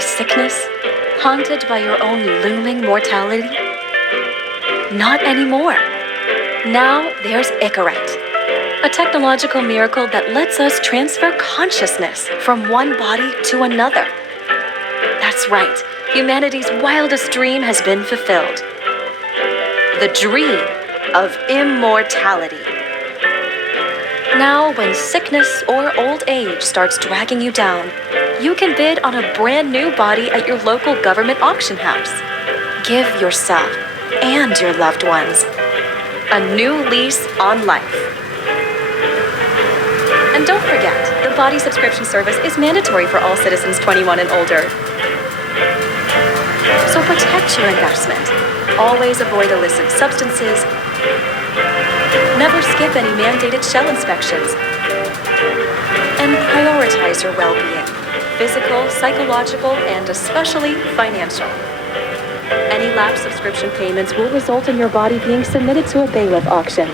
sickness? Haunted by your own looming mortality? Not anymore. Now there's Icaret, a technological miracle that lets us transfer consciousness from one body to another. That's right, humanity's wildest dream has been fulfilled. The dream of immortality. Now, when sickness or old age starts dragging you down, you can bid on a brand new body at your local government auction house. Give yourself and your loved ones a new lease on life. And don't forget, the body subscription service is mandatory for all citizens 21 and older. So protect your investment. Always avoid illicit substances. Never skip any mandated shell inspections. And prioritize your well-being, physical, psychological, and especially financial. Any lapsed subscription payments will result in your body being submitted to a bailiff auction.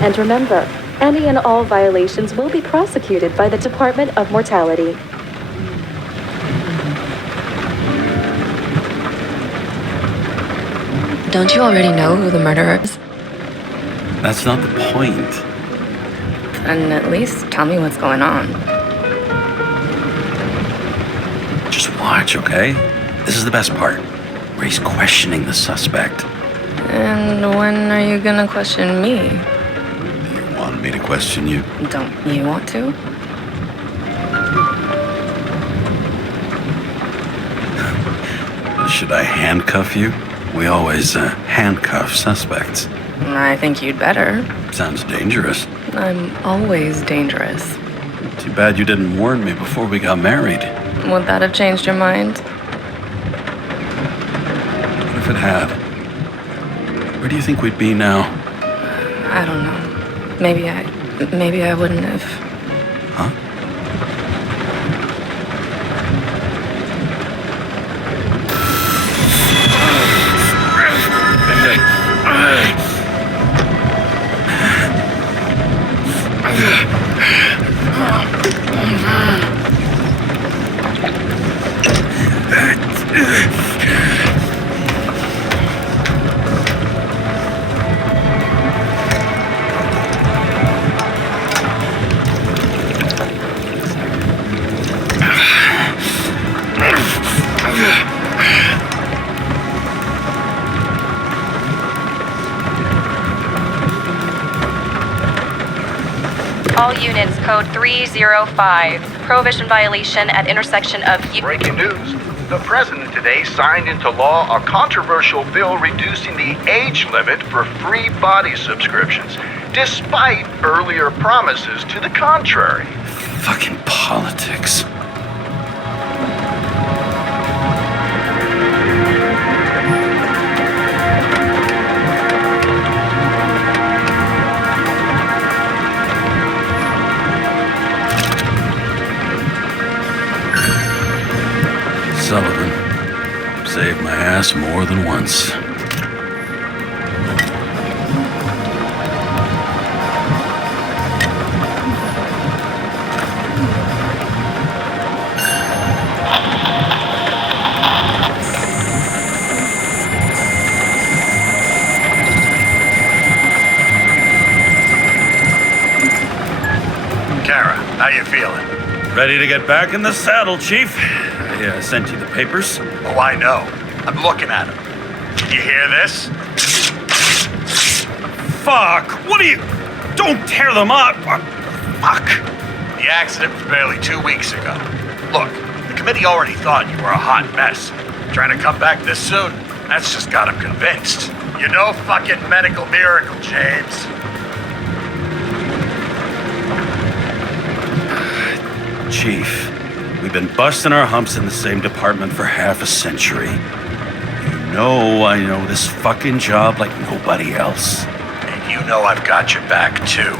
And remember, any and all violations will be prosecuted by the Department of Mortality. Don't you already know who the murderer is? That's not the point. And at least tell me what's going on. Just watch, okay? This is the best part, where he's questioning the suspect. And when are you gonna question me? You wanted me to question you? Don't you want to? Should I handcuff you? We always handcuff suspects. I think you'd better. Sounds dangerous. I'm always dangerous. Too bad you didn't warn me before we got married. Would that have changed your mind? What if it had? Where do you think we'd be now? I don't know. Maybe I wouldn't have. Huh? All units, code 305. Prohibition violation at intersection of... Breaking news. The president today signed into law a controversial bill reducing the age limit for free body subscriptions, despite earlier promises to the contrary. Fucking politics. Sullivan saved my ass more than once. Karra, how you feeling? Ready to get back in the saddle, Chief. I sent you the papers. Oh, I know. I'm looking at them. Can you hear this? Fuck! What are you... Don't tear them up! Fuck! The accident was barely 2 weeks ago. Look, the committee already thought you were a hot mess. Trying to come back this soon, that's just got them convinced. You're no fucking medical miracle, James. Chief, we've been busting our humps in the same department for half a century. You know I know this fucking job like nobody else. And you know I've got your back, too.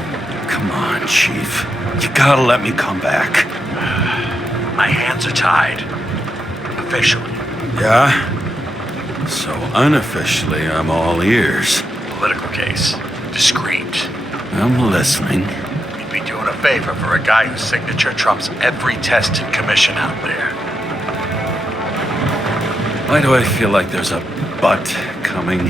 Come on, Chief. You gotta let me come back. My hands are tied. Officially. Yeah? So unofficially, I'm all ears. Political case. Discreet. I'm listening. You'd be doing a favor for a guy whose signature trumps every test and commission out there. Why do I feel like there's a but coming?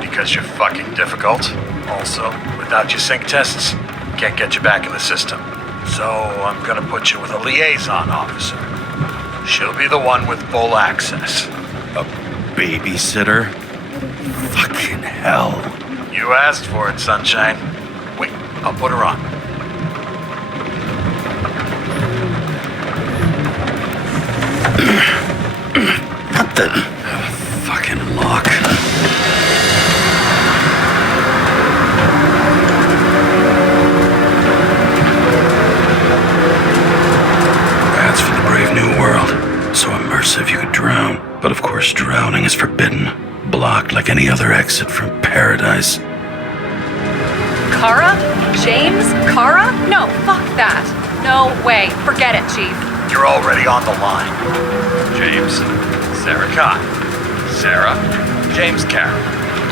Because you're fucking difficult. Also, without your sync tests, can't get you back in the system. So I'm gonna put you with a liaison officer. She'll be the one with full access. A babysitter? Fucking hell. You asked for it, Sunshine. Wait, I'll put her on. What the fucking lock? That's for the brave new world. So immersive you could drown. But of course drowning is forbidden. Blocked like any other exit from paradise. Karra? James Karra? No, fuck that. No way. Forget it, Chief. You're already on the line. James, Sarah Khan. Sarah, James Karra.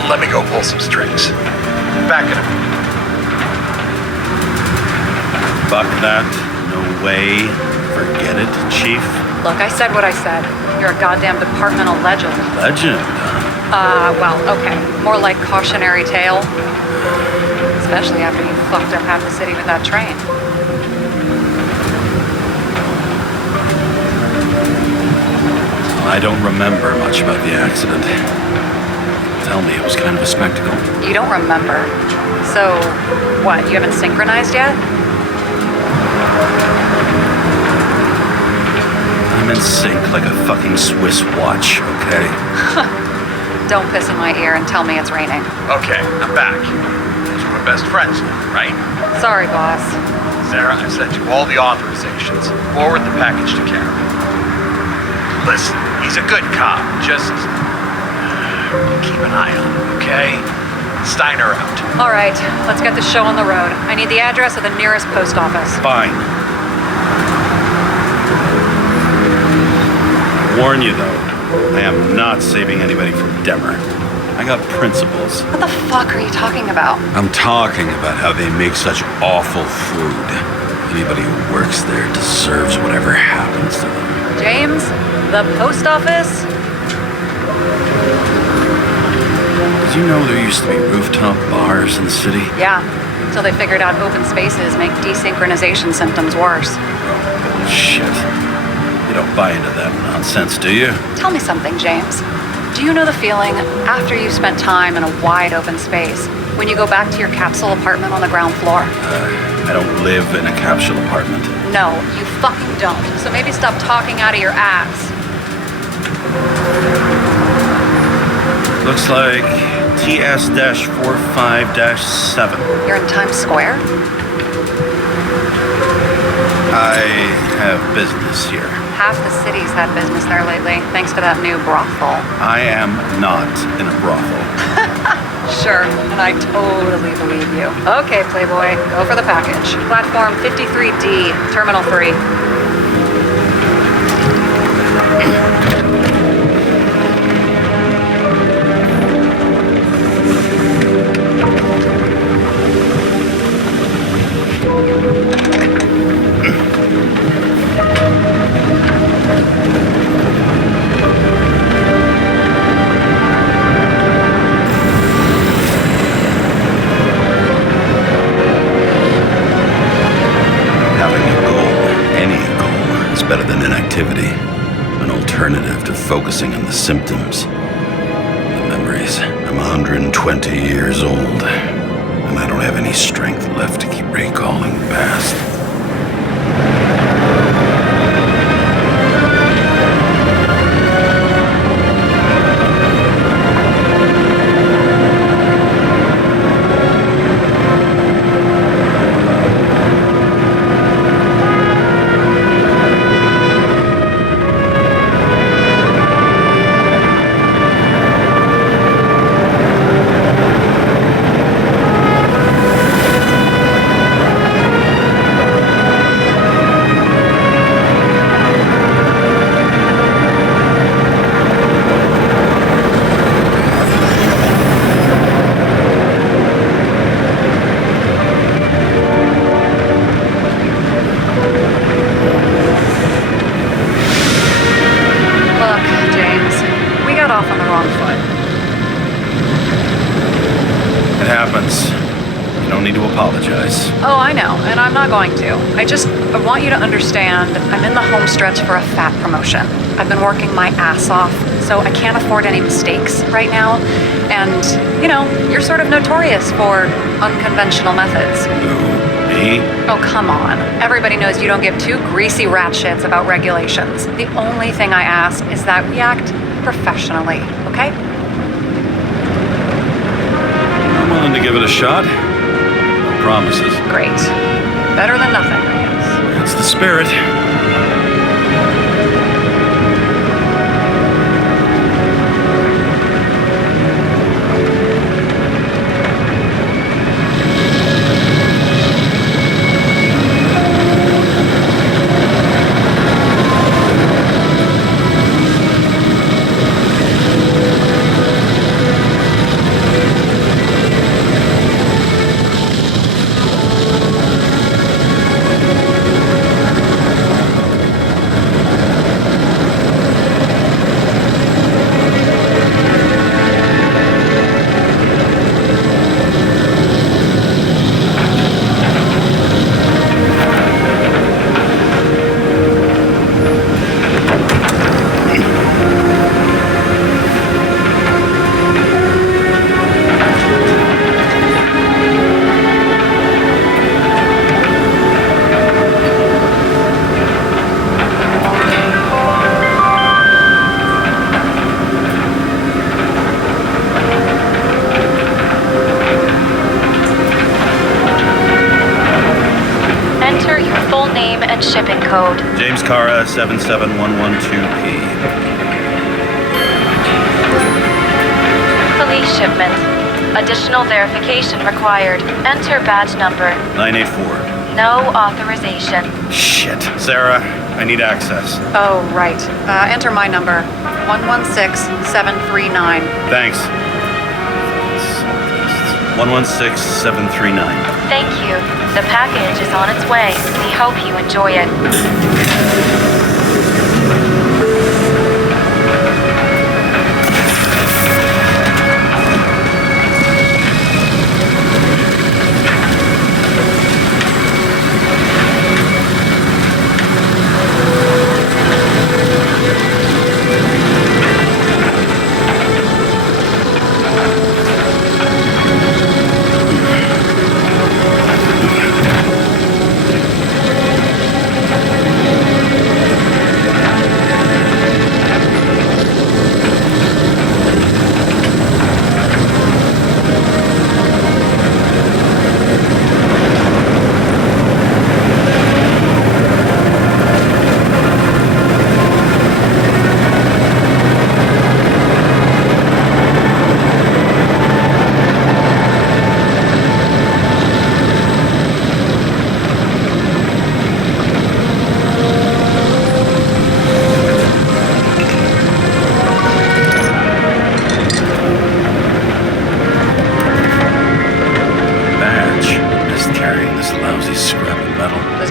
Let me go pull some strings. Back in a minute. Fuck that. No way. Forget it, Chief. Look, I said what I said. You're a goddamn departmental legend. Legend. Well, okay. More like cautionary tale. Especially after you fucked up half the city with that train. I don't remember much about the accident. Tell me, it was kind of a spectacle. You don't remember. So, what, you haven't synchronized yet? I'm in sync like a fucking Swiss watch, okay? Don't piss in my ear and tell me it's raining. Okay, I'm back. So we're best friends now, right? Sorry, boss. Sarah, I've sent you all the authorizations. Forward the package to Karen. Listen, he's a good cop. Just keep an eye on him, okay? Steiner out. All right, let's get the show on the road. I need the address of the nearest post office. Fine. Warn you though, I am not saving anybody from Demmer. I got principles. What the fuck are you talking about? I'm talking about how they make such awful food. Anybody who works there deserves whatever happens to them. James, the post office? Did you know there used to be rooftop bars in the city? Yeah, until they figured out open spaces make desynchronization symptoms worse. Oh, shit. You don't buy into that nonsense, do you? Tell me something, James. Do you know the feeling after you've spent time in a wide open space, when you go back to your capsule apartment on the ground floor? I don't live in a capsule apartment. No, you fucking don't. So maybe stop talking out of your ass. Looks like TS-45-7. You're in Times Square? I have business here. Half the city's had business there lately, thanks to that new brothel. I am not in a brothel. Sure, and I totally believe you. Okay, Playboy, go for the package. Platform 53D, Terminal 3. Better than inactivity. An alternative to focusing on the symptoms. The memories. I'm 120 years old, and I don't have any strength left to keep recalling the past. It happens. You don't need to apologize. Oh, I know, and I'm not going to. I want you to understand I'm in the home stretch for a fat promotion. I've been working my ass off, so I can't afford any mistakes right now. And, you're sort of notorious for unconventional methods. Who, me? Oh, come on. Everybody knows you don't give two greasy rat shits about regulations. The only thing I ask is that we act professionally, okay? I'm willing to give it a shot. No promises. Great. Better than nothing, I guess. That's the spirit. and shipping code. James Karra, 77112P. Police shipment. Additional verification required. Enter badge number. 984. No authorization. Shit. Sarah, I need access. Oh, right. Enter my number. 116739. Thanks. 116739. Thank you. The package is on its way. We hope you enjoy it.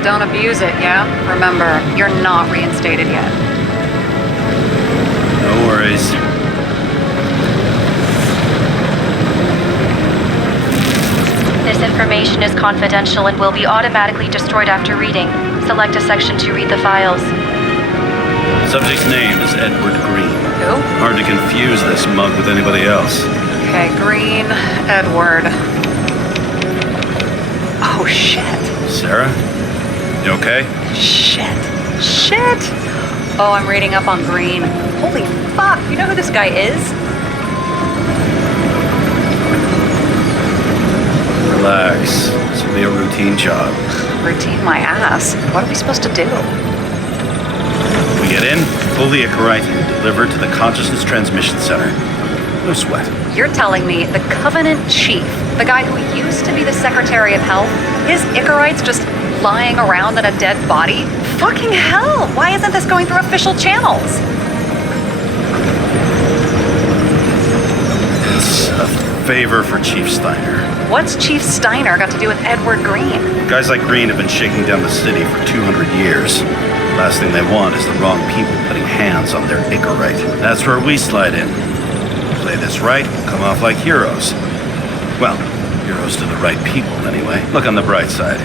Don't abuse it, yeah? Remember, you're not reinstated yet. No worries. This information is confidential and will be automatically destroyed after reading. Select a section to read the files. Subject's name is Edward Green. Who? Hard to confuse this mug with anybody else. Okay, Green, Edward. Oh, shit. Sarah? You okay? Shit. Oh, I'm reading up on Green. Holy fuck, you know who this guy is? Relax. This will be a routine job. Routine my ass. What are we supposed to do? We get in, pull the Icarite, and deliver to the Consciousness Transmission Center. No sweat. You're telling me the Covenant Chief, the guy who used to be the Secretary of Health, his Icarite's just lying around in a dead body? Fucking hell! Why isn't this going through official channels? It's a favor for Chief Steiner. What's Chief Steiner got to do with Edward Green? Guys like Green have been shaking down the city for 200 years. Last thing they want is the wrong people putting hands on their Icarite. That's where we slide in. Play this right, we'll come off like heroes. Well, Heroes to the right people, anyway. Look on the bright side.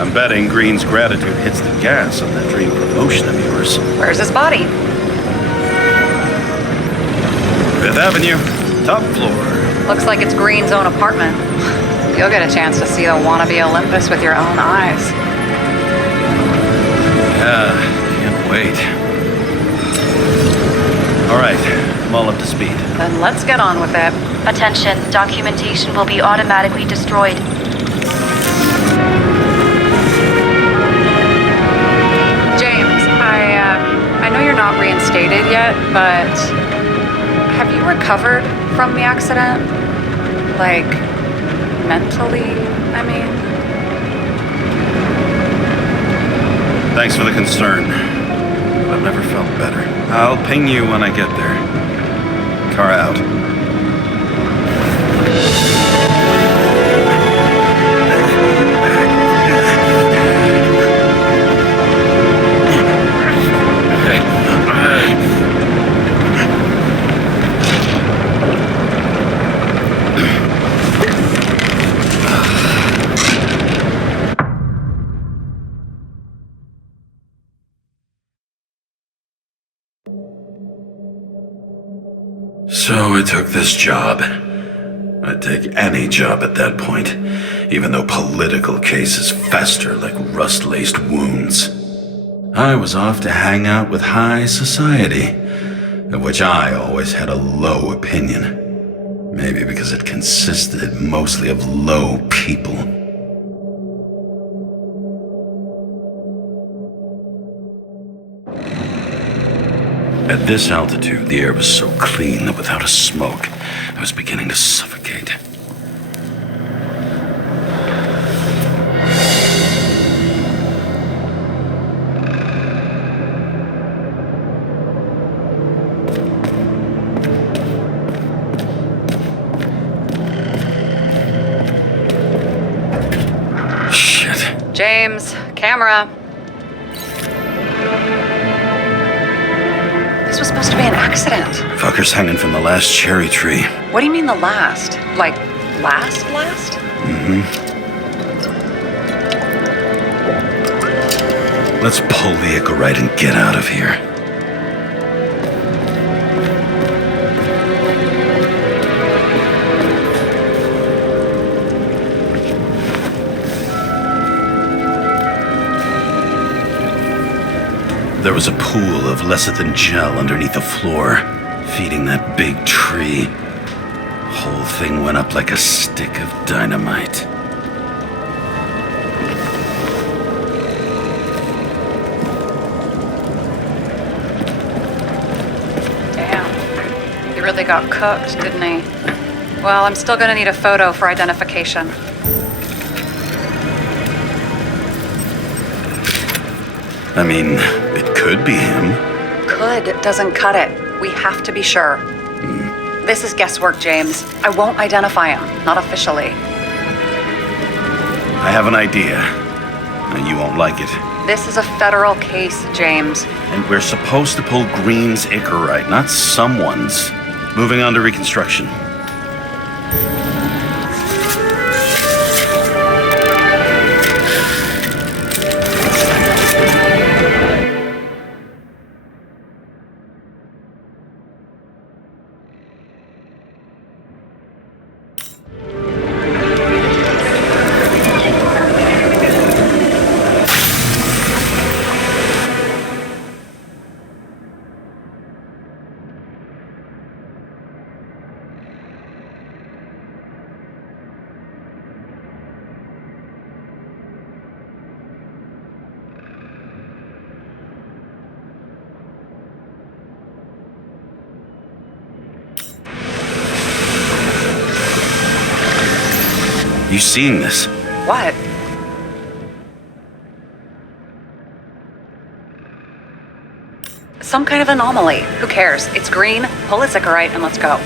I'm betting Green's gratitude hits the gas on that dream promotion of yours. Where's his body? Fifth Avenue, top floor. Looks like it's Green's own apartment. You'll get a chance to see the wannabe Olympus with your own eyes. Yeah, can't wait. All right, I'm all up to speed. Then let's get on with it. Attention, documentation will be automatically destroyed. James, I know you're not reinstated yet, but have you recovered from the accident? Like, mentally, I mean? Thanks for the concern. I've never felt better. I'll ping you when I get there. Car out. So I took this job. I'd take any job at that point, even though political cases fester like rust-laced wounds. I was off to hang out with high society, of which I always had a low opinion. Maybe because it consisted mostly of low people. At this altitude, the air was so clean that without a smoke, I was beginning to suffocate. Shit. James, camera. This was supposed to be an accident. Fucker's hanging from the last cherry tree. What do you mean the last? Like, last? Let's pull the Ica right and get out of here. There was a pool of lecithin gel underneath the floor, feeding that big tree. Whole thing went up like a stick of dynamite. Damn. He really got cooked, didn't he? Well, I'm still gonna need a photo for identification. I mean, it could be him. Could doesn't cut it. We have to be sure. This is guesswork, James. I won't identify him, not officially. I have an idea, and you won't like it. This is a federal case, James. And we're supposed to pull Green's Icarite, not someone's. Moving on to reconstruction. You seeing this? What? Some kind of anomaly. Who cares? It's green, pull its Icarite, and let's go.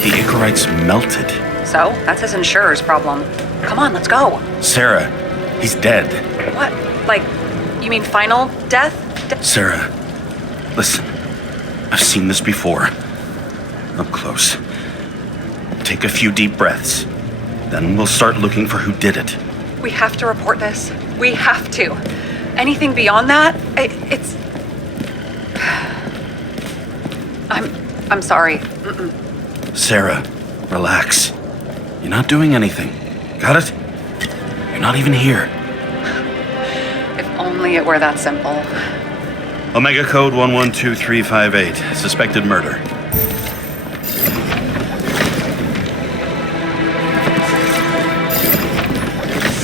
The Icarite's melted. So, that's his insurer's problem. Come on, let's go. Sarah, he's dead. What? Like, you mean final death? Sarah, listen. I've seen this before. Up close. Take a few deep breaths. Then we'll start looking for who did it. We have to report this. We have to. Anything beyond that, it's... I'm sorry. Mm-mm. Sarah, relax. You're not doing anything. Got it? You're not even here. If only it were that simple. Omega code 112358. Suspected murder.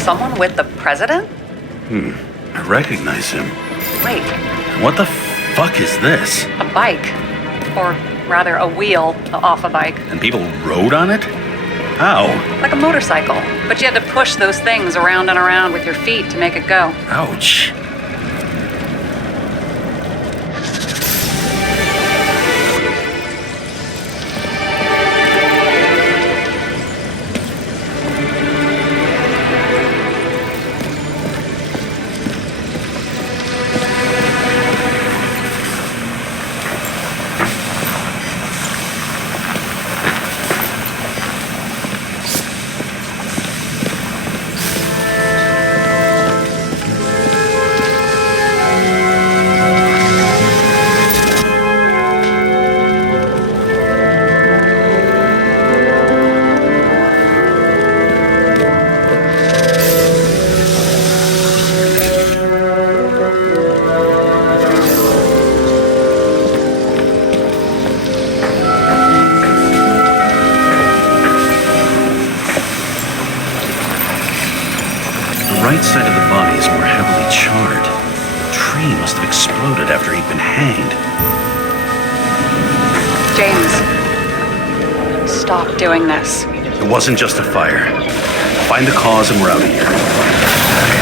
Someone with the president? I recognize him. Wait, What the fuck is this? a bike. Or rather, a wheel off a bike. And people rode on it? How? Like a motorcycle. But you had to push those things around and around with your feet to make it go. Ouch. The right side of the body is more heavily charred. The tree must have exploded after he'd been hanged. James, stop doing this. It wasn't just a fire. Find the cause and we're out of here.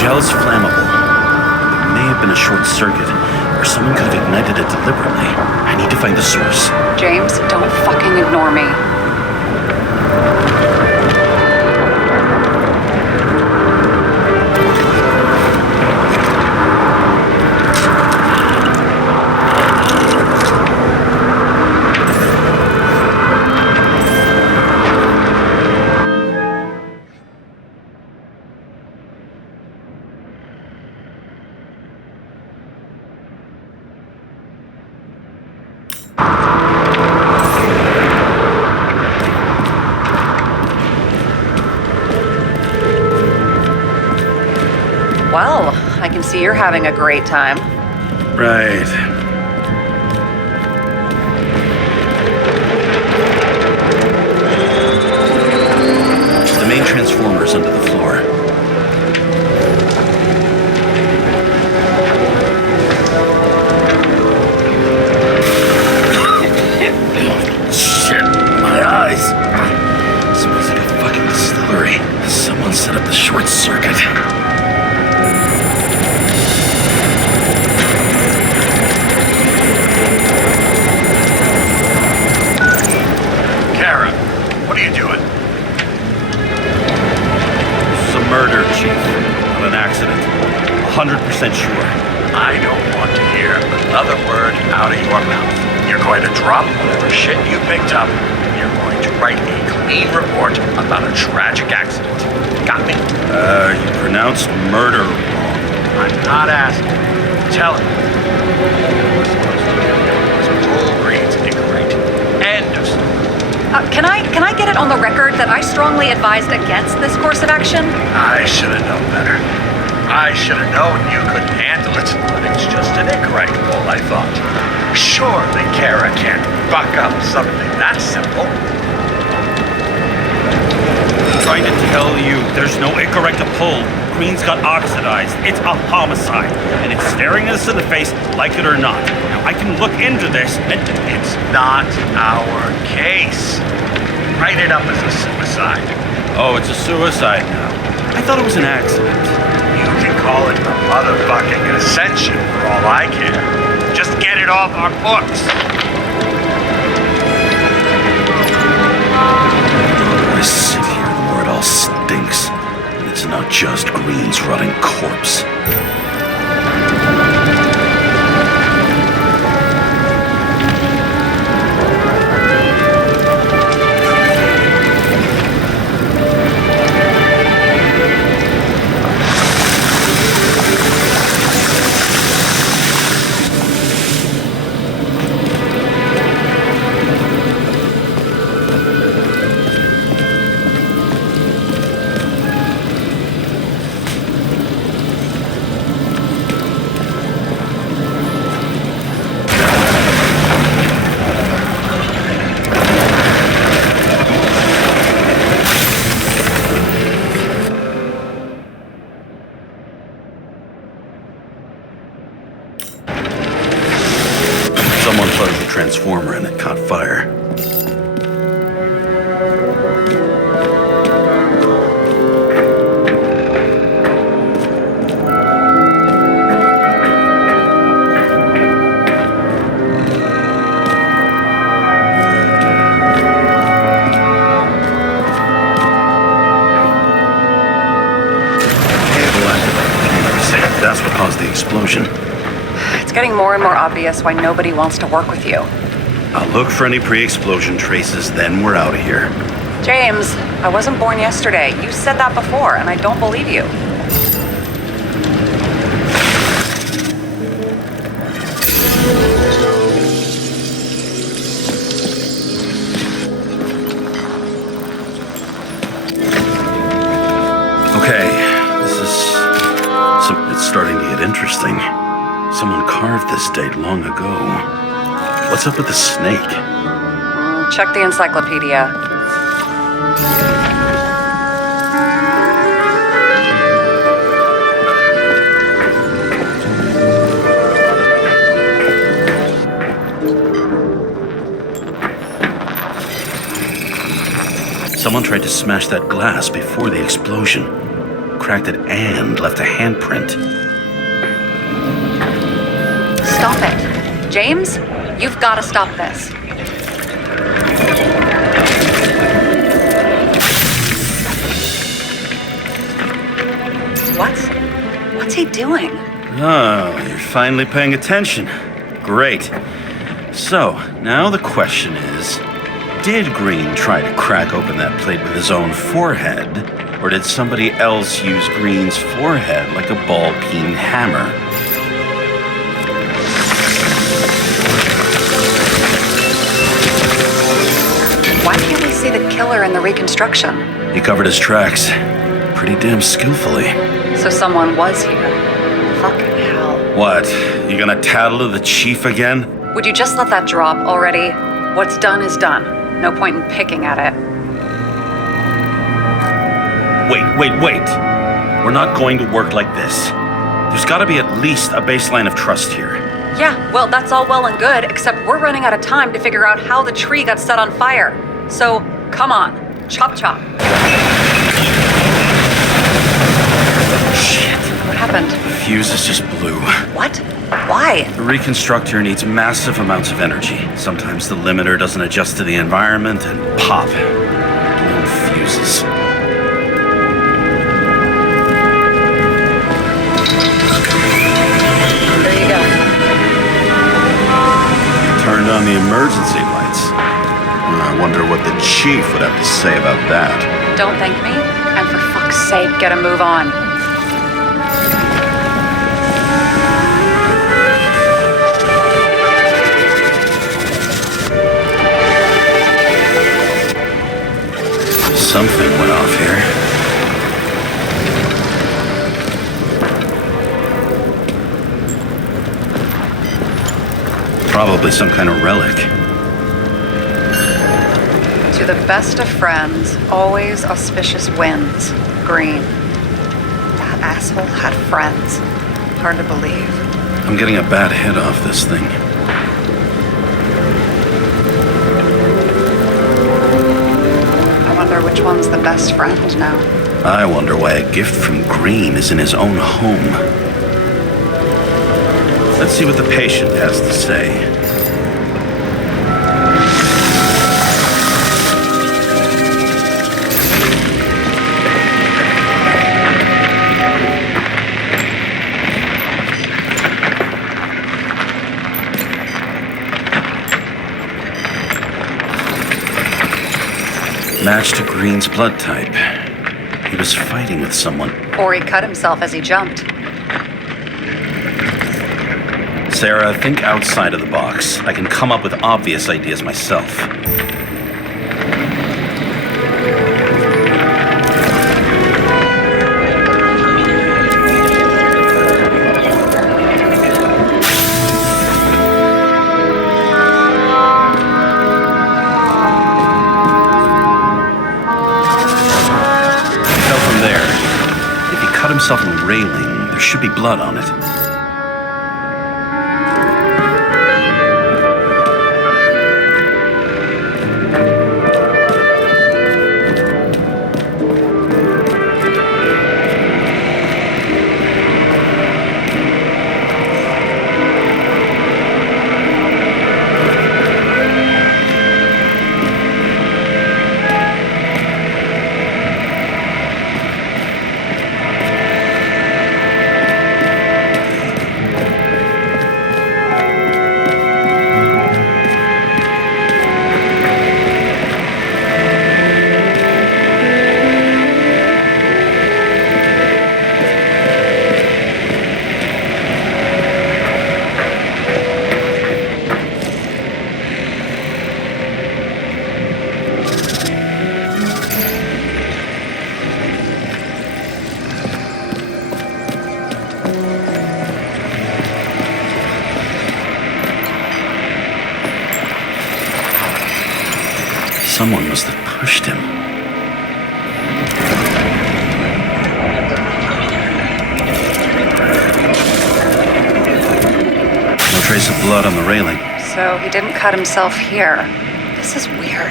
Gel's flammable. It may have been a short circuit, or someone could have ignited it deliberately. I need to find the source. James, don't fucking ignore me. Well, I can see you're having a great time. Right. The main transformer's under the floor. Shit, my eyes. Smells like a fucking distillery. Someone set up the short circuit. Karra, what are you doing? It's a murder, Chief. Not an accident. 100% sure. I don't want to hear another word out of your mouth. You're going to drop whatever shit you picked up. You're going to write a clean report about a tragic accident. Got me? You pronounced murder wrong. I'm not asking. Tell it. We're supposed to do full reads incorrect. End of story. Can I get it on the record that I strongly advised against this course of action? I should have known better. I should have known you couldn't handle it, but it's just an incorrect poll, I thought. Sure. Surely Karra can't fuck up something that simple. Trying to tell you, there's no incorrect to pull. Green's got oxidized. It's a homicide, and it's staring us in the face, like it or not. Now, I can look into this, and It's not our case. Write it up as a suicide. oh, it's a suicide now. I thought it was an accident. You can call it a motherfucking ascension for all I care. Just get it off our books. The more I sit here, the more it all stinks. And it's not just Green's rotting corpse. Someone plugged the transformer and it caught fire. That's what caused the explosion. It's getting more and more obvious why nobody wants to work with you. I'll look for any pre-explosion traces, then we're out of here. James, I wasn't born yesterday. You said that before, and I don't believe you. Okay, it's starting to get interesting. Someone carved this date long ago. What's up with the snake? Check the encyclopedia. Someone tried to smash that glass before the explosion. Cracked it and left a handprint. Stop it. James, you've got to stop this. What's he doing? Oh, you're finally paying attention. Great. So, now the question is, did Green try to crack open that plate with his own forehead, or did somebody else use Green's forehead like a ball-peen hammer? Why can't we see the killer in the reconstruction? He covered his tracks pretty damn skillfully. So someone was here. Fucking hell. What? You gonna tattle to the chief again? Would you just let that drop already? What's done is done. No point in picking at it. Wait. We're not going to work like this. There's gotta be at least a baseline of trust here. Yeah, well, that's all well and good, except we're running out of time to figure out how the tree got set on fire. So, come on. Chop chop. Shit. What happened? The fuses just blew. What? Why? The reconstructor needs massive amounts of energy. Sometimes the limiter doesn't adjust to the environment and pop. Blown fuses. There you go. Turned on the emergency lights. I wonder what the chief would have to say about that. Don't thank me, and for fuck's sake, get a move on. Something went off here. Probably some kind of relic. To the best of friends, always auspicious winds. Green. That asshole had friends. Hard to believe. I'm getting a bad hit off this thing. I wonder which one's the best friend now. I wonder why a gift from Green is in his own home. Let's see what the patient has to say. Match to Green's blood type. He was fighting with someone. Or he cut himself as he jumped. Sarah, think outside of the box. I can come up with obvious ideas myself. Himself on the railing. There should be blood on it. Someone must have pushed him. No trace of blood on the railing. So he didn't cut himself here. This is weird.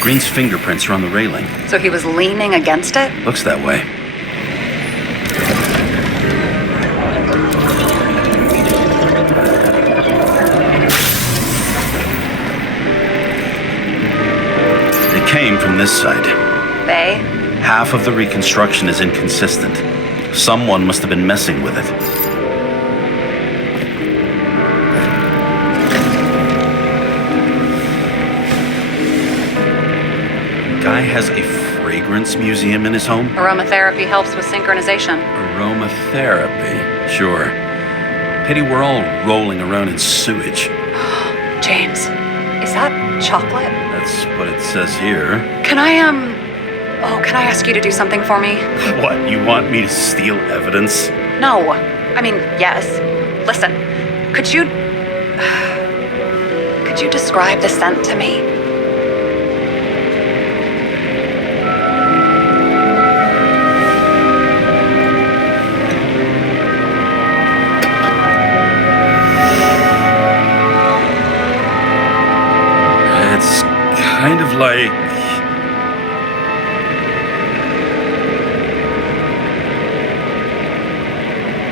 Green's fingerprints are on the railing. So he was leaning against it? Looks that way. They came from this side. They? Half of the reconstruction is inconsistent. Someone must have been messing with it. Guy has a fragrance museum in his home? Aromatherapy helps with synchronization. Aromatherapy, sure. Pity we're all rolling around in sewage. James, is that chocolate? That's what it says here. Can I ask you to do something for me? What, you want me to steal evidence? No. I mean, yes. Listen, could you describe the scent to me? It's kind of like...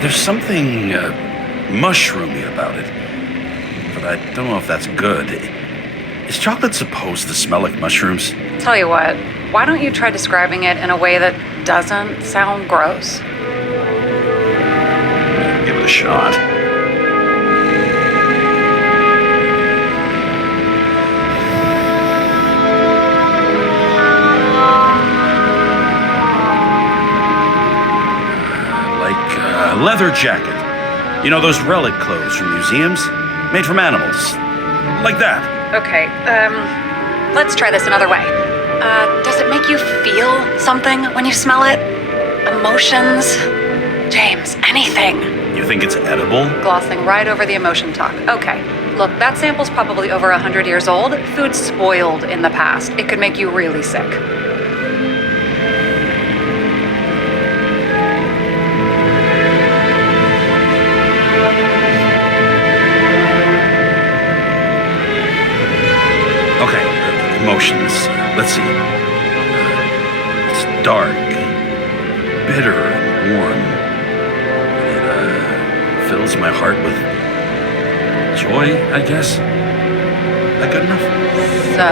There's something mushroomy about it, but I don't know if that's good. Is chocolate supposed to smell like mushrooms? Tell you what, why don't you try describing it in a way that doesn't sound gross? Give it a shot. Leather jacket. You know those relic clothes from museums? Made from animals. Like that. Okay, let's try this another way. Does it make you feel something when you smell it? Emotions? James, anything. You think it's edible? Glossing right over the emotion talk. Okay, look, that sample's probably over 100 years old. Food's spoiled in the past. It could make you really sick. Okay, emotions. Let's see. It's dark, bitter, and warm. It fills my heart with joy, I guess. That good enough? So,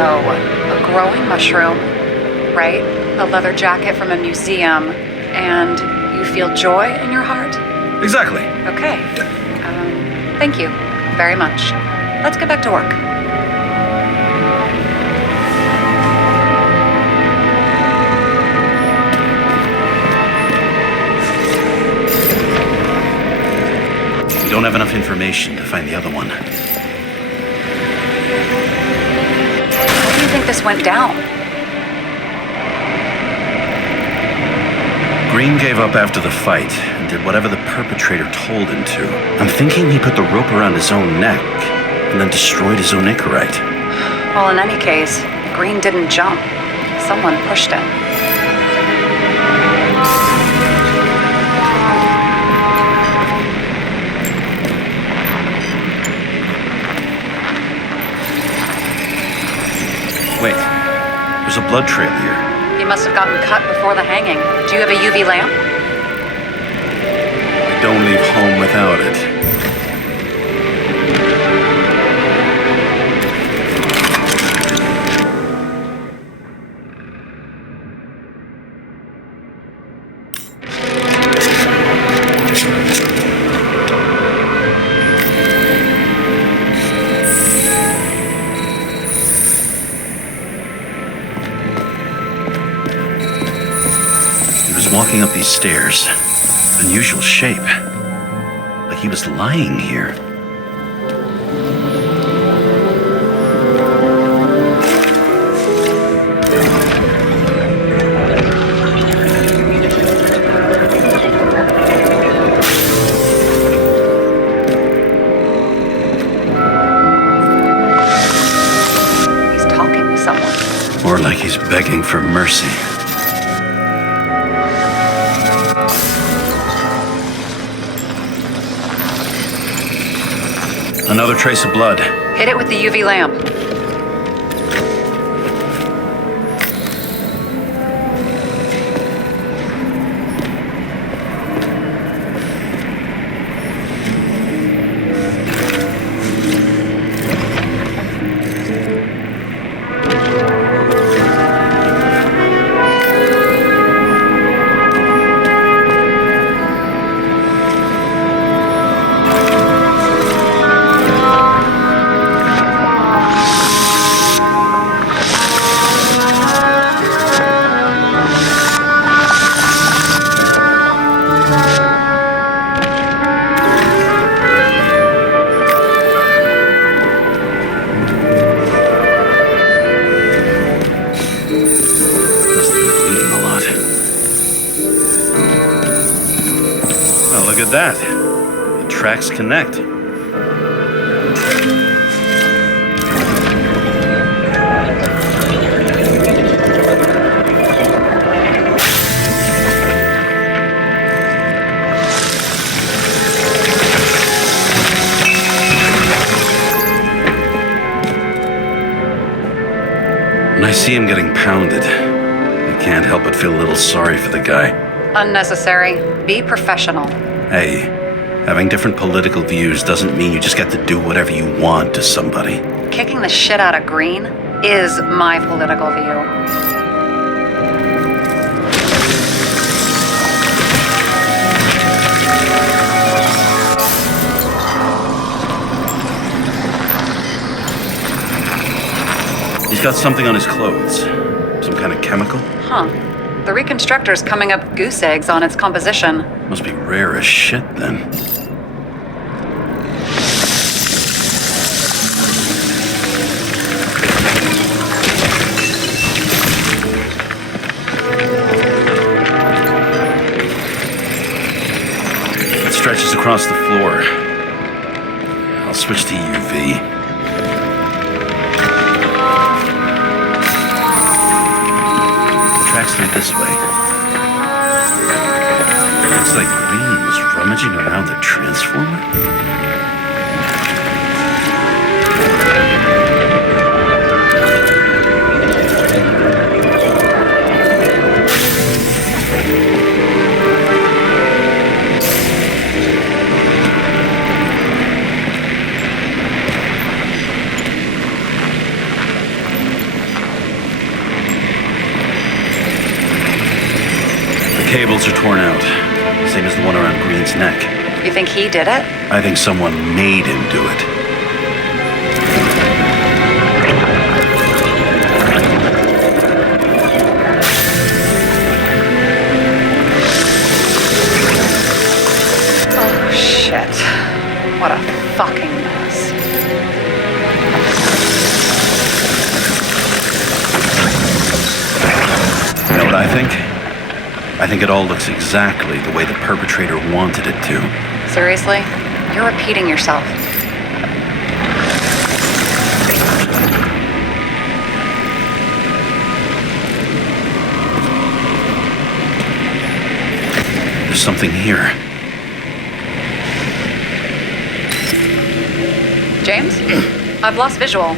a growing mushroom, right? A leather jacket from a museum, and you feel joy in your heart? Exactly. Okay. Thank you very much. Let's get back to work. We don't have enough information to find the other one. How do you think this went down? Green gave up after the fight and did whatever the perpetrator told him to. I'm thinking he put the rope around his own neck and then destroyed his own ichorite. Well, in any case, Green didn't jump. Someone pushed him. Wait, there's a blood trail here. He must have gotten cut before the hanging. Do you have a UV lamp? I don't leave home without it. Walking up these stairs. Unusual shape. Like he was lying here. He's talking to someone. Or like he's begging for mercy. Another trace of blood. Hit it with the UV lamp. Look at that. The tracks connect. When I see him getting pounded, I can't help but feel a little sorry for the guy. Unnecessary. Be professional. Hey, having different political views doesn't mean you just get to do whatever you want to somebody. Kicking the shit out of Green is my political view. He's got something on his clothes. Some kind of chemical? Huh. The reconstructor's coming up goose eggs on its composition. Must be rare as shit, then. across the floor. I'll switch to UV. Tracks lead this way. Looks like Green was rummaging around the transformer. Cables are torn out, same as the one around Green's neck. You think he did it? I think someone made him do it. Oh, shit. What a fucking mess. You know what I think? I think it all looks exactly the way the perpetrator wanted it to. Seriously? You're repeating yourself. There's something here. James? I've lost visual.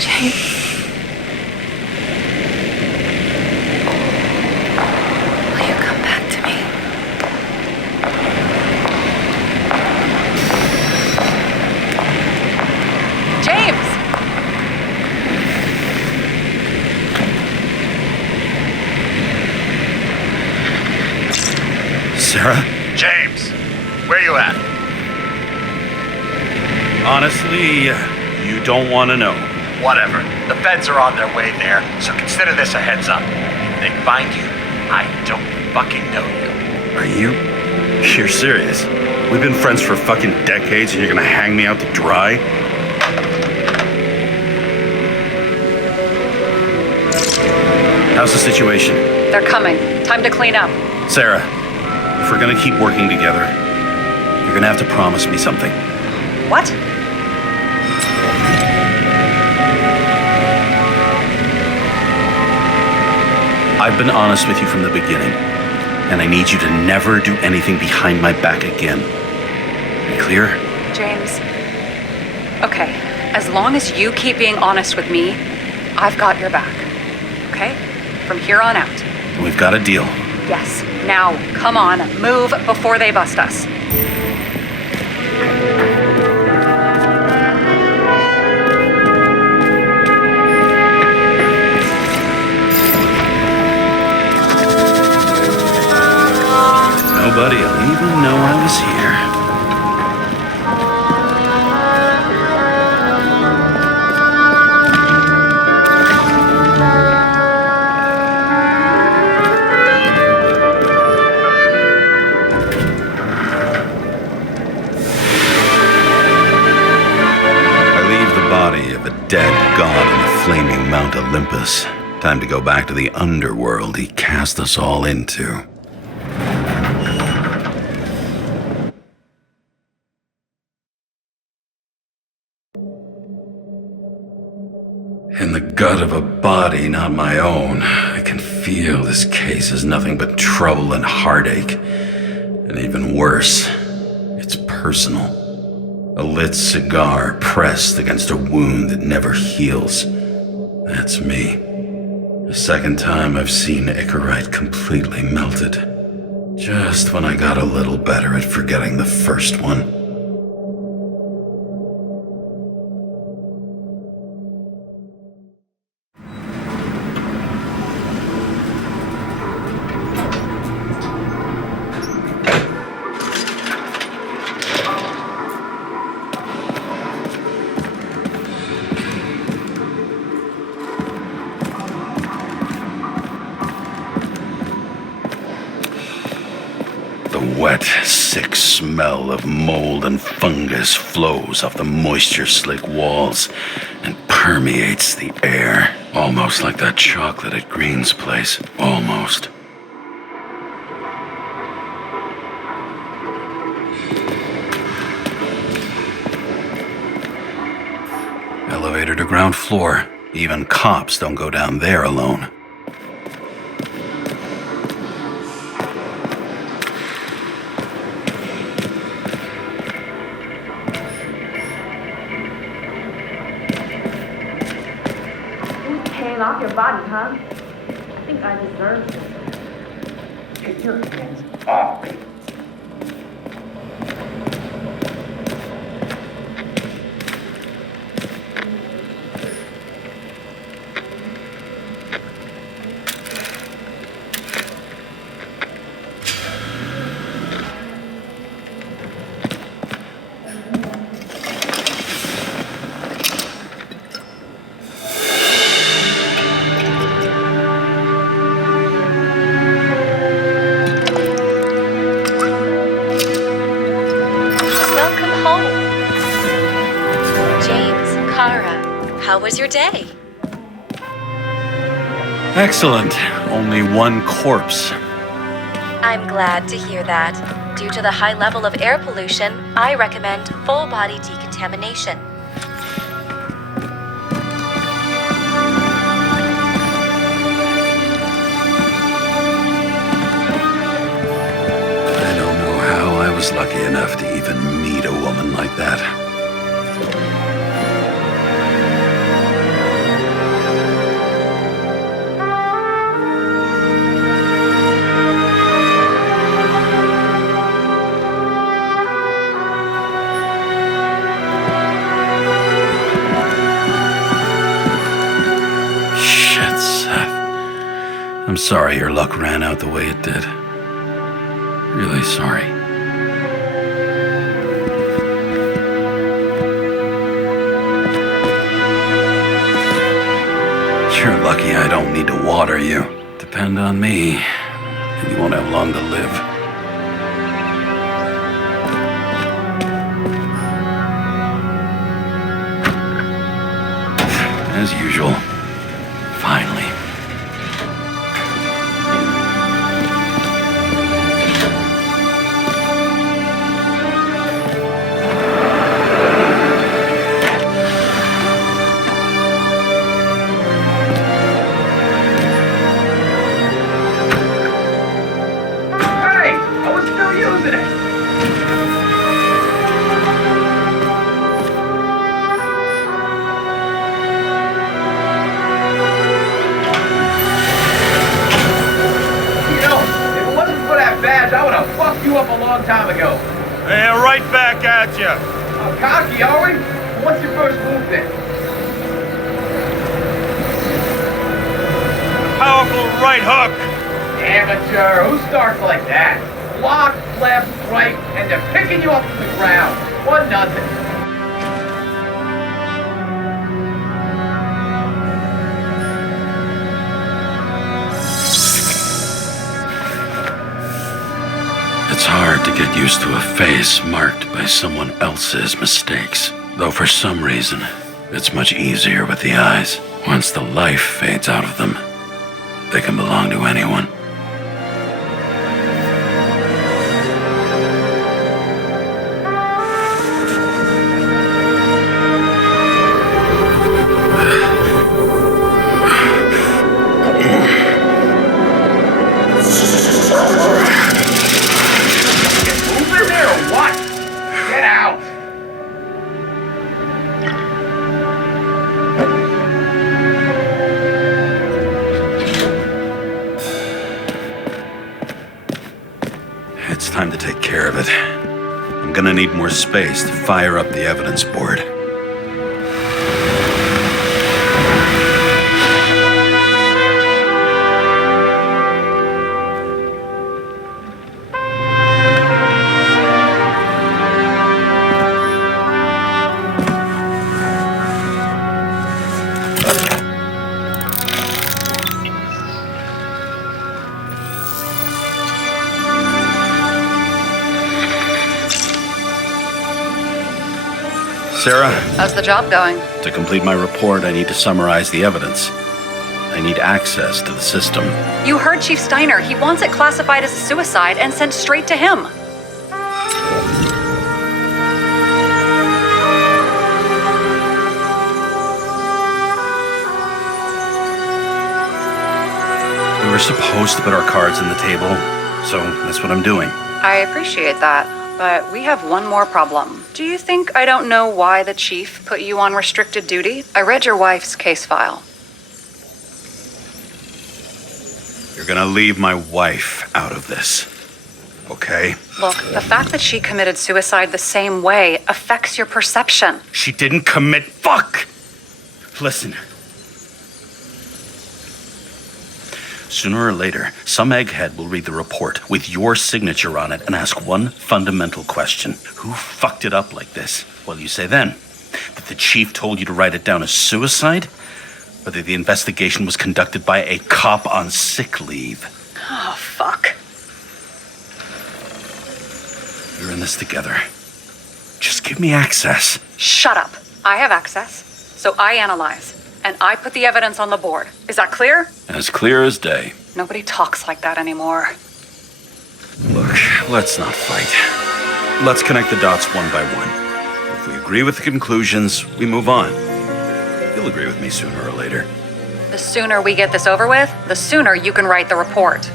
James. Will you come back to me? James! Sarah? James, where you at? Honestly, you don't want to know. Whatever. The feds are on their way there, so consider this a heads up. If they find you, I don't fucking know you. Are you? You're serious? We've been friends for fucking decades and you're gonna hang me out to dry? How's the situation? They're coming. Time to clean up. Sarah, if we're gonna keep working together, you're gonna have to promise me something. What? I've been honest with you from the beginning, and I need you to never do anything behind my back again. You clear? James. Okay, as long as you keep being honest with me, I've got your back. Okay? From here on out. We've got a deal. Yes. Now, come on, move before they bust us. Nobody'll even know I was here. I leave the body of a dead god in the flaming Mount Olympus. Time to go back to the underworld he cast us all into. In the gut of a body not my own, I can feel this case is nothing but trouble and heartache. And even worse, it's personal. A lit cigar pressed against a wound that never heals. That's me. The second time I've seen Icarite completely melted. Just when I got a little better at forgetting the first one. The The wet, sick smell of mold and fungus flows off the moisture-slick walls and permeates the air. Almost like that chocolate at Green's place. Almost. Elevator to ground floor. Even cops don't go down there alone. Paying off your body, huh? I think I deserve it. Take your hands off me. Welcome home. James Karra, how was your day? Excellent. Only one corpse. I'm glad to hear that. Due to the high level of air pollution, I recommend full body decontamination. I don't know how I was lucky enough to even meet a woman like that. Shit, Seth. I'm sorry your luck ran out the way it did. Really sorry. You're lucky I don't need to water you. Depend on me, and you won't have long to live. As usual. Finally. Hey, I was still using it. You know, if it wasn't for that badge, I would have fucked you up a long time ago. Hey, right back at you. Cocky, are we? What's your first move then? Powerful right hook. Amateur, who starts like that? Block, left, right, and they're picking you up from the ground. 1-0. It's hard to get used to a face marked by someone else's mistakes. Though for some reason, it's much easier with the eyes. Once the life fades out of them, they can belong to anyone. Moving there or what? Get out. It's time to take care of it. I'm gonna need more space to fire up the evidence board. Sarah, How's the job going? to complete my report, I need to summarize the evidence. I need access to the system. You heard Chief Steiner. He wants it classified as a suicide and sent straight to him. We were supposed to put our cards on the table, so that's what I'm doing. I appreciate that, but we have one more problem. Do you think I don't know why the chief put you on restricted duty? I read your wife's case file. You're gonna leave my wife out of this, okay? Look, the fact that she committed suicide the same way affects your perception. She didn't commit. Fuck! Listen. Sooner or later, some egghead will read the report with your signature on it and ask one fundamental question. Who fucked it up like this? What'll you say then? That the chief told you to write it down as suicide? Or that the investigation was conducted by a cop on sick leave? Oh, fuck. We're in this together. Just give me access. Shut up. I have access, so I analyze. And I put the evidence on the board. Is that clear? As clear as day. Nobody talks like that anymore. Look, let's not fight. Let's connect the dots one by one. If we agree with the conclusions, we move on. You'll agree with me sooner or later. The sooner we get this over with, the sooner you can write the report.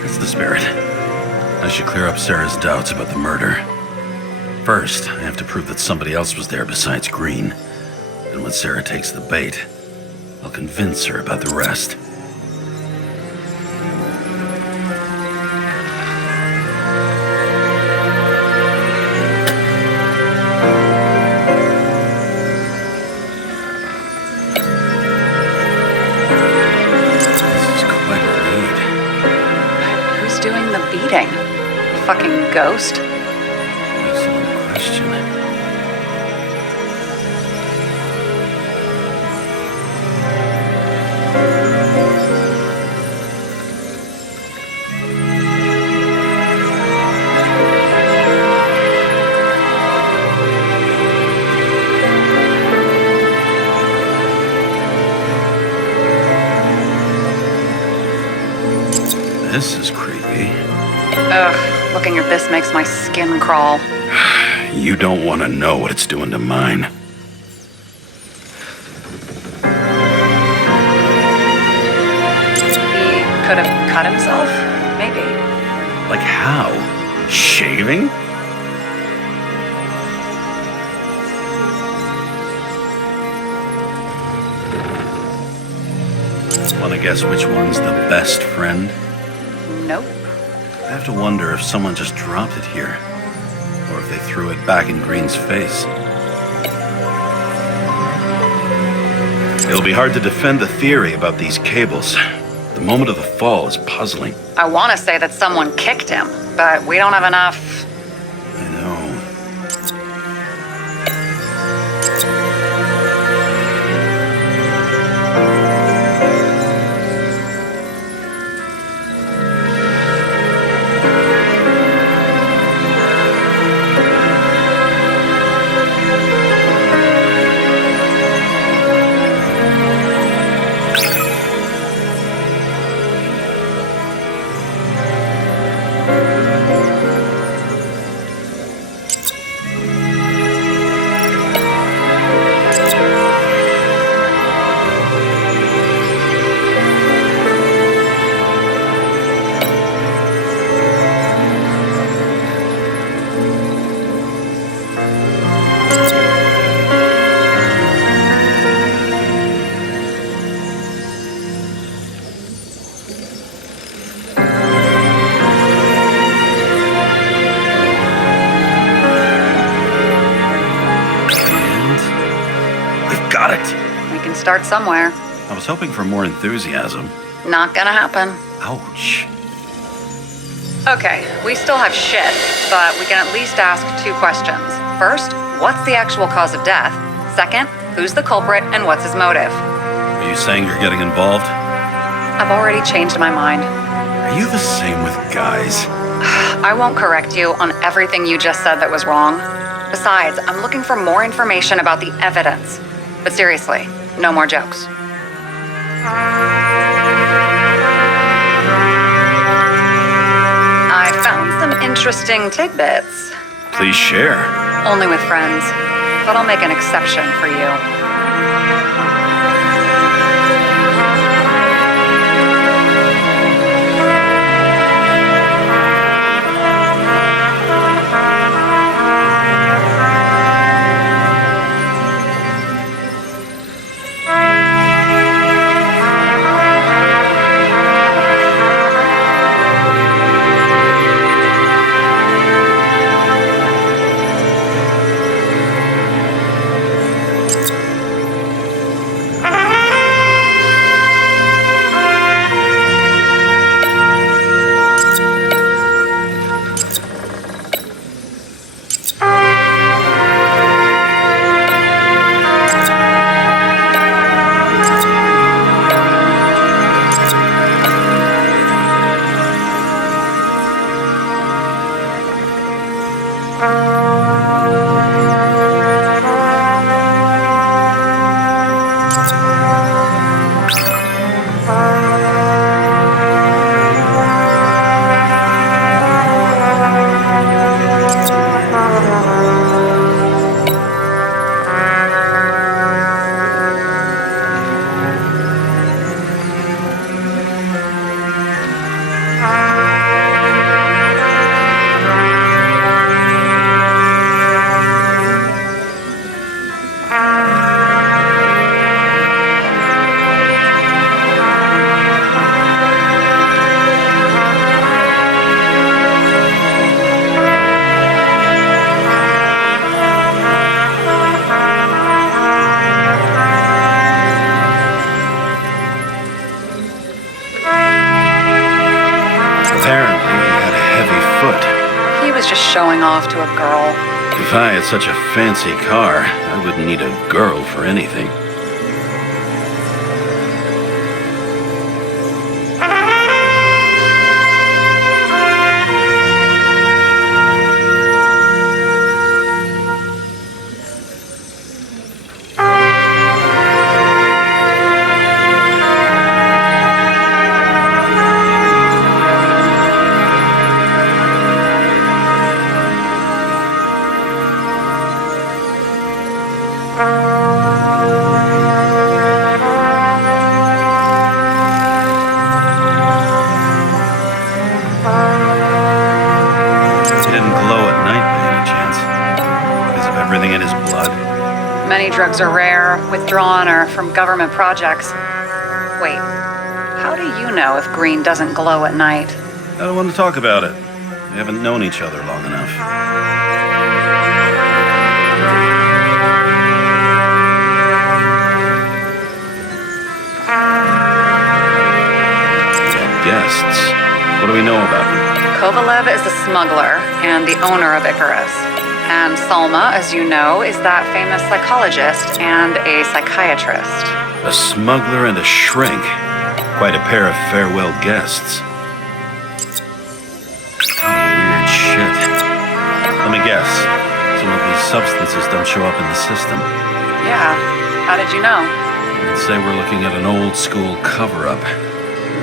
That's the spirit. I should clear up Sarah's doubts about the murder. First, I have to prove that somebody else was there besides Green. And when Sarah takes the bait, I'll convince her about the rest. This is quite a lead. Who's doing the beating? Fucking ghost? Excellent question. This is creepy. Ugh, looking at this makes my skin crawl. You don't want to know what it's doing to mine. He could have cut himself? Maybe. Like how? Shaving? Want to guess which one's the best friend? Nope. I have to wonder if someone just dropped it here, or if they threw it back in Green's face. It'll be hard to defend the theory about these cables. The moment of the fall is puzzling. I want to say that someone kicked him, but we don't have enough. I know. Start somewhere. I was hoping for more enthusiasm. Not gonna happen. Ouch. Okay, we still have shit, but we can at least ask 2 questions. First, what's the actual cause of death? Second, who's the culprit and what's his motive? Are you saying you're getting involved? I've already changed my mind. Are you the same with guys? I won't correct you on everything you just said that was wrong, Besides, I'm looking for more information about the evidence. But seriously, no more jokes. I found some interesting tidbits. Please share. Only with friends. But I'll make an exception for you. Showing off to a girl. If I had such a fancy car, I wouldn't need a girl for anything. Drugs are rare, withdrawn, or from government projects. Wait, how do you know if green doesn't glow at night? I don't want to talk about it. We haven't known each other long enough. We had guests. What do we know about them? Kovalev is a smuggler and the owner of Icarus. And Salma, as you know, is that famous psychologist and a psychiatrist. A smuggler and a shrink. Quite a pair of farewell guests. Weird shit. Let me guess. Some of these substances don't show up in the system. Yeah. How did you know? I'd say we're looking at an old school cover-up.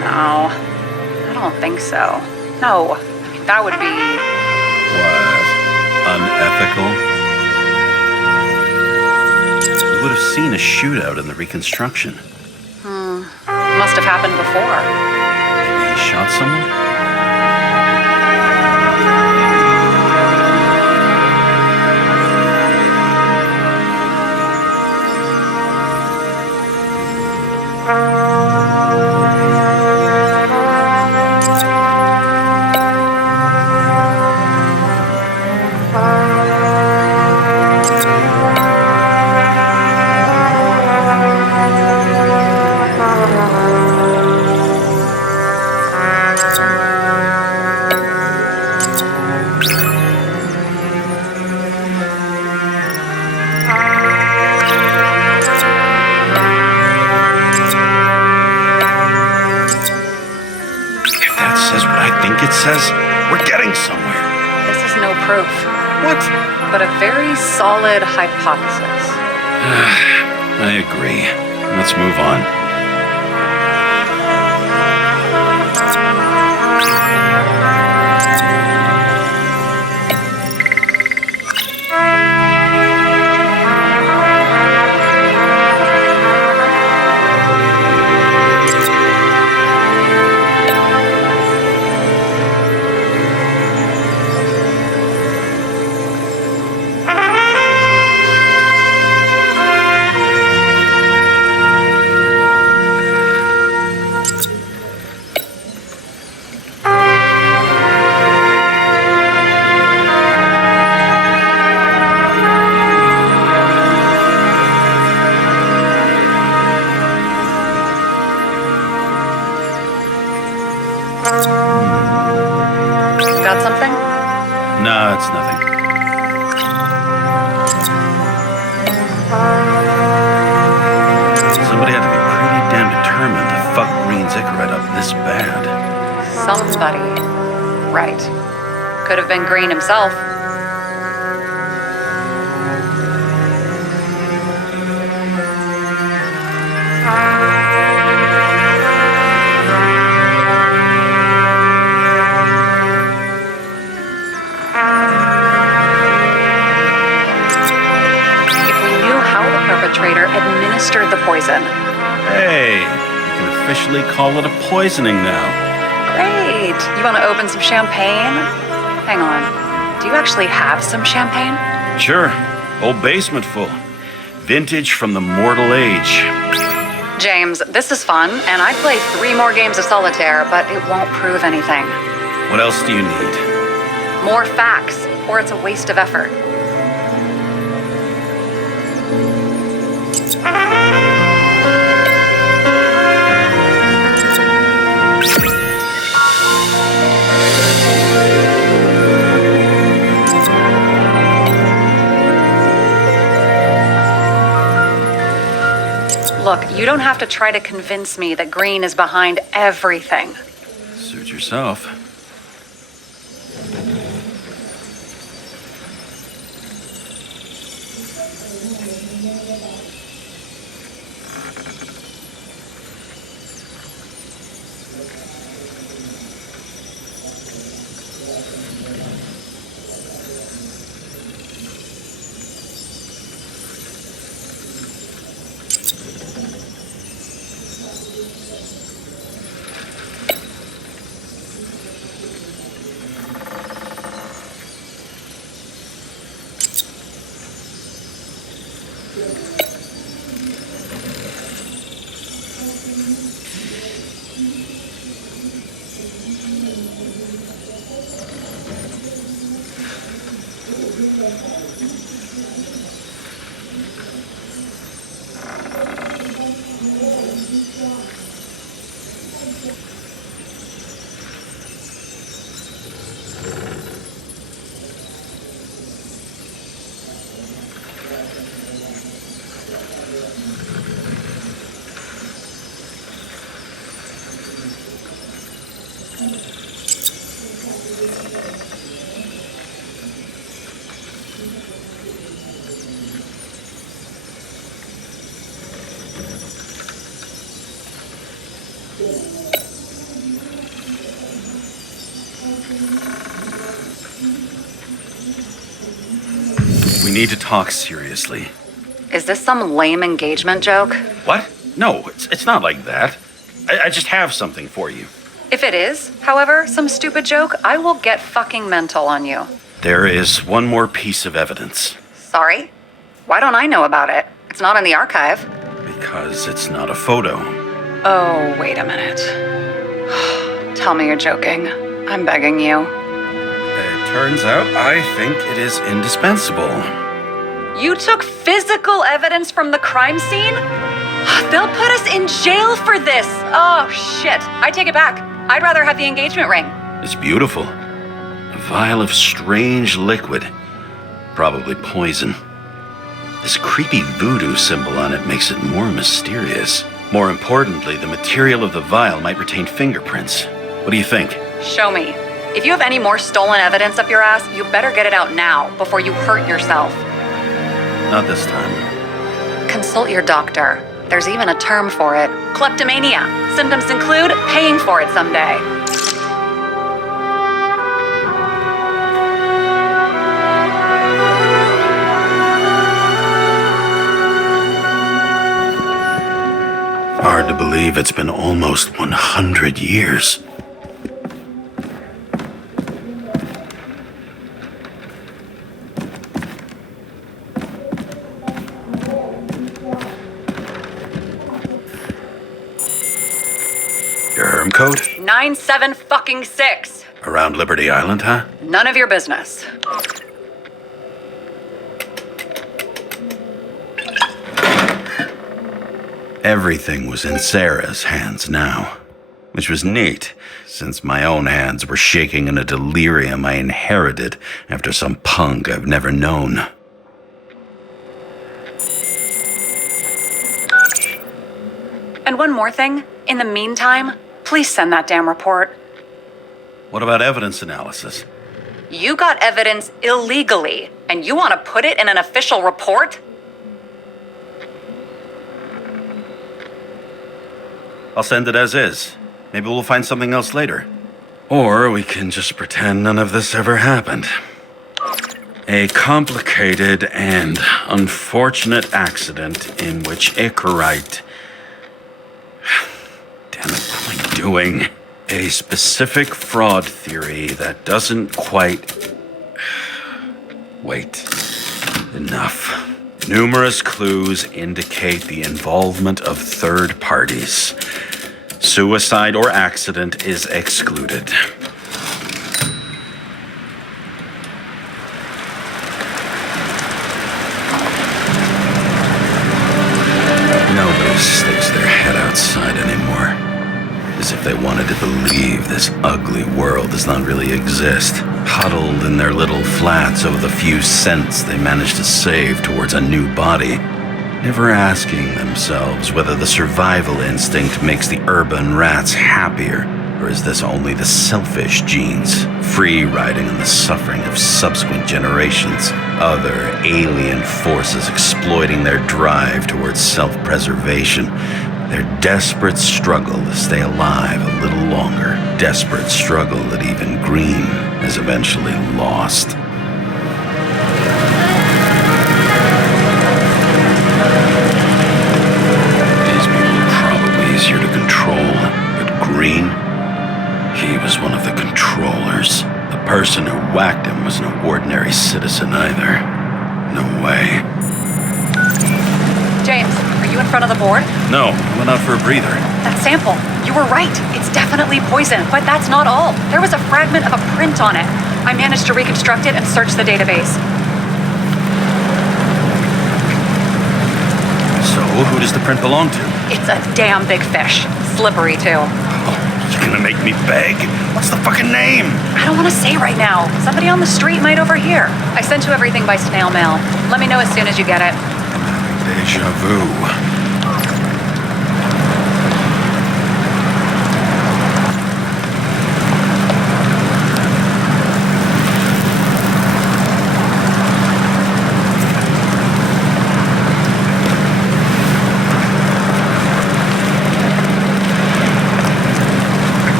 No. I don't think so. No. I mean, that would be... What? Unethical? We would have seen a shootout in the reconstruction. Must have happened before. Maybe he shot someone? Says we're getting somewhere. This is no proof. What? but a very solid hypothesis. I agree. Let's move on. Got something? No, it's nothing. Somebody had to be pretty damn determined to fuck Green's Icarus up this bad. Somebody. Right. Could have been Green himself. Perpetrator administered the poison. Hey, you can officially call it a poisoning now. Great. You want to open some champagne? Hang on. Do you actually have some champagne? Sure. Whole basement full. Vintage from the mortal age. James, this is fun, and I'd play 3 more games of solitaire, but it won't prove anything. What else do you need? More facts, or it's a waste of effort. Look, you don't have to try to convince me that Green is behind everything. Suit yourself. We need to talk seriously. Is this some lame engagement joke? What? No, it's not like that. I just have something for you. If it is, however, some stupid joke, I will get fucking mental on you. There is one more piece of evidence. Sorry? Why don't I know about it? It's not in the archive. Because it's not a photo. Oh, wait a minute. Tell me you're joking. I'm begging you. It turns out I think it is indispensable. You took physical evidence from the crime scene? They'll put us in jail for this. Oh, shit. I take it back. I'd rather have the engagement ring. It's beautiful. A vial of strange liquid. Probably poison. This creepy voodoo symbol on it makes it more mysterious. More importantly, the material of the vial might retain fingerprints. What do you think? Show me. If you have any more stolen evidence up your ass, you better get it out now before you hurt yourself. Not this time. Consult your doctor. There's even a term for it. Kleptomania. Symptoms include paying for it someday. Hard to believe it's been almost 100 years. Your herm code? 97-fucking-6. Around Liberty Island, huh? None of your business. Everything was in Sarah's hands now, which was neat, since my own hands were shaking in a delirium I inherited after some punk I've never known. And one more thing. In the meantime, please send that damn report. What about evidence analysis? You got evidence illegally, and you want to put it in an official report? I'll send it as is. Maybe we'll find something else later. Or we can just pretend none of this ever happened. A complicated and unfortunate accident in which Icarite... Damn it, what am I doing? A specific fraud theory that doesn't quite... Wait. Enough. Numerous clues indicate the involvement of third parties. Suicide or accident is excluded. Nobody sticks their head outside anymore. As if they wanted to believe this ugly world does not really exist. Huddled in their little flats over the few cents they managed to save towards a new body. Never asking themselves whether the survival instinct makes the urban rats happier, or is this only the selfish genes, free riding on the suffering of subsequent generations, other alien forces exploiting their drive towards self-preservation, their desperate struggle to stay alive a little longer, desperate struggle that even Green has eventually lost. These people are probably easier to control, but Green, he was one of the controllers. The person who whacked him was no ordinary citizen either. No way. James, are you in front of the board? No, I went out for a breather. That sample. You were right. It's definitely poison, but that's not all. There was a fragment of a print on it. I managed to reconstruct it and search the database. So, who does the print belong to? It's a damn big fish. Slippery, too. Oh, you're gonna make me beg? What's the fucking name? I don't want to say right now. Somebody on the street might overhear. I sent you everything by snail mail. Let me know as soon as you get it. Deja vu.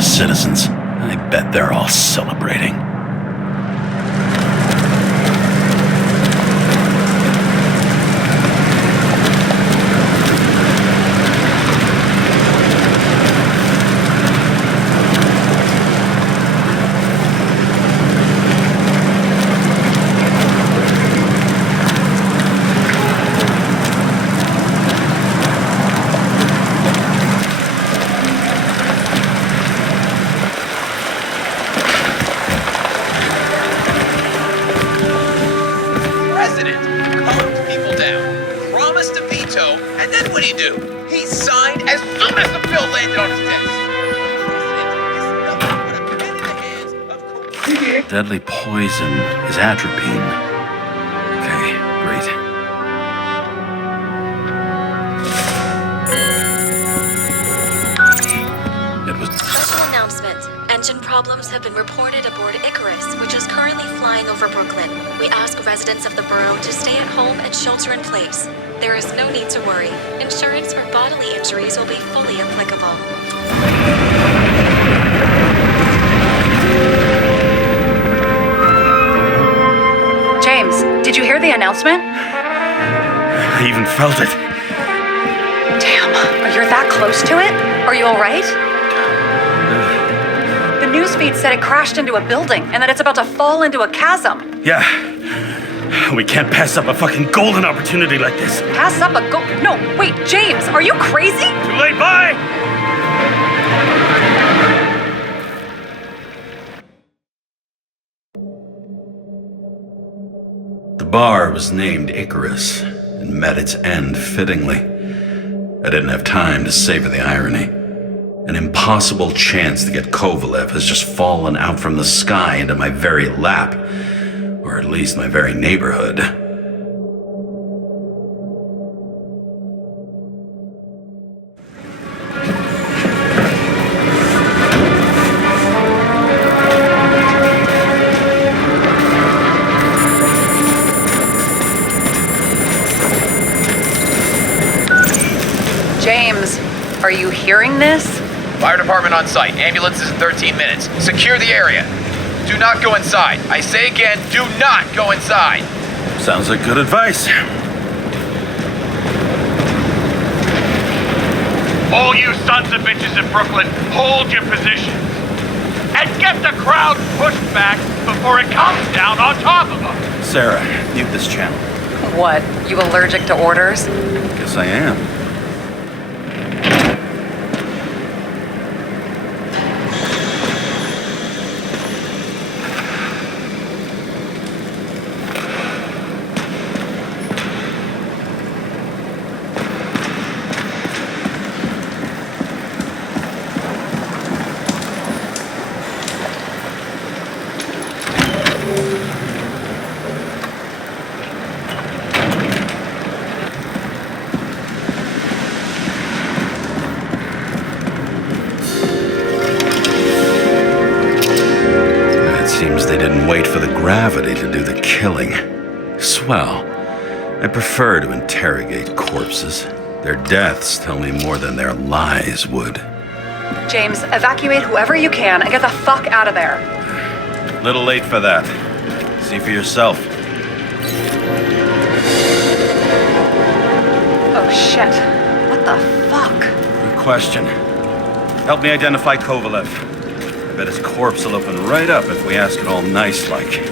Citizens. I bet they're all celebrating. And then what'd he do? He signed as soon as the bill landed on his desk. President is nothing but a pen in the hand. deadly poison is atropine. Okay, great. It was... Special announcement. Engine problems have been reported aboard Icarus, which is currently flying over Brooklyn. We ask residents of the borough to stay at home and shelter in place. There is no need to worry. Insurance for bodily injuries will be fully applicable. James, did you hear the announcement? I even felt it. Damn, you're that close to it? Are you all right? The newsfeed said it crashed into a building and that it's about to fall into a chasm. Yeah. We can't pass up a fucking golden opportunity like this. Pass up a No, wait, James, are you crazy? Too late, bye! The bar was named Icarus and met its end fittingly. I didn't have time to savor the irony. An impossible chance to get Kovalev has just fallen out from the sky into my very lap, or at least my very neighborhood. James, are you hearing this? Fire department on site. Ambulances in 13 minutes. Secure the area. Do not go inside. I say again, do not go inside. Sounds like good advice. All you sons of bitches in Brooklyn, hold your positions. And get the crowd pushed back before it comes down on top of them. Sarah, mute this channel. What, you allergic to orders? Guess I am. Seems they didn't wait for the gravity to do the killing. Swell. I prefer to interrogate corpses. Their deaths tell me more than their lies would. James, evacuate whoever you can and get the fuck out of there. Little late for that. See for yourself. Oh shit. What the fuck? Good question. Help me identify Kovalev. I bet his corpse will open right up if we ask it all nice-like.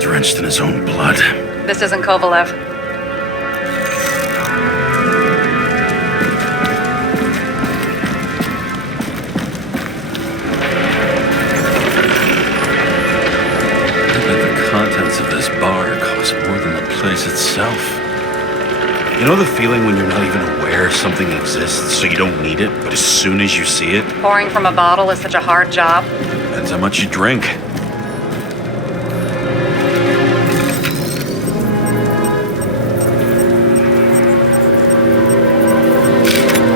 Drenched in his own blood. This isn't Kovalev. Place itself. You know the feeling when you're not even aware something exists, so you don't need it, but as soon as you see it... Pouring from a bottle is such a hard job. Depends how much you drink.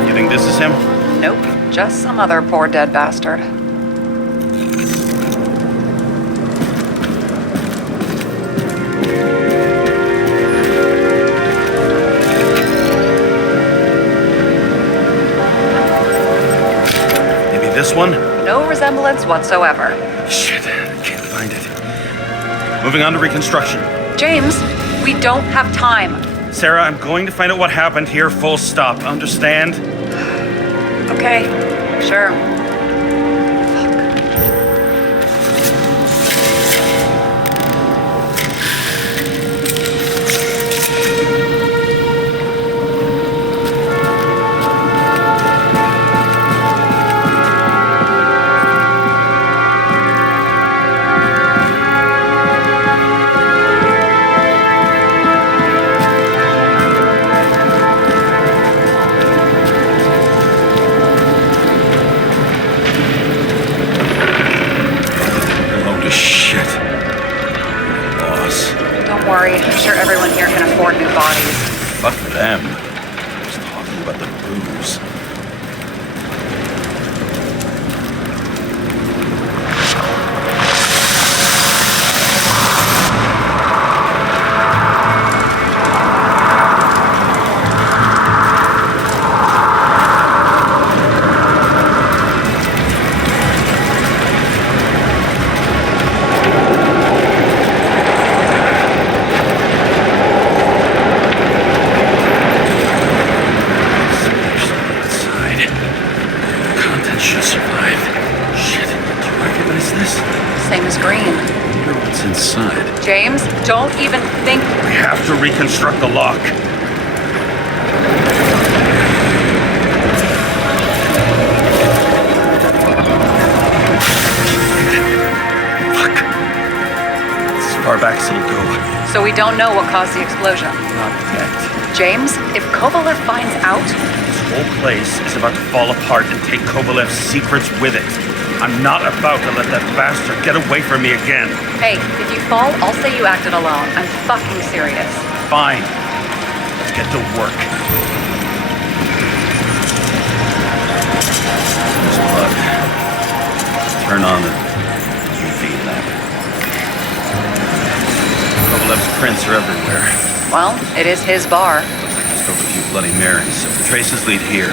You think this is him? Nope, just some other poor dead bastard. This one? No resemblance whatsoever. Shit, I can't find it. Moving on to reconstruction. James, we don't have time. Sarah, I'm going to find out what happened here, full stop. Understand? Okay, sure. about the booze. James, don't even think... We have to reconstruct the lock. Fuck. As far back as it'll go. So we don't know what caused the explosion? Not yet. James, if Kovalev finds out... This whole place is about to fall apart and take Kovalev's secrets with it. I'm not about to let that bastard get away from me again. Hey, if you fall, I'll say you acted alone. I'm fucking serious. Fine. Let's get to work. There's blood. Turn on the UV lamp. Kovalev's prints are everywhere. Well, it is his bar. Looks like just over a few Bloody Marys. If the traces lead here,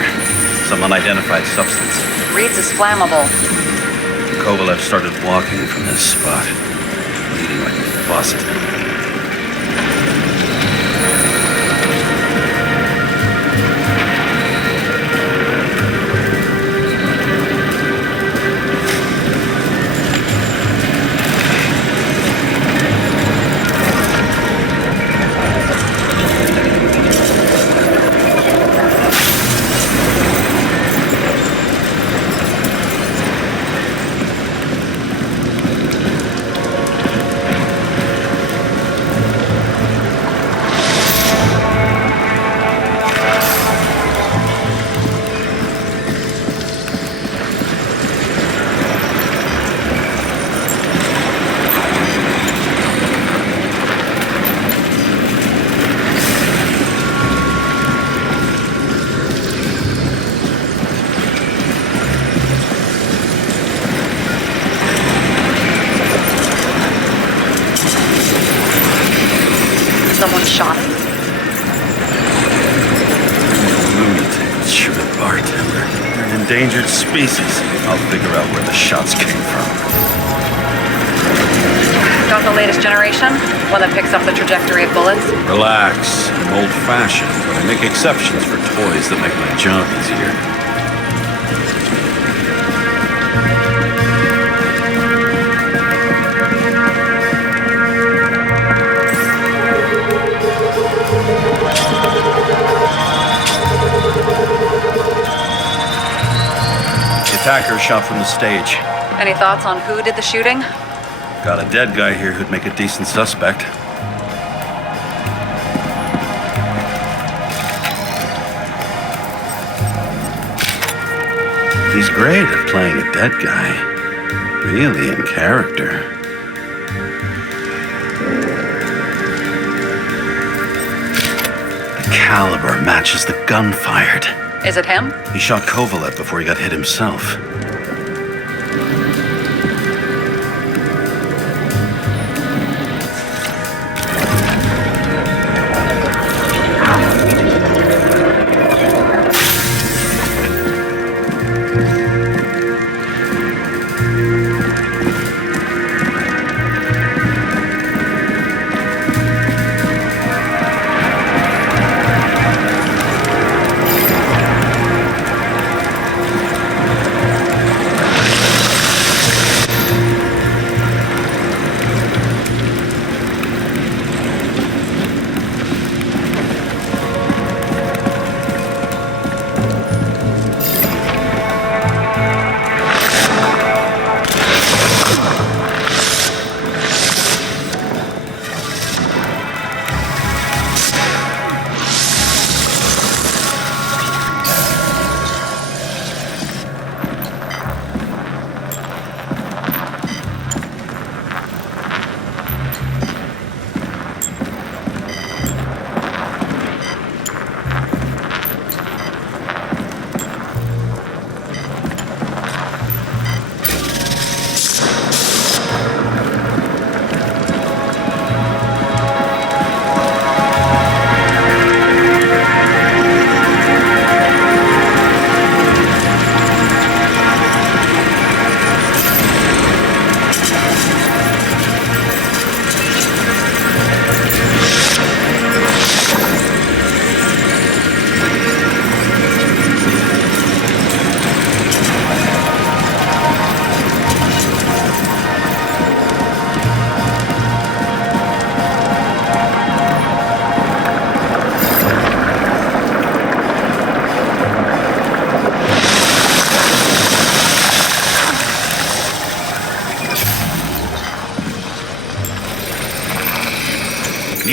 some unidentified substance. Reed's is flammable. Kovalev started walking from this spot, bleeding like a faucet. Someone shot him? Lunatic, shoot a bartender. They're an endangered species. I'll figure out where the shots came from. Got the latest generation? One that picks up the trajectory of bullets? Relax. I'm old-fashioned, but I make exceptions for toys that make my job easier. Attacker shot from the stage. Any thoughts on who did the shooting? Got a dead guy here who'd make a decent suspect. He's great at playing a dead guy. Really in character. The caliber matches the gun fired. Is it him? He shot Kovalev before he got hit himself.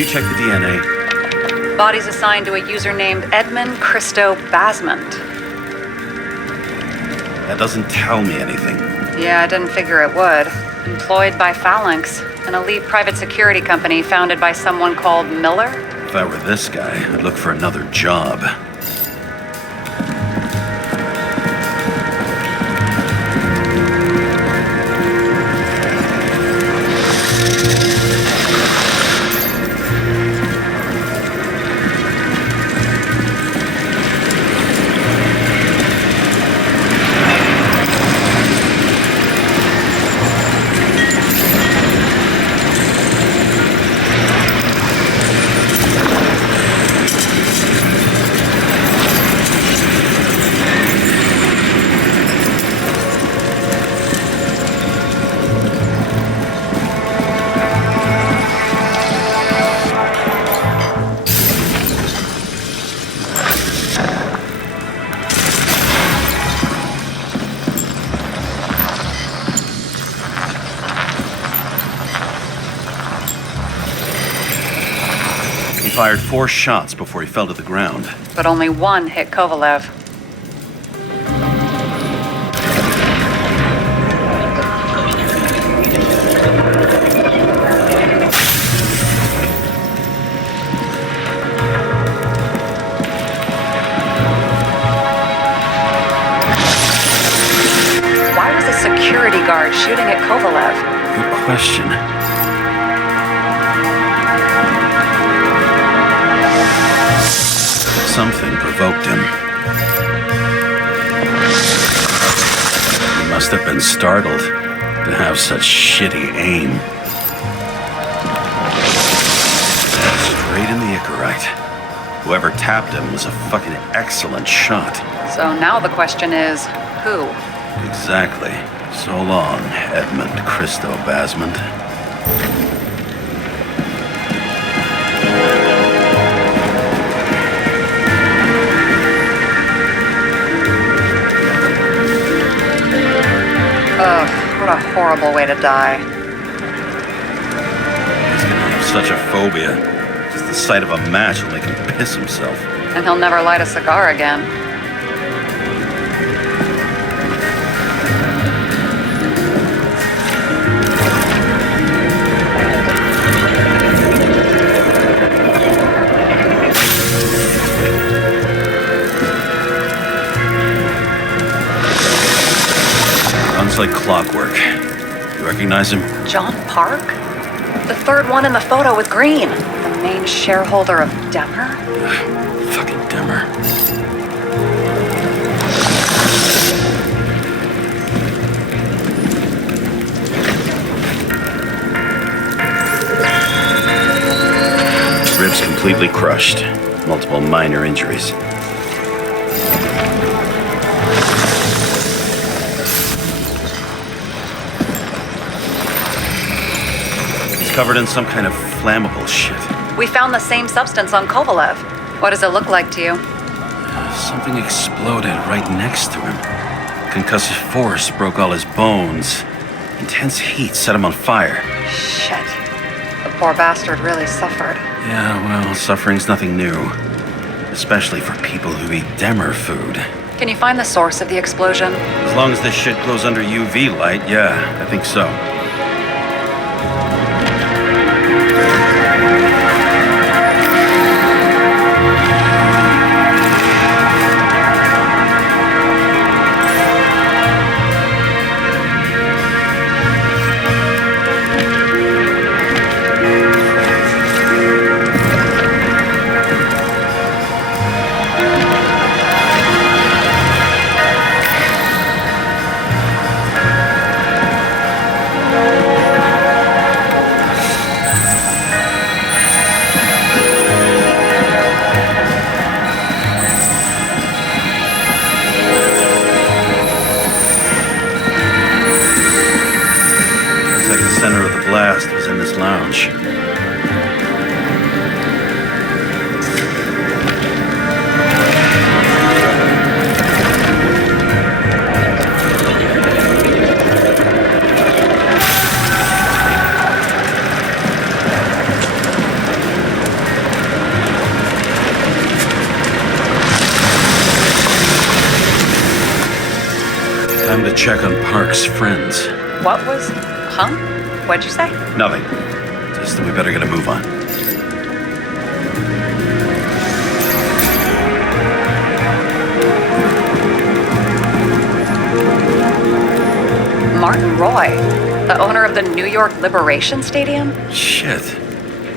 check the DNA. Body's assigned to a user named Edmund Christo Basment. That doesn't tell me anything. Yeah, I didn't figure it would. Employed by Phalanx, an elite private security company founded by someone called Miller. If I were this guy, I'd look for another job. He fired 4 shots before he fell to the ground. But only one hit Kovalev. Why was a security guard shooting at Kovalev? Good question. Something provoked him. He must have been startled to have such shitty aim. Straight in the Icarite. Whoever tapped him was a fucking excellent shot. So now the question is, who? Exactly. So long, Edmund Christo Basment. Ugh, what a horrible way to die. He's gonna have such a phobia. Just the sight of a match will make him piss himself. And he'll never light a cigar again. Runs like clockwork. You recognize him? John Park? The third one in the photo with Green. The main shareholder of Demmer? Fucking Demmer. Ribs completely crushed. Multiple minor injuries. Covered in some kind of flammable shit. We found the same substance on Kovalev. What does it look like to you? Something exploded right next to him. Concussive force broke all his bones. Intense heat set him on fire. Shit. The poor bastard really suffered. Yeah, well, suffering's nothing new. Especially for people who eat Demmer food. Can you find the source of the explosion? As long as this shit glows under UV light, yeah, I think so. Time to check on Park's friends. What was... Huh? What'd you say? Nothing. Just that we better get a move on. Martin Roy, the owner of the New York Liberation Stadium? Shit.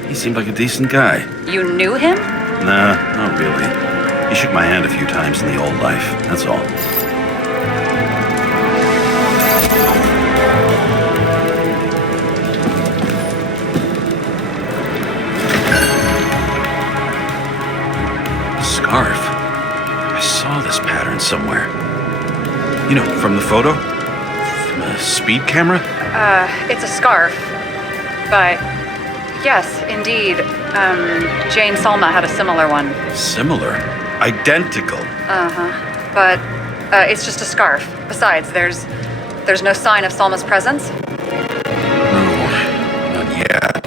He seemed like a decent guy. You knew him? Nah, not really. He shook my hand a few times in the old life, that's all. Scarf. I saw this pattern somewhere. You know, from the photo? From a speed camera? It's a scarf. But, yes, indeed. Jane Salma had a similar one. Similar? Identical? Uh-huh. But, it's just a scarf. Besides, there's no sign of Salma's presence. No, not yet.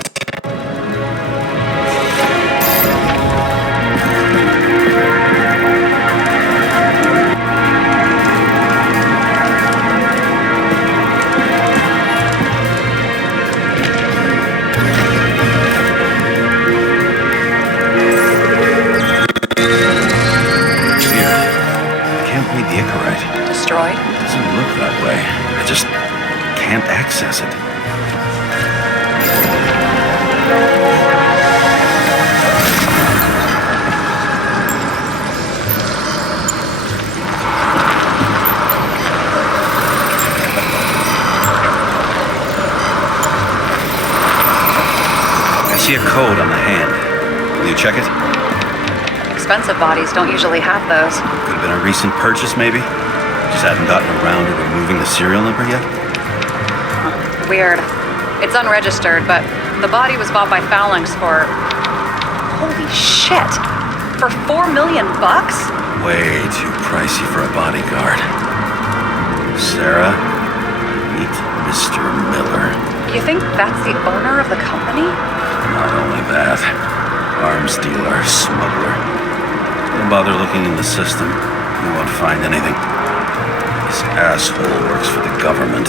Destroyed? Doesn't look that way. I just can't access it. I see a code on the hand. Will you check it? Expensive bodies don't usually have those. Could have been a recent purchase, maybe? Just hadn't gotten around to removing the serial number yet? Weird. It's unregistered, but the body was bought by Phalanx for... Holy shit! For $4 million? Way too pricey for a bodyguard. Sarah, meet Mr. Miller. You think that's the owner of the company? Not only that, arms dealer, smuggler. Don't bother looking in the system. You won't find anything. This asshole works for the government.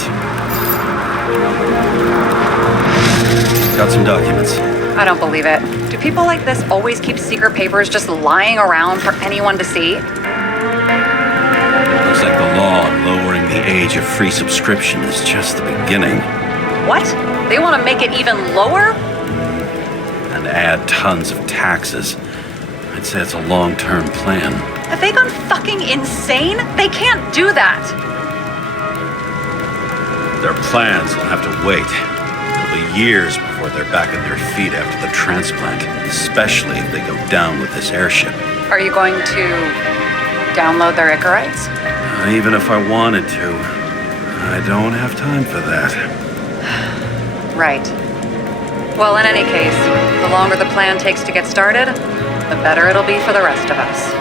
Got some documents. I don't believe it. Do people like this always keep secret papers just lying around for anyone to see? Looks like the law on lowering the age of free subscription is just the beginning. What? They want to make it even lower? And add tons of taxes. I'd say it's a long-term plan. Have they gone fucking insane? They can't do that! Their plans will have to wait. It'll be years before they're back on their feet after the transplant, especially if they go down with this airship. Are you going to download their Icarites? Even if I wanted to, I don't have time for that. Right. Well, in any case, the longer the plan takes to get started, the better it'll be for the rest of us.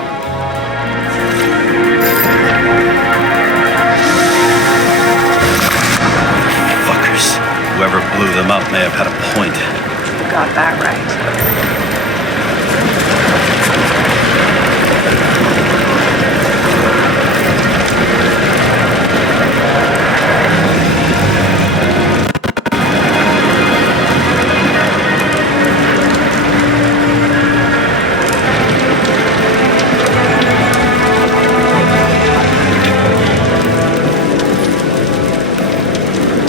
Fuckers. Whoever blew them up may have had a point. You got that right.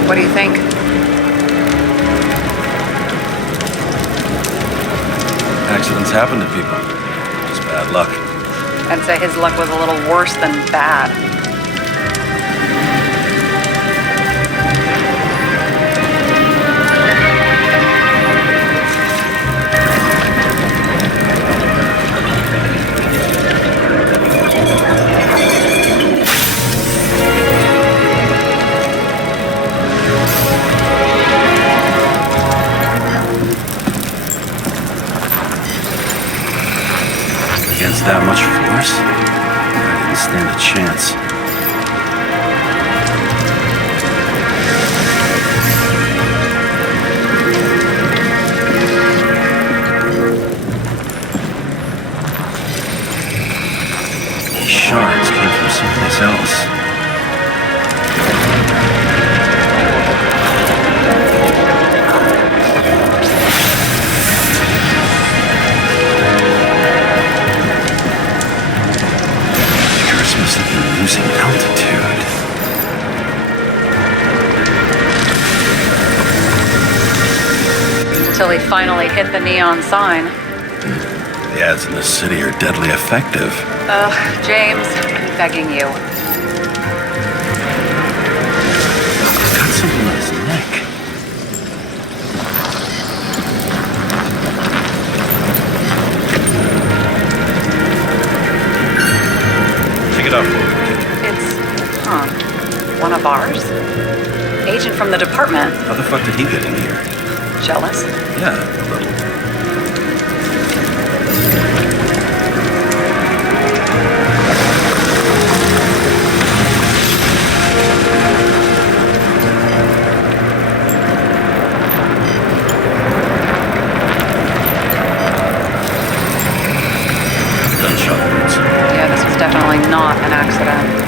What do you think? Accidents happen to people. Just bad luck. I'd say his luck was a little worse than bad. Against that much force, I didn't stand a chance. These shards came from someplace else. you're losing altitude. Until he finally hit the neon sign. The ads in the city are deadly effective. Ugh, James, I'm begging you. He's got something on his neck. Check it out. It's, one of ours? Agent from the department. How the fuck did he get in here? Jealous? Yeah, a little. Gunshot wounds. Yeah, this was definitely not an accident.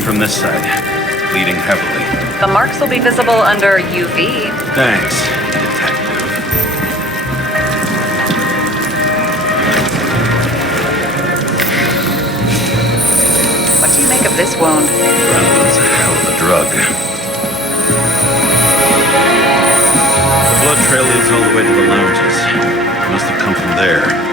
From this side, bleeding heavily. The marks will be visible under UV. Thanks, detective. What do you make of this wound? Adrenaline's a hell of a drug. The blood trail leads all the way to the lounges. Must have come from there.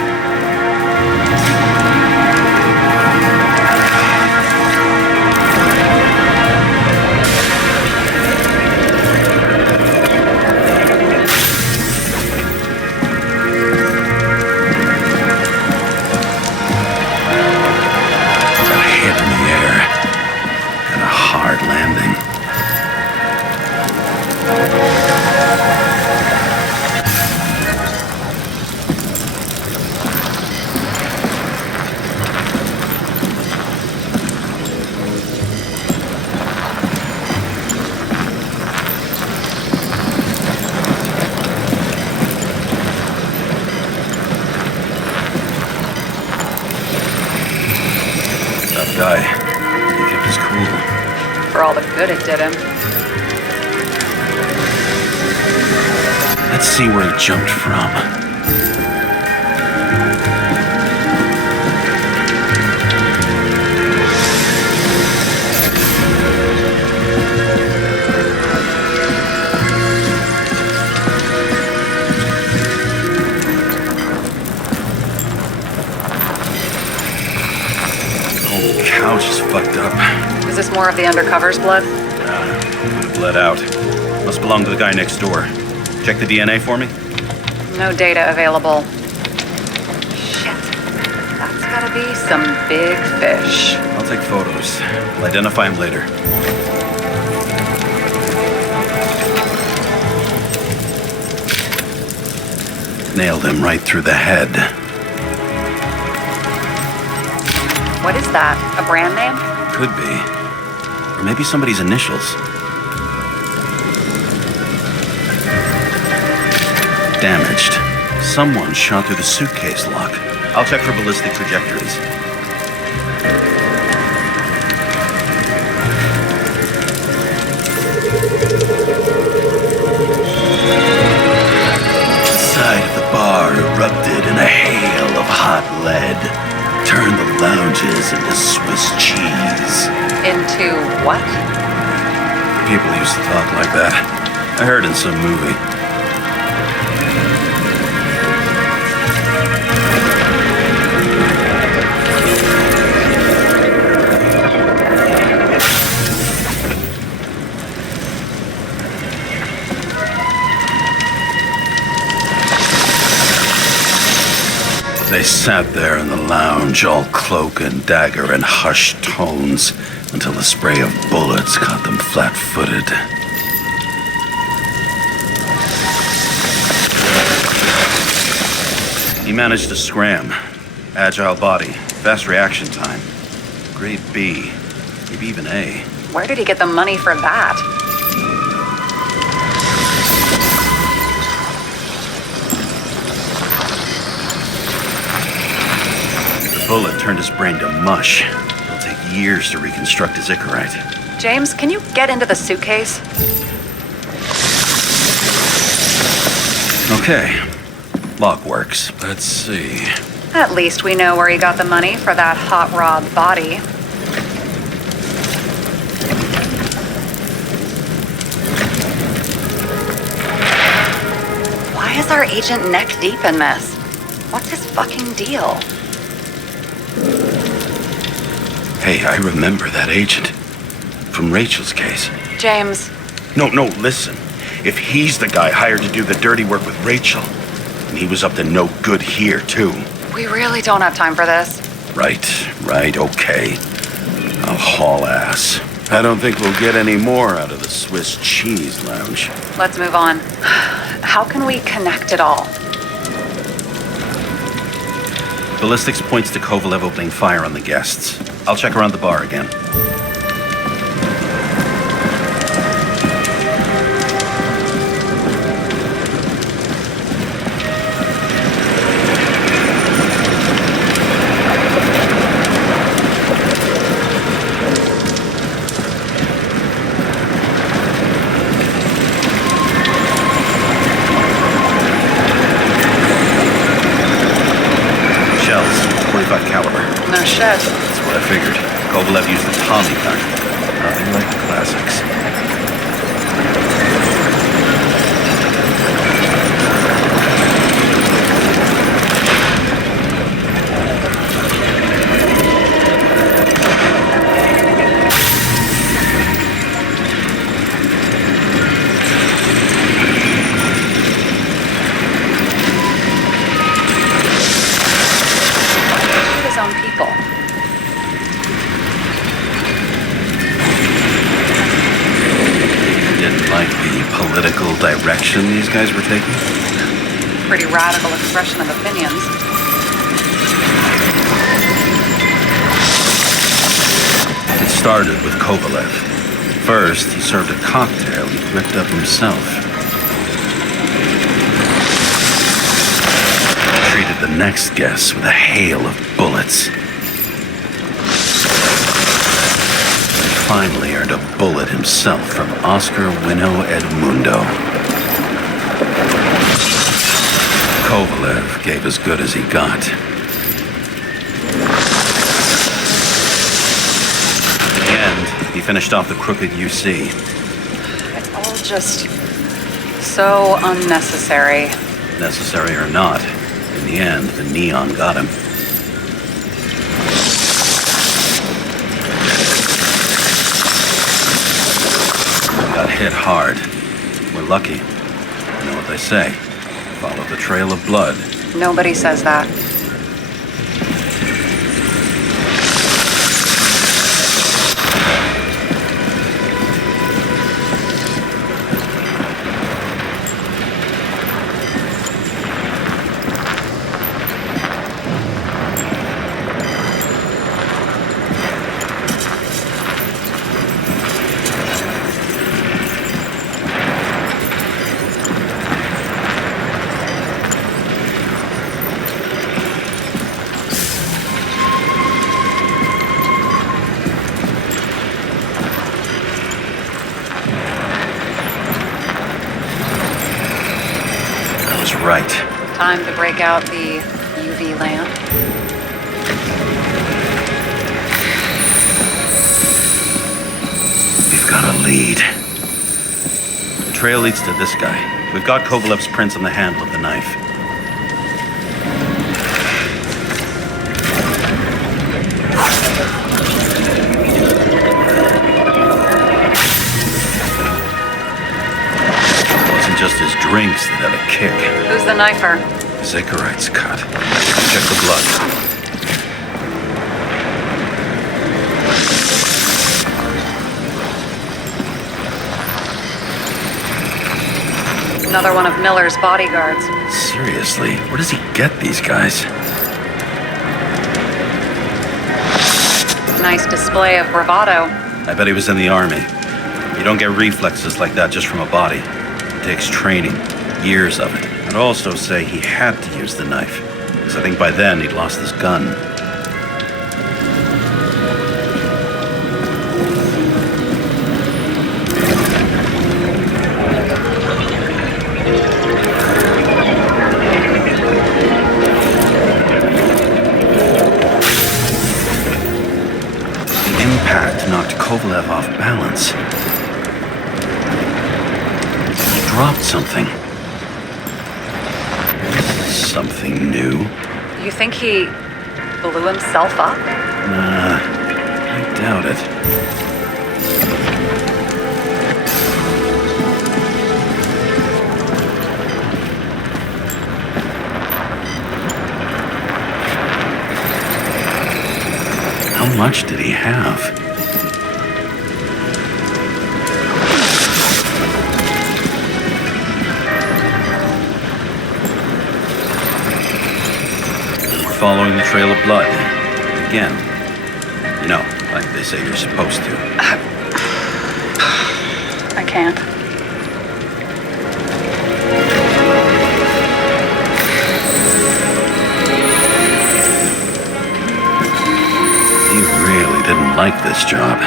Guy. He kept his cool. For all the good it did him. Let's see where he jumped from. Couch is fucked up. Is this more of the undercover's blood? Would have bled out. Must belong to the guy next door. Check the DNA for me? No data available. Shit. That's gotta be some big fish. I'll take photos. I'll identify him later. Nailed him right through the head. What is that? A brand name? Could be. Or maybe somebody's initials. Damaged. Someone shot through the suitcase lock. I'll check for ballistic trajectories. The side of the bar erupted in a hail of hot lead. Turned the lounges into Swiss cheese. Into what? People used to talk like that. I heard in some movie. They sat there in the lounge, all cloak and dagger and hushed tones, until the spray of bullets caught them flat-footed. He managed to scram. Agile body, fast reaction time. Grade B, maybe even A. Where did he get the money for that? bullet turned his brain to mush. It'll take years to reconstruct his Icarite. James, can you get into the suitcase? Okay. Lock works. Let's see. At least we know where he got the money for that hot rod body. Why is our agent neck deep in this? What's his fucking deal? Hey, I remember that agent. From Rachel's case. James. No, listen. If he's the guy hired to do the dirty work with Rachel, and he was up to no good here, too. We really don't have time for this. Right, okay. I'll haul ass. I don't think we'll get any more out of the Swiss Cheese Lounge. Let's move on. How can we connect it all? Ballistics points to Kovalev opening fire on the guests. I'll check around the bar again. No shit. That's what I figured. Kovalev used the Tommy gun. Nothing like the classics. His own people. Didn't like the political direction these guys were taking? Pretty radical expression of opinions. It started with Kovalev. First, he served a cocktail he whipped up himself. Treated the next guest with a hail of bullets. And finally earned a bullet himself from Oscar Wino Edmundo. Kovalev gave as good as he got. In the end, he finished off the crooked UC. It's all just so unnecessary. Necessary or not, in the end, the neon got him. He got hit hard. We're lucky. You know what they say. Follow the trail of blood. Nobody says that. Right. Time to break out the UV lamp. We've got a lead. The trail leads to this guy. We've got Kovalev's prints on the handle of the knife. Just his drinks that had a kick. Who's the knifer? His Icarite's cut. Check the blood. Another one of Miller's bodyguards. Seriously, where does he get these guys? Nice display of bravado. I bet he was in the army. You don't get reflexes like that just from a body. It takes training, years of it. I'd also say he had to use the knife, because I think by then he'd lost his gun. Kovalev off balance. He dropped something. Something new. You think he blew himself up? Nah, I doubt it. How much did he have? Following the trail of blood. Again. You know, like they say you're supposed to. I can't. He really didn't like this job.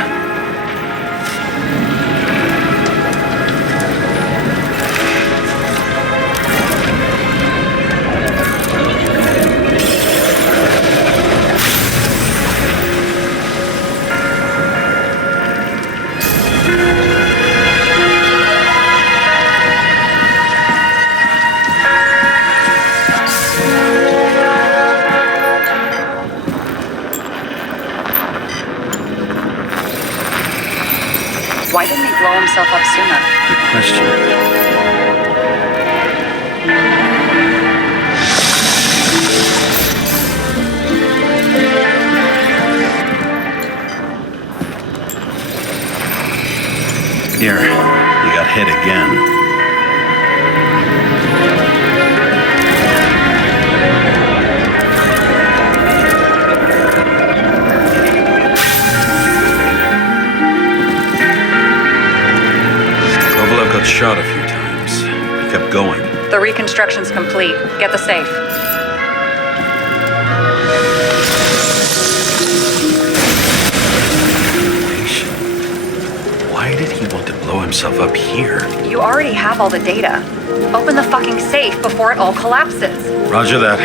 Why didn't he blow himself up sooner? Good question. Here, you got hit again. Kovalev got shot a few times. He kept going. The reconstruction's complete. Get the safe. Why did he want to blow himself up here? You already have all the data. Open the fucking safe before it all collapses. Roger that.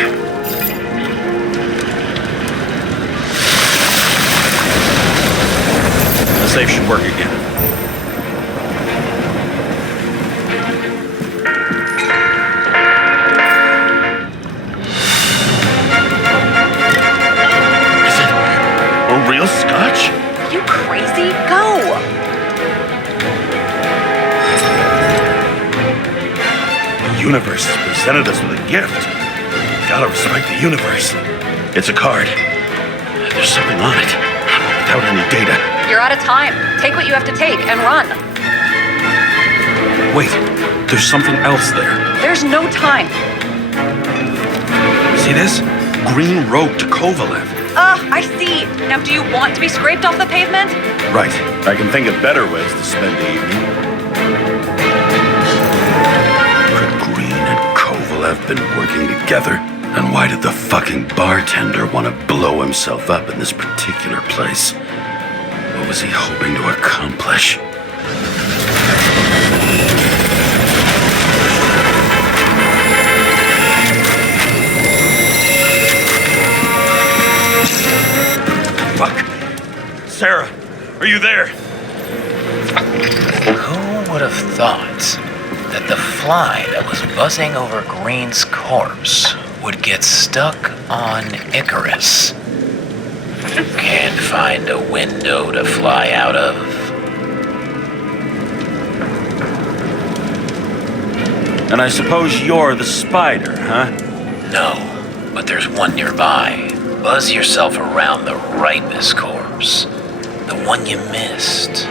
The safe should work again. Is it a real scotch? You crazy? Go! The universe has presented us with a gift. Gotta respect the universe. It's a card. There's something on it. Without any data. You're out of time. Take what you have to take and run. Wait, there's something else there. There's no time. See this? Green rope to Kovalev. I see. Now, do you want to be scraped off the pavement? Right. I can think of better ways to spend the evening. Could Green and Kovalev been working together? And why did the fucking bartender want to blow himself up in this particular place? What was he hoping to accomplish? Fuck! Sarah, are you there? Who would have thought that the fly that was buzzing over Green's corpse would get stuck on Icarus? Can't find a window to fly out of. And I suppose you're the spider, huh? No, but there's one nearby. Buzz yourself around the Ripus corpse. The one you missed.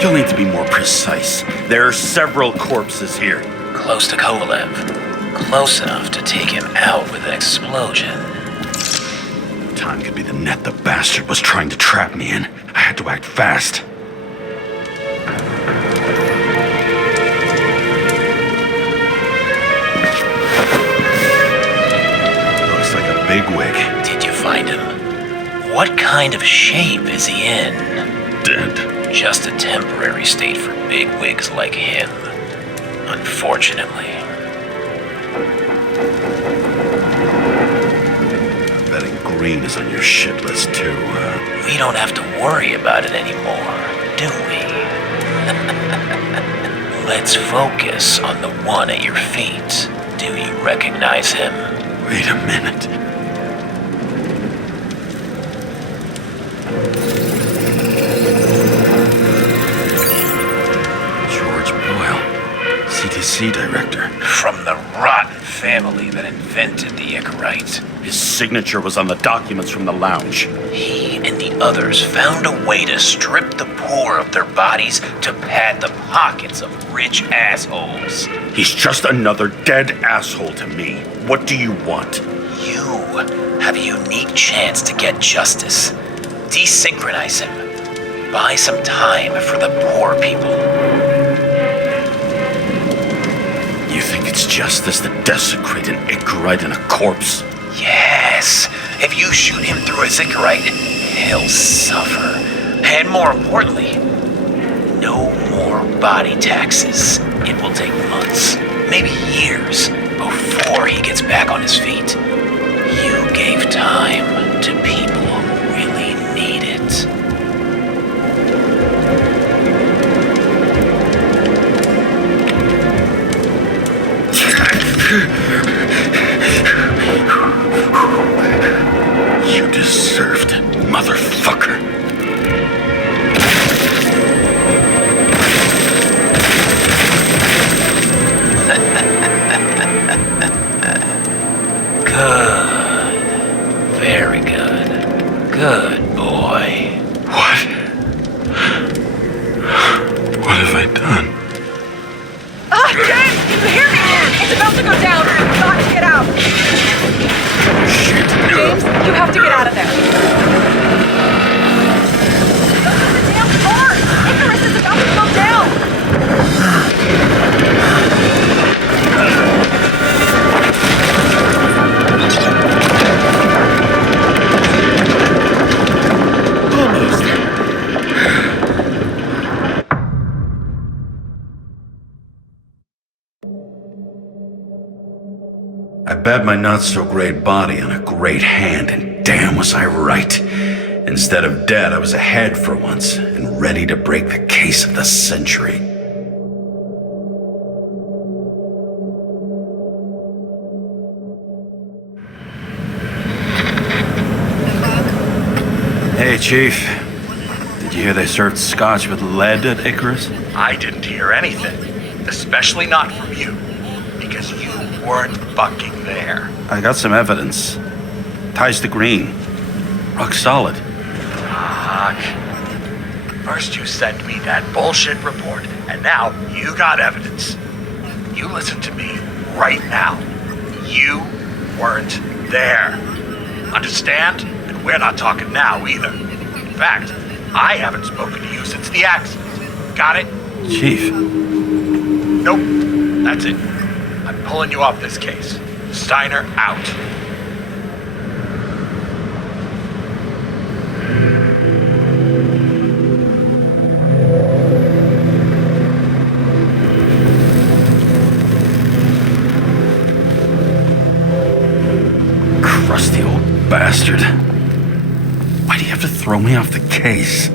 You'll need to be more precise. There are several corpses here. Close to Kovalev. Close enough to take him out with an explosion. Time could be the net the bastard was trying to trap me in. I had to act fast. Looks like a bigwig. Did you find him? What kind of shape is he in? Dead. Just a temporary state for bigwigs like him. Unfortunately. I'm betting Green is on your shit list too, We don't have to worry about it anymore, do we? Let's focus on the one at your feet. Do you recognize him? Wait a minute. George Boyle, CTC director. From the rotten family that invented the Icarite. His signature was on the documents from the lounge. He and the others found a way to strip the poor of their bodies to pad the pockets of rich assholes. He's just another dead asshole to me. What do you want? You have a unique chance to get justice. Desynchronize him. Buy some time for the poor people. You think it's justice to desecrate an Icarite and a corpse? Yes. If you shoot him through his Icarite, he'll suffer. And more importantly, no more body taxes. It will take months, maybe years, before he gets back on his feet. You gave time to people who really need it. You deserved it, motherfucker. Good. Very good. Good boy. What? What have I done? James, can you hear me? It's about to go down. I've got to get out. Shit. James, you have to get out of there. The damn car! Icarus is about to go down. I bet my not-so-great body on a great hand, and damn was I right. Instead of dead, I was ahead for once, and ready to break the case of the century. Hey, Chief. Did you hear they served scotch with lead at Icarus? I didn't hear anything, especially not from you, because you weren't fucking there. I got some evidence. Ties to Green. Rock solid. Fuck. First you sent me that bullshit report, and now you got evidence. You listen to me right now. You weren't there. Understand? And we're not talking now either. In fact, I haven't spoken to you since the accident. Got it? Chief. Nope. That's it. I'm pulling you off this case. Steiner out. Crusty old bastard. Why do you have to throw me off the case?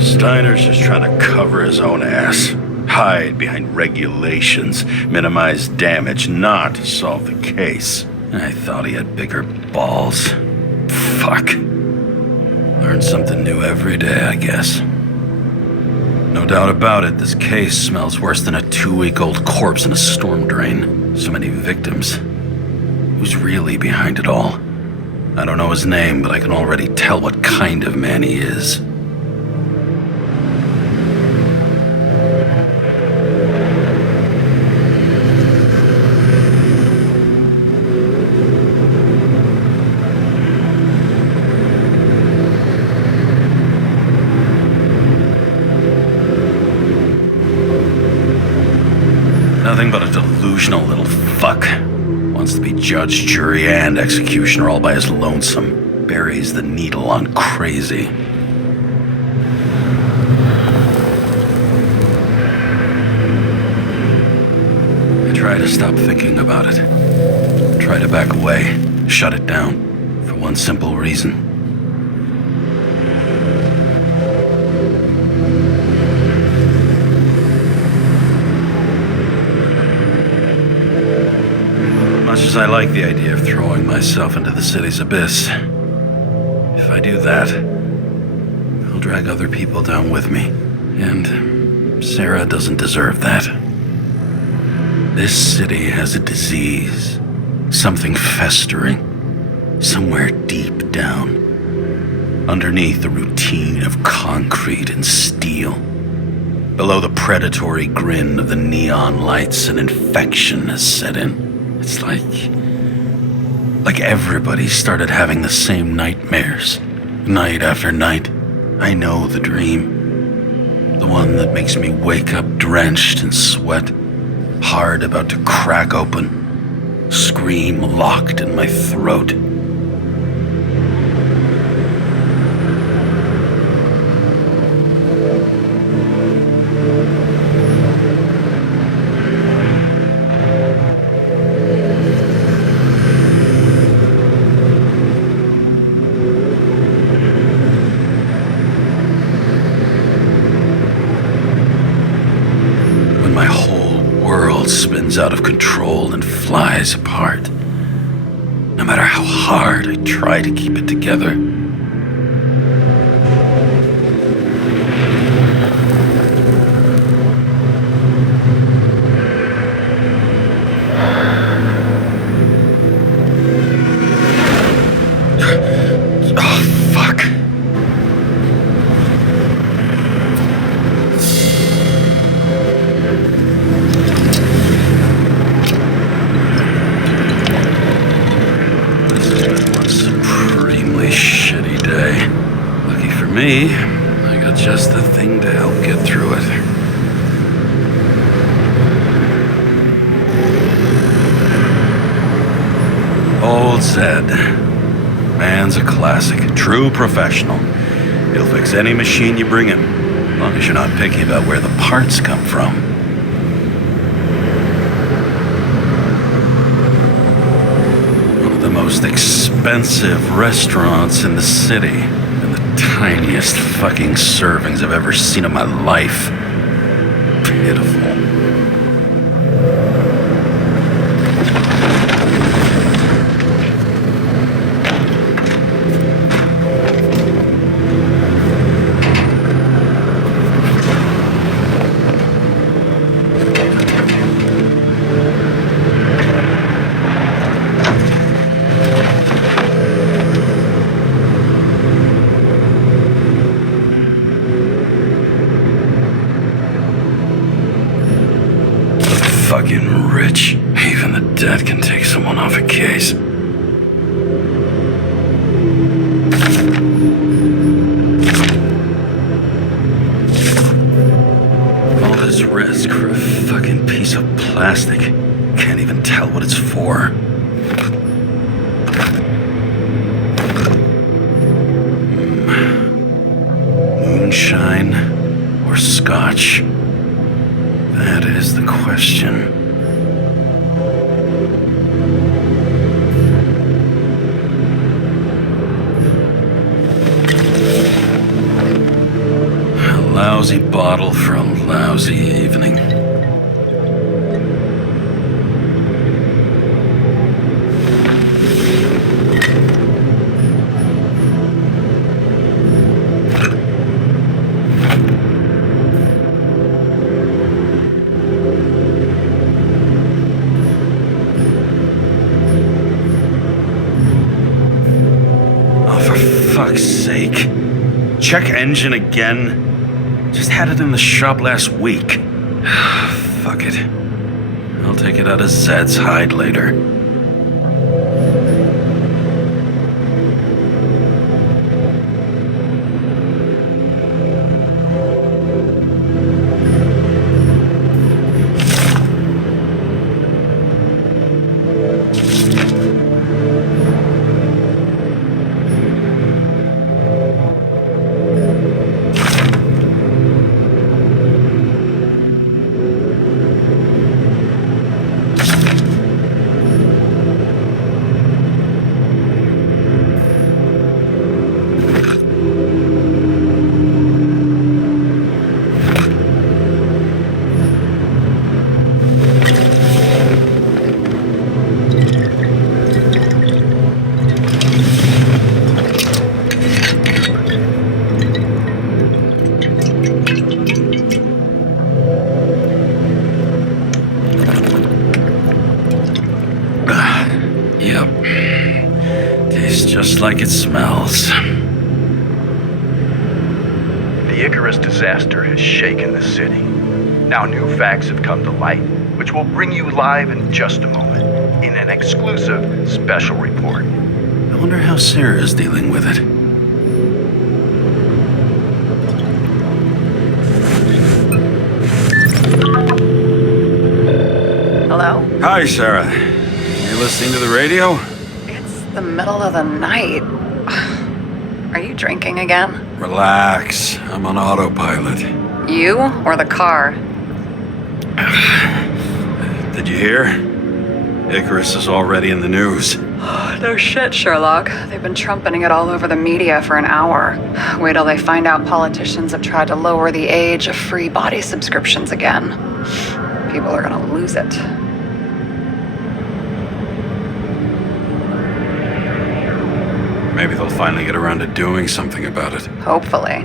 Steiner's just trying to cover his own ass. Hide behind regulations, minimize damage, not solve the case. I thought he had bigger balls. Fuck. Learn something new every day, I guess. No doubt about it, this case smells worse than a 2-week-old corpse in a storm drain. So many victims. Who's really behind it all? I don't know his name, but I can already tell what kind of man he is. nothing but a delusional little fuck. Wants to be judge, jury, and executioner all by his lonesome. Buries the needle on crazy. I try to stop thinking about it. Try to back away, shut it down, for one simple reason. Much as I like the idea of throwing myself into the city's abyss, if I do that, I'll drag other people down with me. And Sarah doesn't deserve that. This city has a disease, something festering, somewhere deep down, underneath the routine of concrete and steel. Below the predatory grin of the neon lights, an infection has set in. It's like everybody started having the same nightmares, night after night. I know the dream. The one that makes me wake up drenched in sweat, heart about to crack open, scream locked in my throat. My whole world spins out of control and flies apart. No matter how hard I try to keep it together. Oh, fuck. Shitty day. Lucky for me, I got just the thing to help get through it. Old Zed. Man's a classic. True professional. He'll fix any machine you bring him, as long as you're not picky about where the parts come from. The most expensive restaurants in the city, and the tiniest fucking servings I've ever seen in my life. Pitiful. Fucking rich. Even the dead can take someone off a case. All this risk for a fucking piece of plastic. Can't even tell what it's for. Moonshine or scotch? That is the question. A lousy bottle for a lousy evening. Fuck's sake. Check engine again. Just had it in the shop last week. Fuck it. I'll take it out of Zed's hide later. just like it smells. The Icarus disaster has shaken the city. Now new facts have come to light, which will bring you live in just a moment, in an exclusive special report. I wonder how Sarah is dealing with it. Hello? Hi, Sarah. You listening to the radio? It's the middle of the night. Are you drinking again? Relax. I'm on autopilot. You or the car? Did you hear? Icarus is already in the news. No shit, Sherlock. They've been trumpeting it all over the media for an hour. Wait till they find out politicians have tried to lower the age of free body subscriptions again. People are gonna lose it. Maybe they'll finally get around to doing something about it. Hopefully.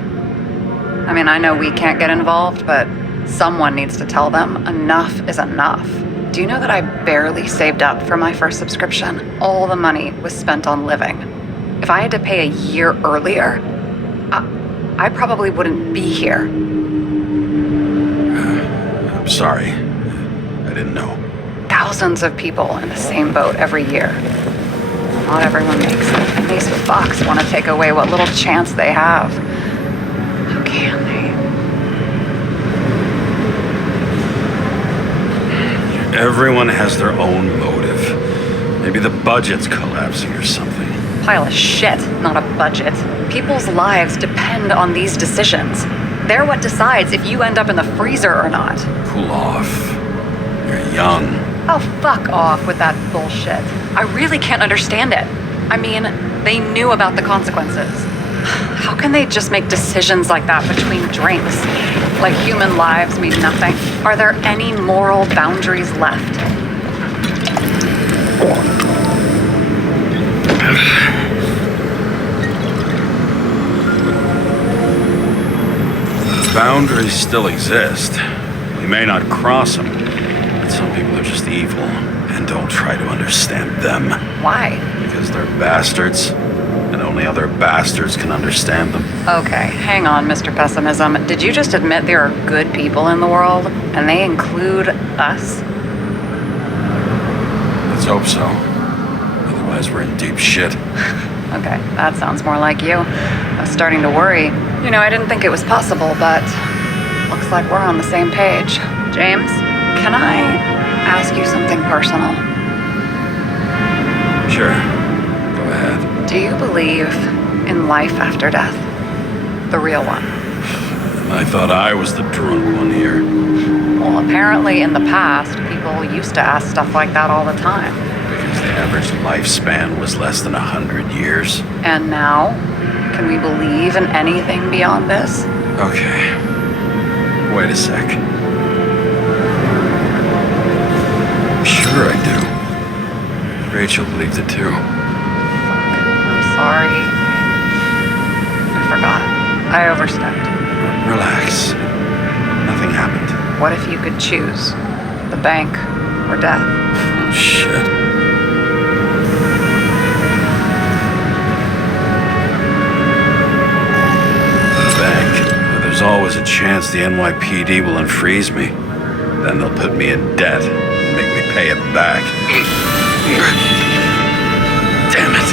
I mean, I know we can't get involved, but someone needs to tell them enough is enough. Do you know that I barely saved up for my first subscription? All the money was spent on living. If I had to pay a year earlier, I probably wouldn't be here. I'm sorry. I didn't know. Thousands of people in the same boat every year. Not everyone makes it. And these fucks want to take away what little chance they have. How can they? Everyone has their own motive. Maybe the budget's collapsing or something. Pile of shit, not a budget. People's lives depend on these decisions. They're what decides if you end up in the freezer or not. Cool off. You're young. Oh, fuck off with that bullshit. I really can't understand it. I mean, they knew about the consequences. How can they just make decisions like that between drinks? Like human lives mean nothing? Are there any moral boundaries left? Boundaries still exist. We may not cross them, but some people are just evil and don't try to understand them. Why? Because they're bastards, and only other bastards can understand them. Okay, hang on, Mr. Pessimism. Did you just admit there are good people in the world, and they include us? Let's hope so. Otherwise, we're in deep shit. Okay, that sounds more like you. I was starting to worry. You know, I didn't think it was possible, but looks like we're on the same page. James, can I ask you something personal? Sure. Go ahead. Do you believe in life after death? The real one? I thought I was the drunk one here. Well, apparently in the past, people used to ask stuff like that all the time. Because the average lifespan was less than 100 years. And now, can we believe in anything beyond this? Okay. Wait a sec. Sure I do. Rachel believed it too. I'm sorry. I forgot. I overstepped. Relax. Nothing happened. What if you could choose? The bank or death? Oh, shit. There's always a chance the NYPD will unfreeze me. Then they'll put me in debt and make me pay it back. Damn it.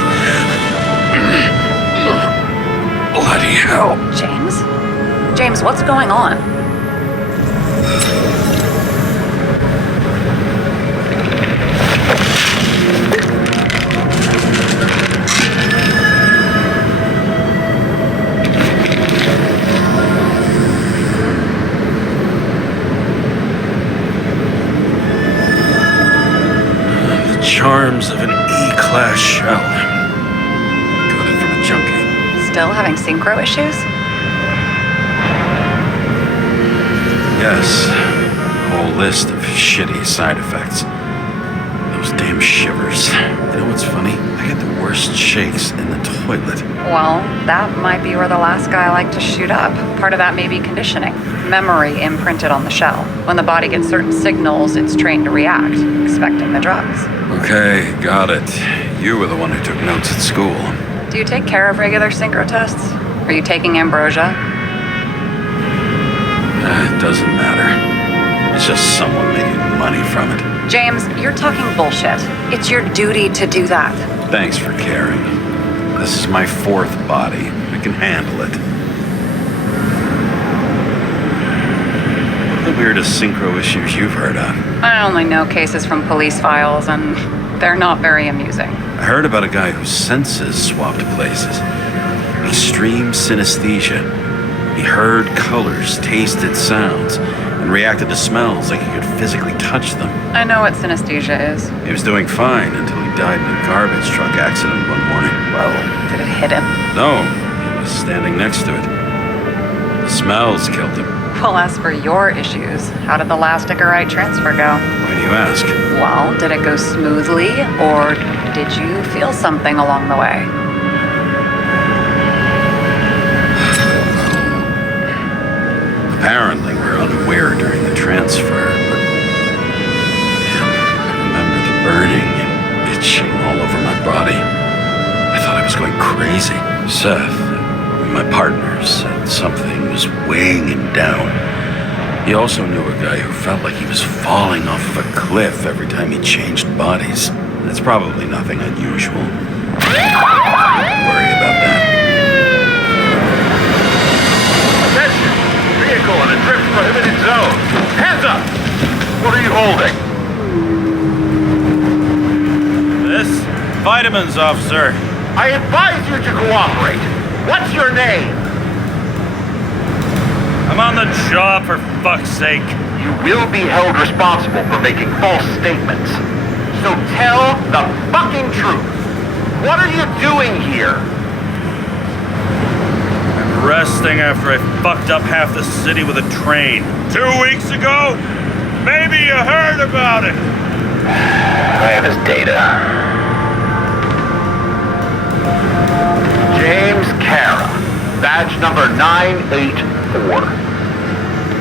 Bloody hell. James? James, what's going on? Charms of an E-class shell. Got it from a junkie. Still having synchro issues? Yes. A whole list of shitty side effects. Those damn shivers. You know what's funny? I get the worst shakes in the toilet. Well, that might be where the last guy liked to shoot up. Part of that may be conditioning. Memory imprinted on the shell. When the body gets certain signals, it's trained to react, expecting the drugs. Okay, got it. You were the one who took notes at school. Do you take care of regular synchro tests? Are you taking ambrosia? It doesn't matter. It's just someone making money from it. James, you're talking bullshit. It's your duty to do that. Thanks for caring. This is my fourth body. I can handle it. What are the weirdest synchro issues you've heard of? I only know cases from police files, and they're not very amusing. I heard about a guy whose senses swapped places. Extreme synesthesia. He heard colors, tasted sounds, and reacted to smells like he could physically touch them. I know what synesthesia is. He was doing fine until he died in a garbage truck accident one morning. Whoa, did it hit him? No, he was standing next to it. The smells killed him. Well, as for your issues, how did the last Icarite transfer go? Why do you ask? Well, did it go smoothly, or did you feel something along the way? Apparently, we're unaware during the transfer, but I remember the burning and itching all over my body. I thought I was going crazy. Seth, my partner, said something was weighing him down. He also knew a guy who felt like he was falling off of a cliff every time he changed bodies. It's probably nothing unusual. Don't worry about that. Attention! Vehicle in a drift prohibited zone. Hands up! What are you holding? This? Vitamins, officer. I advise you to cooperate. What's your name? I'm on the job, for fuck's sake. You will be held responsible for making false statements. So tell the fucking truth. What are you doing here? I'm resting after I fucked up half the city with a train. 2 weeks ago? Maybe you heard about it. I have his data. James Karra, badge number 984.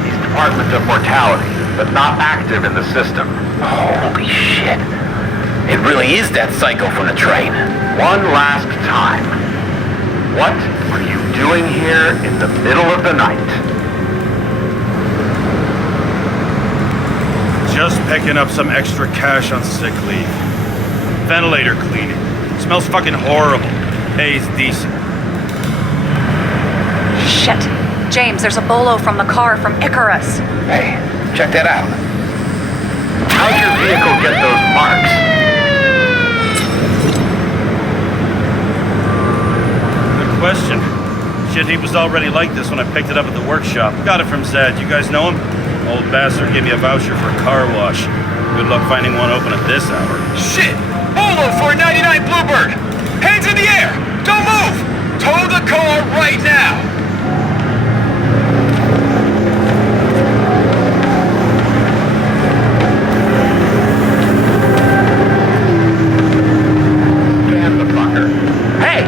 He's Department of Mortality, but not active in the system. Holy shit. It really is that psycho from the train. One last time. What were you doing here in the middle of the night? Just picking up some extra cash on sick leave. Ventilator cleaning. Smells fucking horrible. Pays decent. Shit. James, there's a bolo from the car from Icarus. Hey, check that out. How'd your vehicle get those marks? Good question. Shit, he was already like this when I picked it up at the workshop. Got it from Zed. You guys know him? Old bastard gave me a voucher for a car wash. Good luck finding one open at this hour. Shit! Bolo for a 99 Bluebird! Hands in the air! Don't move! Tow the car right now! Damn the fucker. Hey!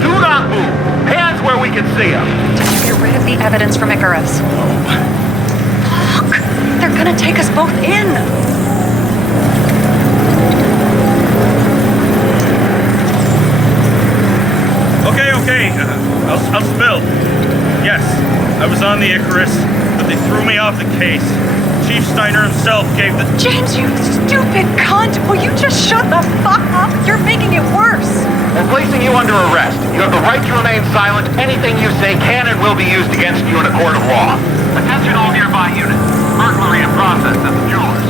Do not move! Hands where we can see them! Get rid of the evidence from Icarus. Look! They're gonna take us both in! Okay. I'll spill. Yes, I was on the Icarus, but they threw me off the case. Chief Steiner himself gave the... James, you stupid cunt! Will you just shut the fuck up? You're making it worse! We're placing you under arrest. You have the right to remain silent. Anything you say can and will be used against you in a court of law. Attention all nearby units. Burglary in process at the jewelers.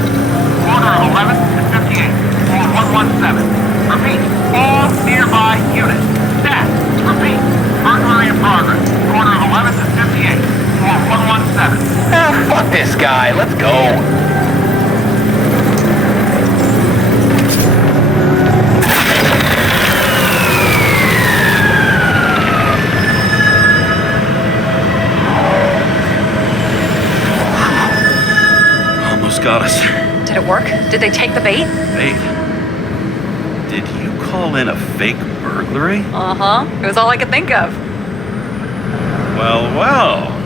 Corner of 11th and 58. Floor 117. Repeat. All nearby units. Stat. Repeat. Burglary in progress. Corner of 11th and 58. Floor 117. Fuck this guy. Let's go. Almost got us. Did it work? Did they take the bait? Hey, did you call in a fake burglary? Uh-huh. It was all I could think of. Well.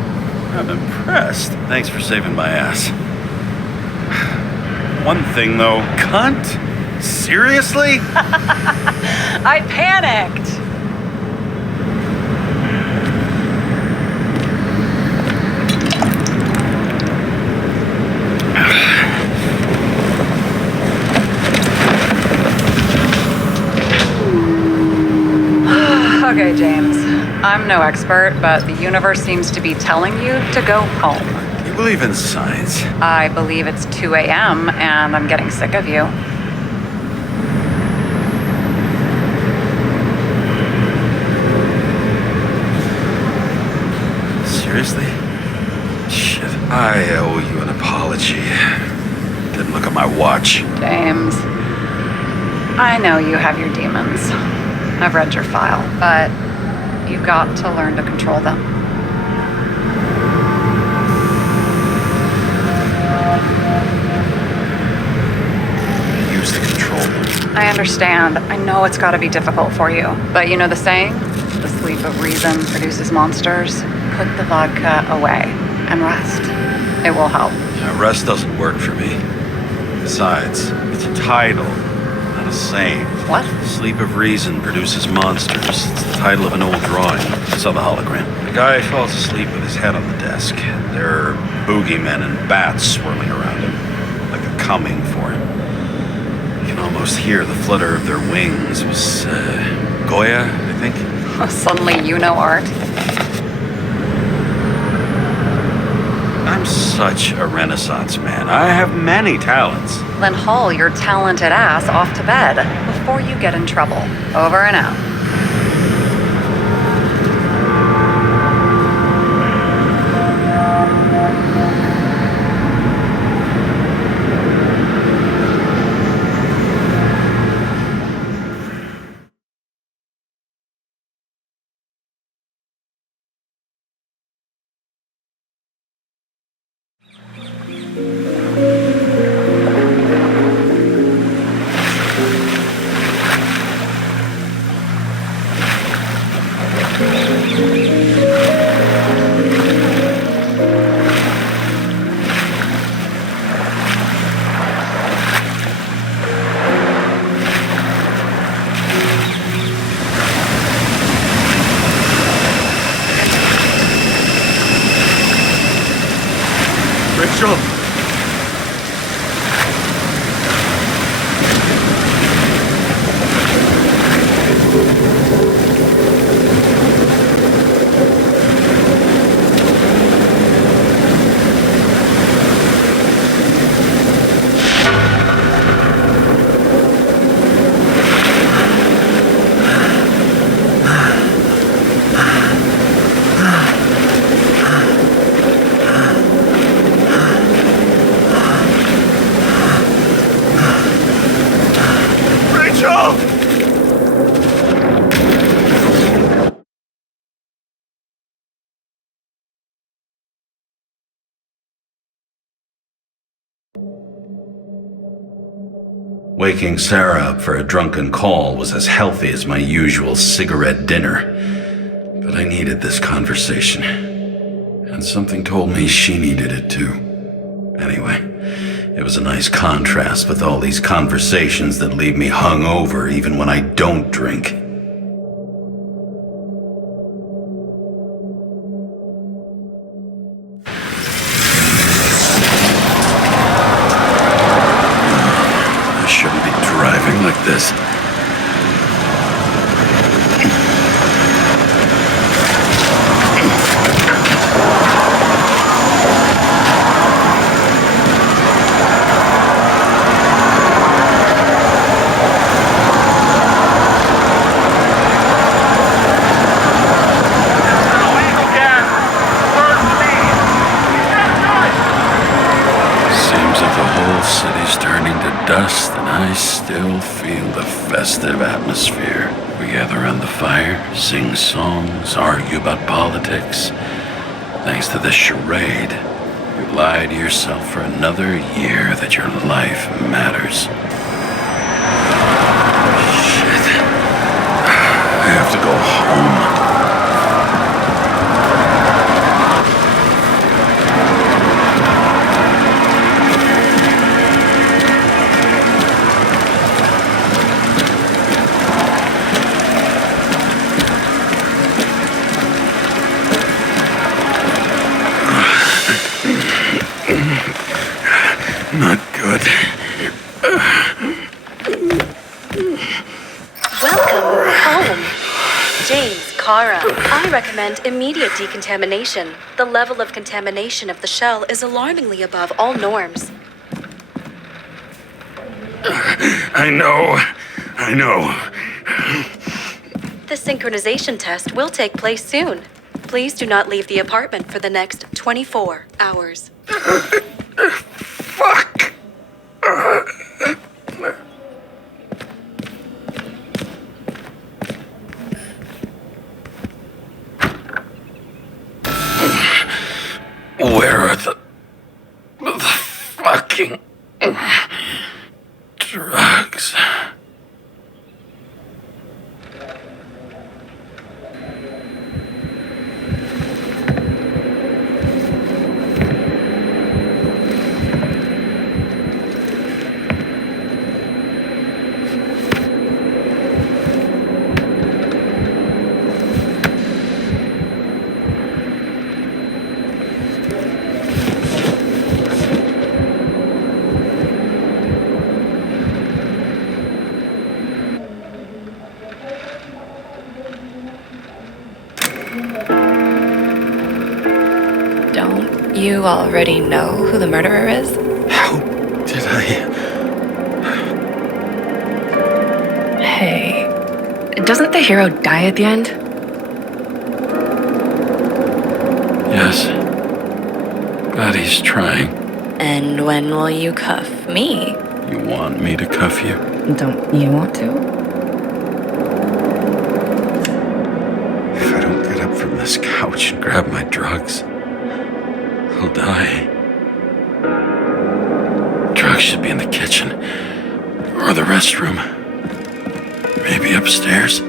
I'm impressed. Thanks for saving my ass. One thing, though. Cunt? Seriously? I panicked. Okay, James. I'm no expert, but the universe seems to be telling you to go home. You believe in science? I believe it's 2 a.m. and I'm getting sick of you. Seriously? Shit, I owe you an apology. Didn't look at my watch. James, I know you have your demons. I've read your file, but you've got to learn to control them. Used to control them. I understand. I know it's gotta be difficult for you. But you know the saying? The sleep of reason produces monsters. Put the vodka away and rest. It will help. Yeah, rest doesn't work for me. Besides, it's a title, not a saying. What? Sleep of Reason produces monsters. It's the title of an old drawing. I saw the hologram. The guy falls asleep with his head on the desk. There are boogeymen and bats swirling around him, like they're coming for him. You can almost hear the flutter of their wings. It was Goya, I think. Suddenly you know art. I'm such a Renaissance man. I have many talents. Then haul your talented ass off to bed before you get in trouble. Over and out. Rachel! Waking Sarah up for a drunken call was as healthy as my usual cigarette dinner. But I needed this conversation. And something told me she needed it too. Anyway, it was a nice contrast with all these conversations that leave me hungover even when I don't drink. Like this. Dust, and I still feel the festive atmosphere. We gather around the fire, sing songs, argue about politics. Thanks to this charade, you lie to yourself for another year that your life matters. Shit. I have to go home. Not good. Welcome home, James. James Karra. I recommend immediate decontamination. The level of contamination of the shell is alarmingly above all norms. I know. The synchronization test will take place soon. Please do not leave the apartment for the next 24 hours. Fuck! Where are the fucking drugs? Don't you already know who the murderer is? How did I... Hey, doesn't the hero die at the end? Yes. But he's trying. And when will you cuff me? You want me to cuff you? Don't you want to? If I don't get up from this couch and grab my drugs, I'll die. Drugs should be in the kitchen. Or the restroom. Maybe upstairs.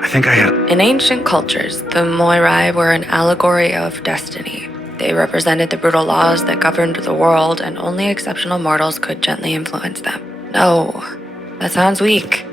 I think I had... In ancient cultures, the Moirai were an allegory of destiny. They represented the brutal laws that governed the world, and only exceptional mortals could gently influence them. No, that sounds weak.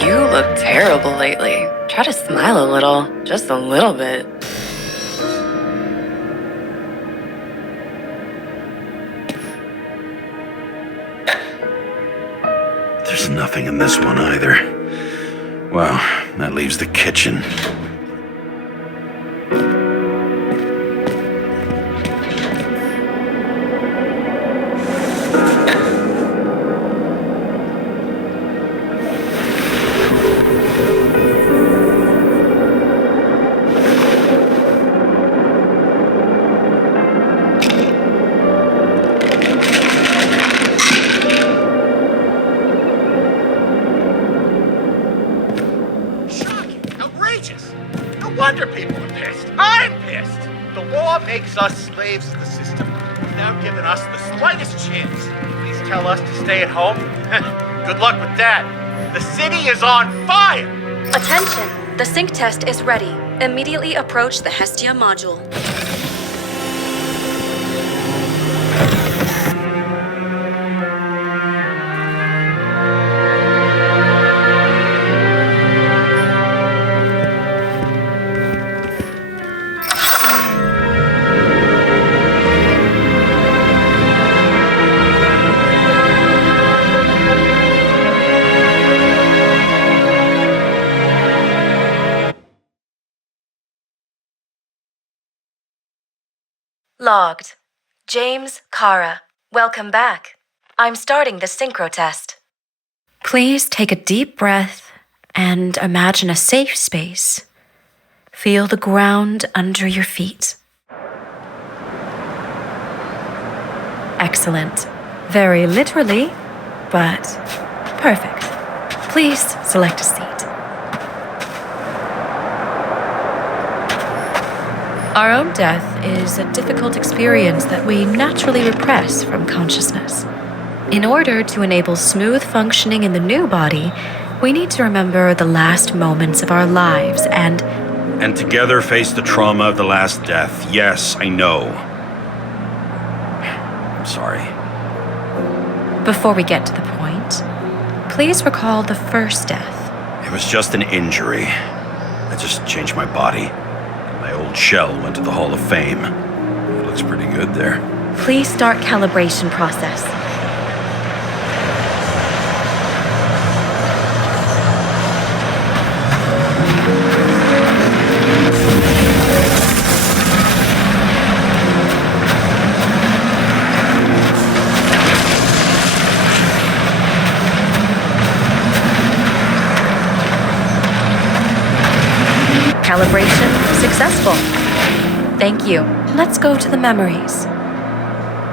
You look terrible lately. Try to smile a little, just a little bit. There's nothing in this one either. Well, that leaves the kitchen. wonder people are pissed. I'm pissed. The law makes us slaves of the system. It's now given us the slightest chance. Please tell us to stay at home. Good luck with that. The city is on fire! Attention! The sync test is ready. Immediately approach the Hestia module. Logged. James Karra. Welcome back. I'm starting the synchro test. Please take a deep breath and imagine a safe space. Feel the ground under your feet. Excellent. Very literally, but perfect. Please select a seat. Our own death is a difficult experience that we naturally repress from consciousness. In order to enable smooth functioning in the new body, we need to remember the last moments of our lives and together face the trauma of the last death. Yes, I know. I'm sorry. Before we get to the point, please recall the first death. It was just an injury. I just changed my body. My old shell went to the Hall of Fame. It looks pretty good there. Please start calibration process. Calibration successful. Thank you. Let's go to the memories.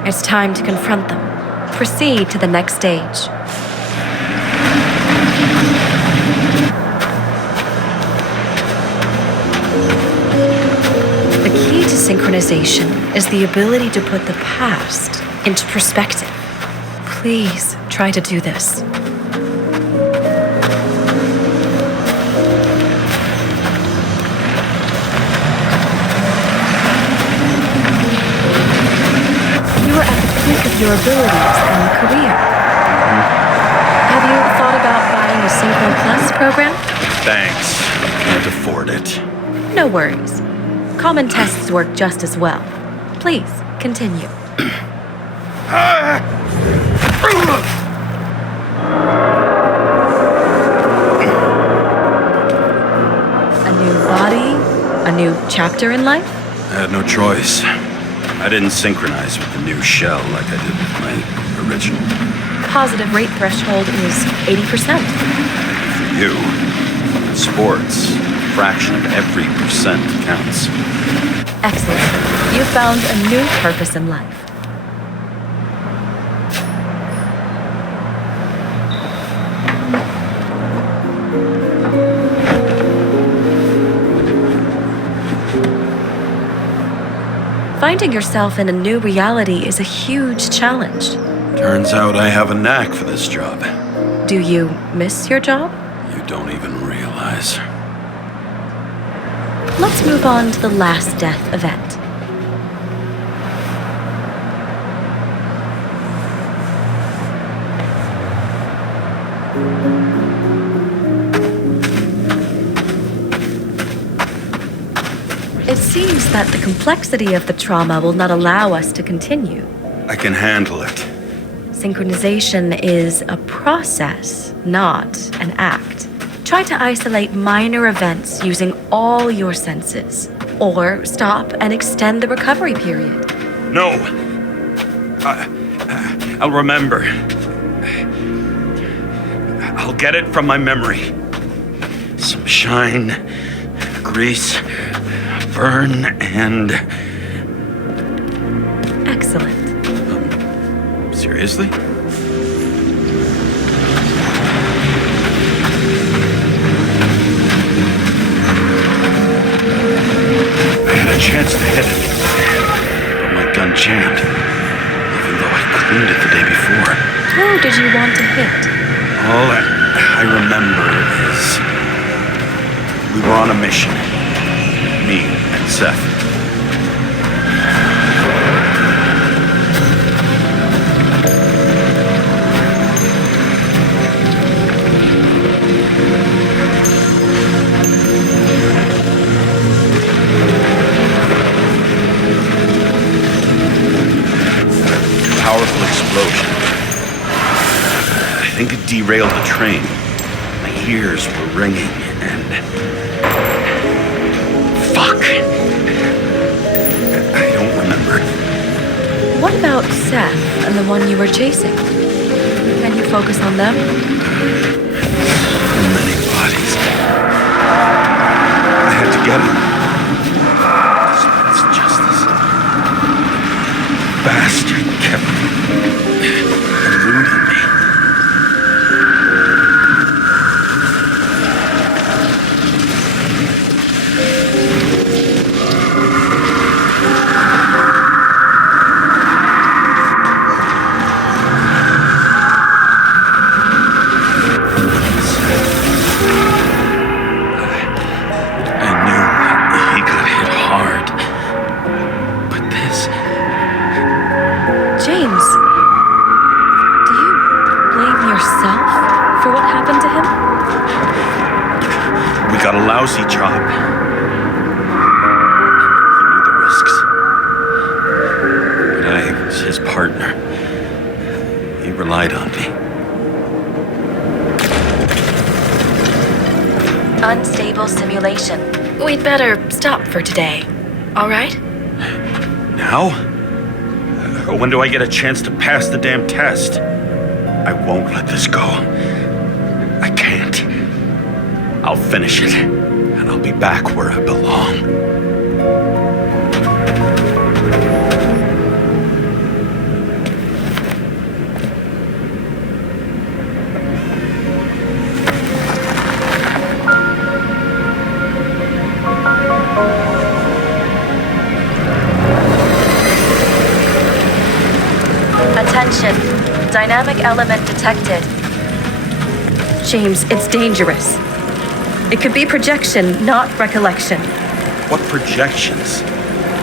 It's time to confront them. Proceed to the next stage. The key to synchronization is the ability to put the past into perspective. Please try to do this. Of your abilities and career. Have you thought about buying a Synchro Plus program? Thanks. I can't afford it. No worries. Common tests work just as well. Please, continue. A new body? A new chapter in life? I had no choice. I didn't synchronize with the new shell like I did with my original. Positive rate threshold is 80%. For you, in sports, a fraction of every percent counts. Excellent. You've found a new purpose in life. Finding yourself in a new reality is a huge challenge. Turns out I have a knack for this job. Do you miss your job? You don't even realize. Let's move on to the last death event. It seems that the complexity of the trauma will not allow us to continue. I can handle it. Synchronization is a process, not an act. Try to isolate minor events using all your senses, or stop and extend the recovery period. No. I'll remember. I'll get it from my memory. Some shine, grease, burn, and... Excellent. Seriously? I had a chance to hit it, but my gun jammed, even though I cleaned it the day before. Who did you want to hit? All I remember is we were on a mission, me and Seth. Powerful explosion. I think it derailed the train. My ears were ringing and... Fuck! I don't remember. What about Seth and the one you were chasing? Can you focus on them? So many bodies. I had to get him. It's justice. Bastard kept eluding me. I knew he got hit hard. But this... James, do you blame yourself for what happened to him? We got a lousy job. He knew the risks. But I was his partner. He relied on me. Unstable simulation. We'd better stop for today. All right? Now? When do I get a chance to pass the damn test? I won't let this go. I can't. I'll finish it, and I'll be back where I belong. Attention. Dynamic element detected. James, it's dangerous. It could be projection, not recollection. What projections?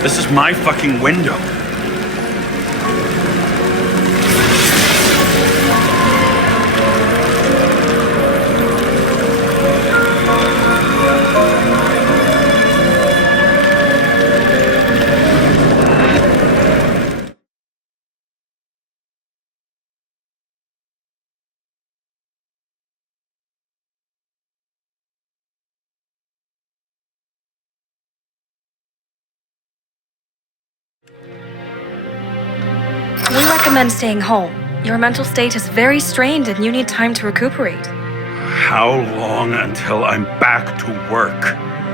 This is my fucking window. We recommend staying home. Your mental state is very strained and you need time to recuperate. How long until I'm back to work?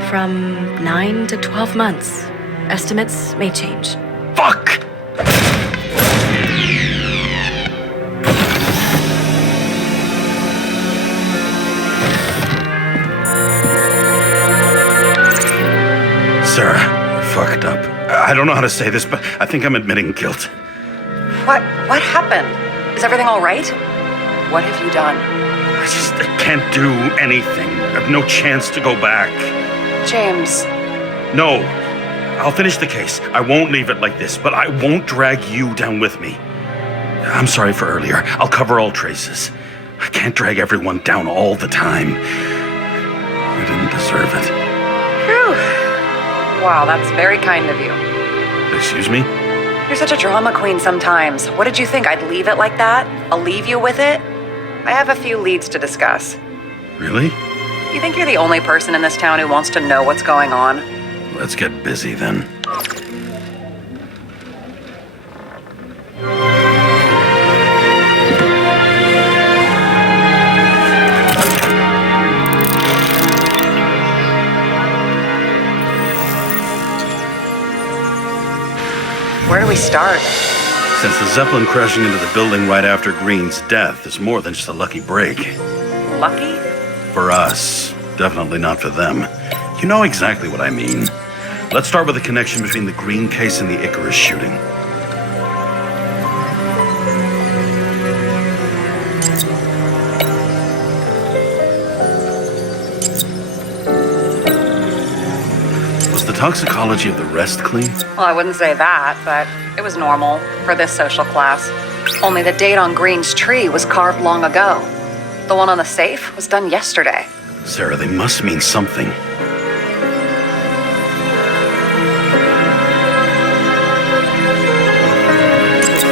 From 9 to 12 months. Estimates may change. Fuck! Sarah, I fucked up. I don't know how to say this, but I think I'm admitting guilt. What happened? Is everything all right? What have you done? I can't do anything. I have no chance to go back. James. No. I'll finish the case. I won't leave it like this, but I won't drag you down with me. I'm sorry for earlier. I'll cover all traces. I can't drag everyone down all the time. You didn't deserve it. Whew. Wow, that's very kind of you. Excuse me? You're such a drama queen sometimes. What did you think? I'd leave it like that? I'll leave you with it? I have a few leads to discuss. Really? You think you're the only person in this town who wants to know what's going on? Let's get busy then. Where do we start? Since the Zeppelin crashing into the building right after Green's death is more than just a lucky break. Lucky? For us. Definitely not for them. You know exactly what I mean. Let's start with the connection between the Green case and the Icarus shooting. Was the toxicology of the rest clean? Well, I wouldn't say that, but it was normal for this social class. Only the date on Green's tree was carved long ago. The one on the safe was done yesterday. Sarah, they must mean something.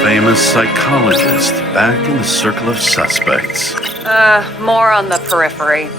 Famous psychologist back in the circle of suspects. More on the periphery.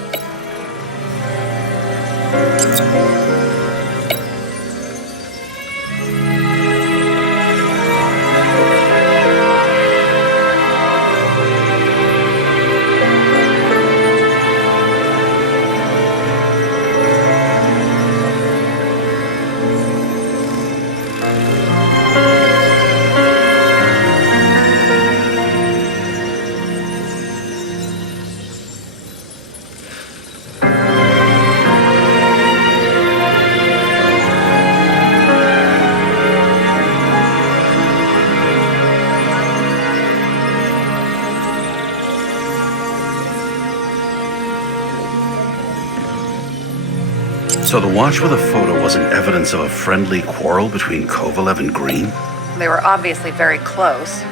So the watch with a photo wasn't evidence of a friendly quarrel between Kovalev and Green? They were obviously very close.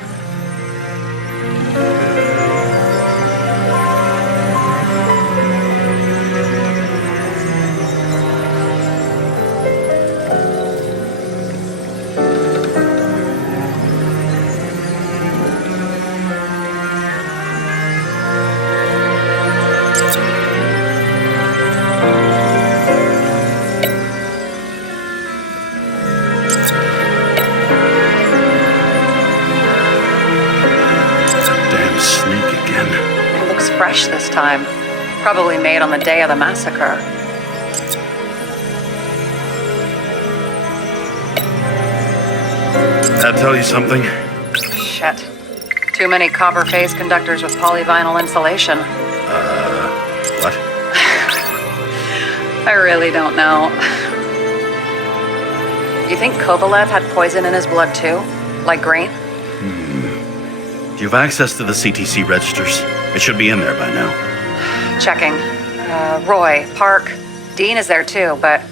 Damn snake again. It looks fresh this time. Probably made on the day of the massacre. That tell you something? Shit. Too many copper phase conductors with polyvinyl insulation. What? I really don't know. You think Kovalev had poison in his blood too? Like Green? Do you have access to the CTC registers? It should be in there by now. Checking. Roy, Park, Dean is there too, but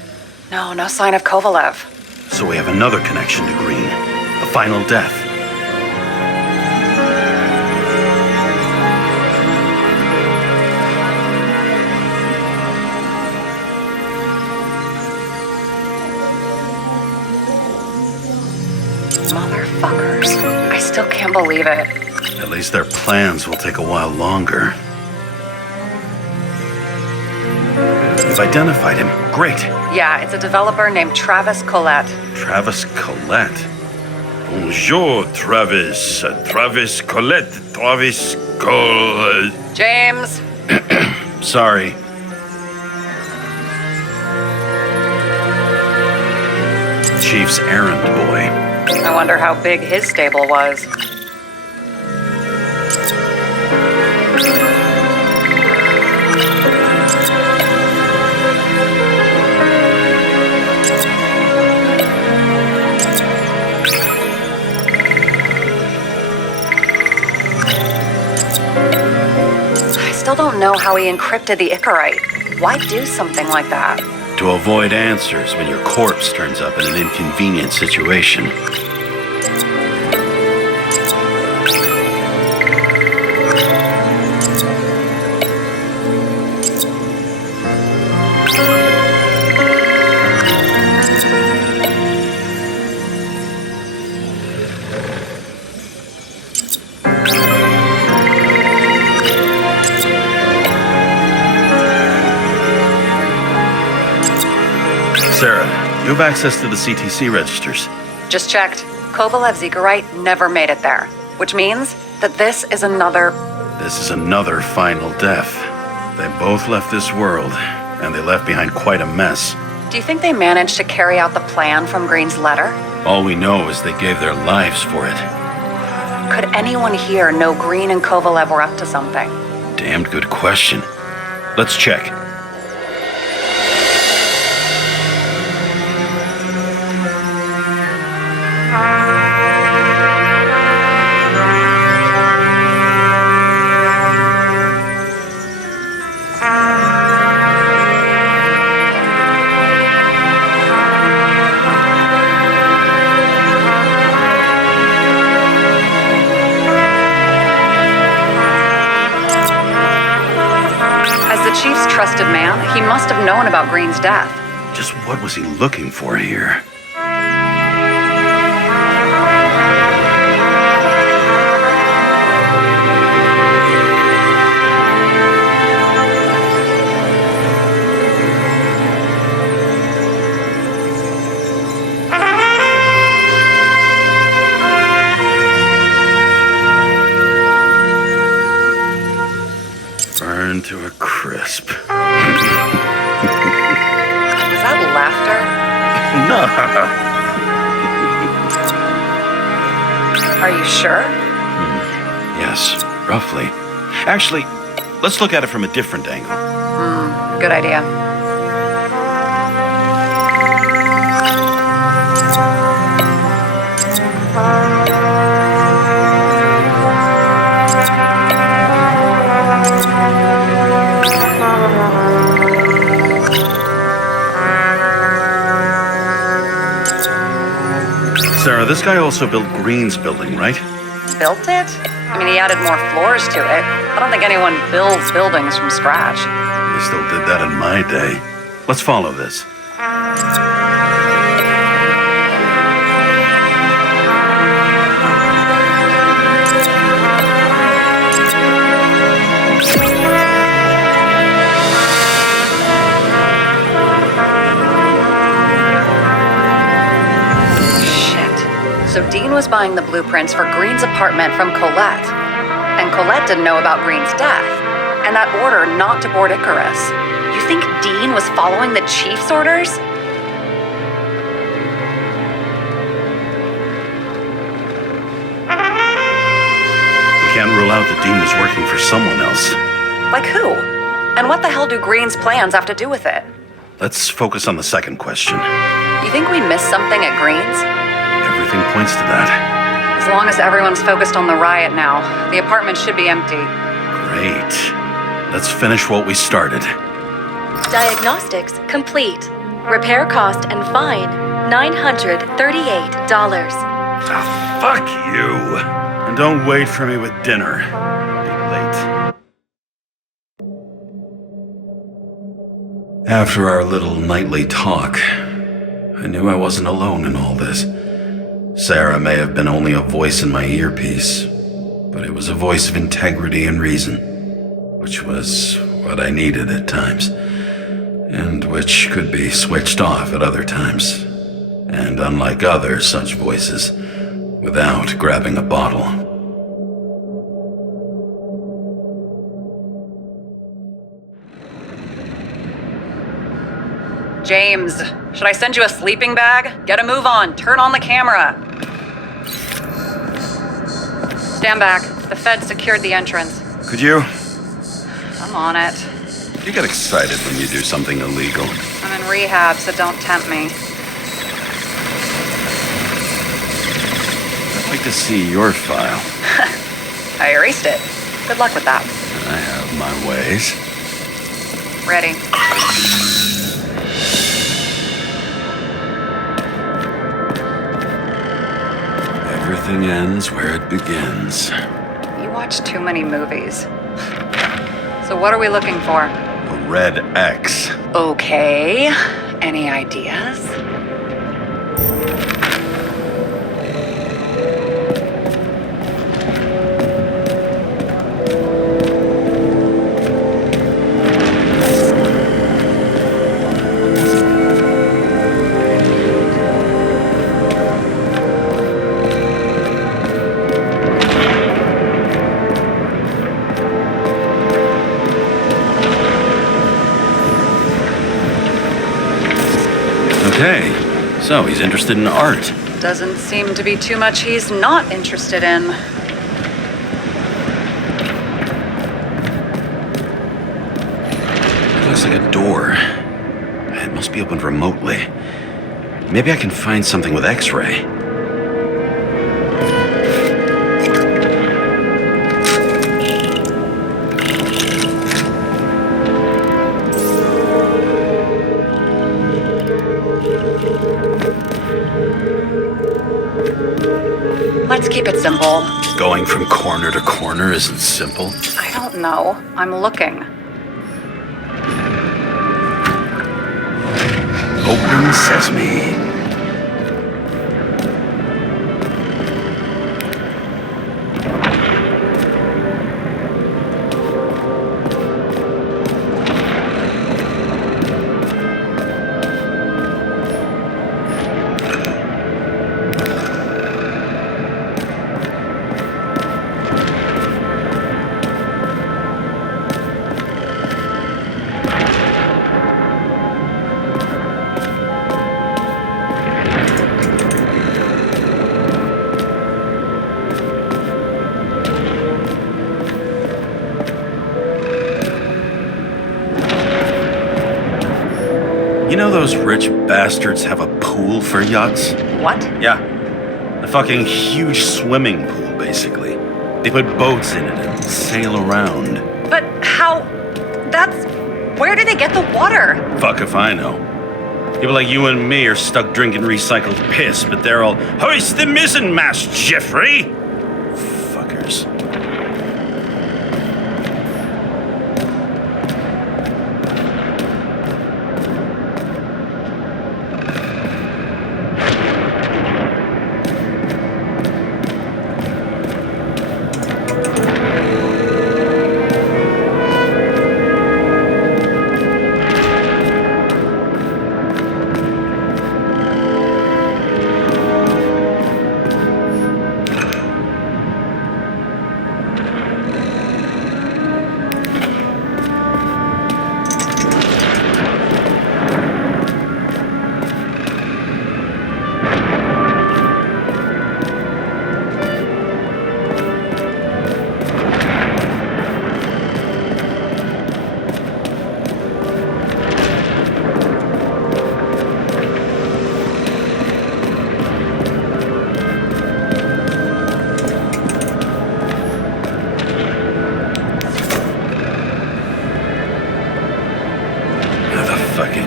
no sign of Kovalev. So we have another connection to Green. A final death. Motherfuckers. I still can't believe it. At least their plans will take a while longer. You've identified him. Great. Yeah, it's a developer named Travis Collette. Travis Collette. Bonjour, Travis. Travis Collette. Travis Collette. James! Sorry. Chief's errand boy. I wonder how big his stable was. I still don't know how he encrypted the Icarite. Why do something like that? To avoid answers when your corpse turns up in an inconvenient situation. Sarah, you have access to the CTC registers. Just checked. Kovalev's Icarite never made it there, which means that this is another... This is another final death. They both left this world, and they left behind quite a mess. Do you think they managed to carry out the plan from Green's letter? All we know is they gave their lives for it. Could anyone here know Green and Kovalev were up to something? Damned good question. Let's check. Chief's trusted man, he must have known about Green's death. Just what was he looking for here? Burned to a crisp. Is that laughter? No. Are you sure? Yes, roughly. Actually, let's look at it from a different angle. Good idea. Sarah, this guy also built Green's building, right? Built it? I mean, he added more floors to it. I don't think anyone builds buildings from scratch. They still did that in my day. Let's follow this. So Dean was buying the blueprints for Green's apartment from Colette. And Colette didn't know about Green's death. And that order not to board Icarus. You think Dean was following the chief's orders? We can't rule out that Dean was working for someone else. Like who? And what the hell do Green's plans have to do with it? Let's focus on the second question. You think we missed something at Green's? Everything points to that. As long as everyone's focused on the riot now, the apartment should be empty. Great. Let's finish what we started. Diagnostics complete. Repair cost and fine, $938. Ah, fuck you. And don't wait for me with dinner. I'll be late. After our little nightly talk, I knew I wasn't alone in all this. Sarah may have been only a voice in my earpiece, but it was a voice of integrity and reason, which was what I needed at times, and which could be switched off at other times, and unlike other such voices, without grabbing a bottle. James, should I send you a sleeping bag? Get a move on. Turn on the camera. Stand back. The feds secured the entrance. Could you? I'm on it. You get excited when you do something illegal. I'm in rehab, so don't tempt me. I'd like to see your file. I erased it. Good luck with that. I have my ways. Ready. Everything ends where it begins. You watch too many movies. So what are we looking for? A red X. Okay. Any ideas? Okay, so he's interested in art. Doesn't seem to be too much he's not interested in. It looks like a door. It must be opened remotely. Maybe I can find something with X-ray. Let's keep it simple. Going from corner to corner isn't simple. I don't know. I'm looking. Open sesame. You know those rich bastards have a pool for yachts? What? Yeah. A fucking huge swimming pool, basically. They put boats in it and sail around. But how? That's... Where do they get the water? Fuck if I know. People like you and me are stuck drinking recycled piss, but they're all, hoist the mizzen mast, Jeffrey! Fuckers.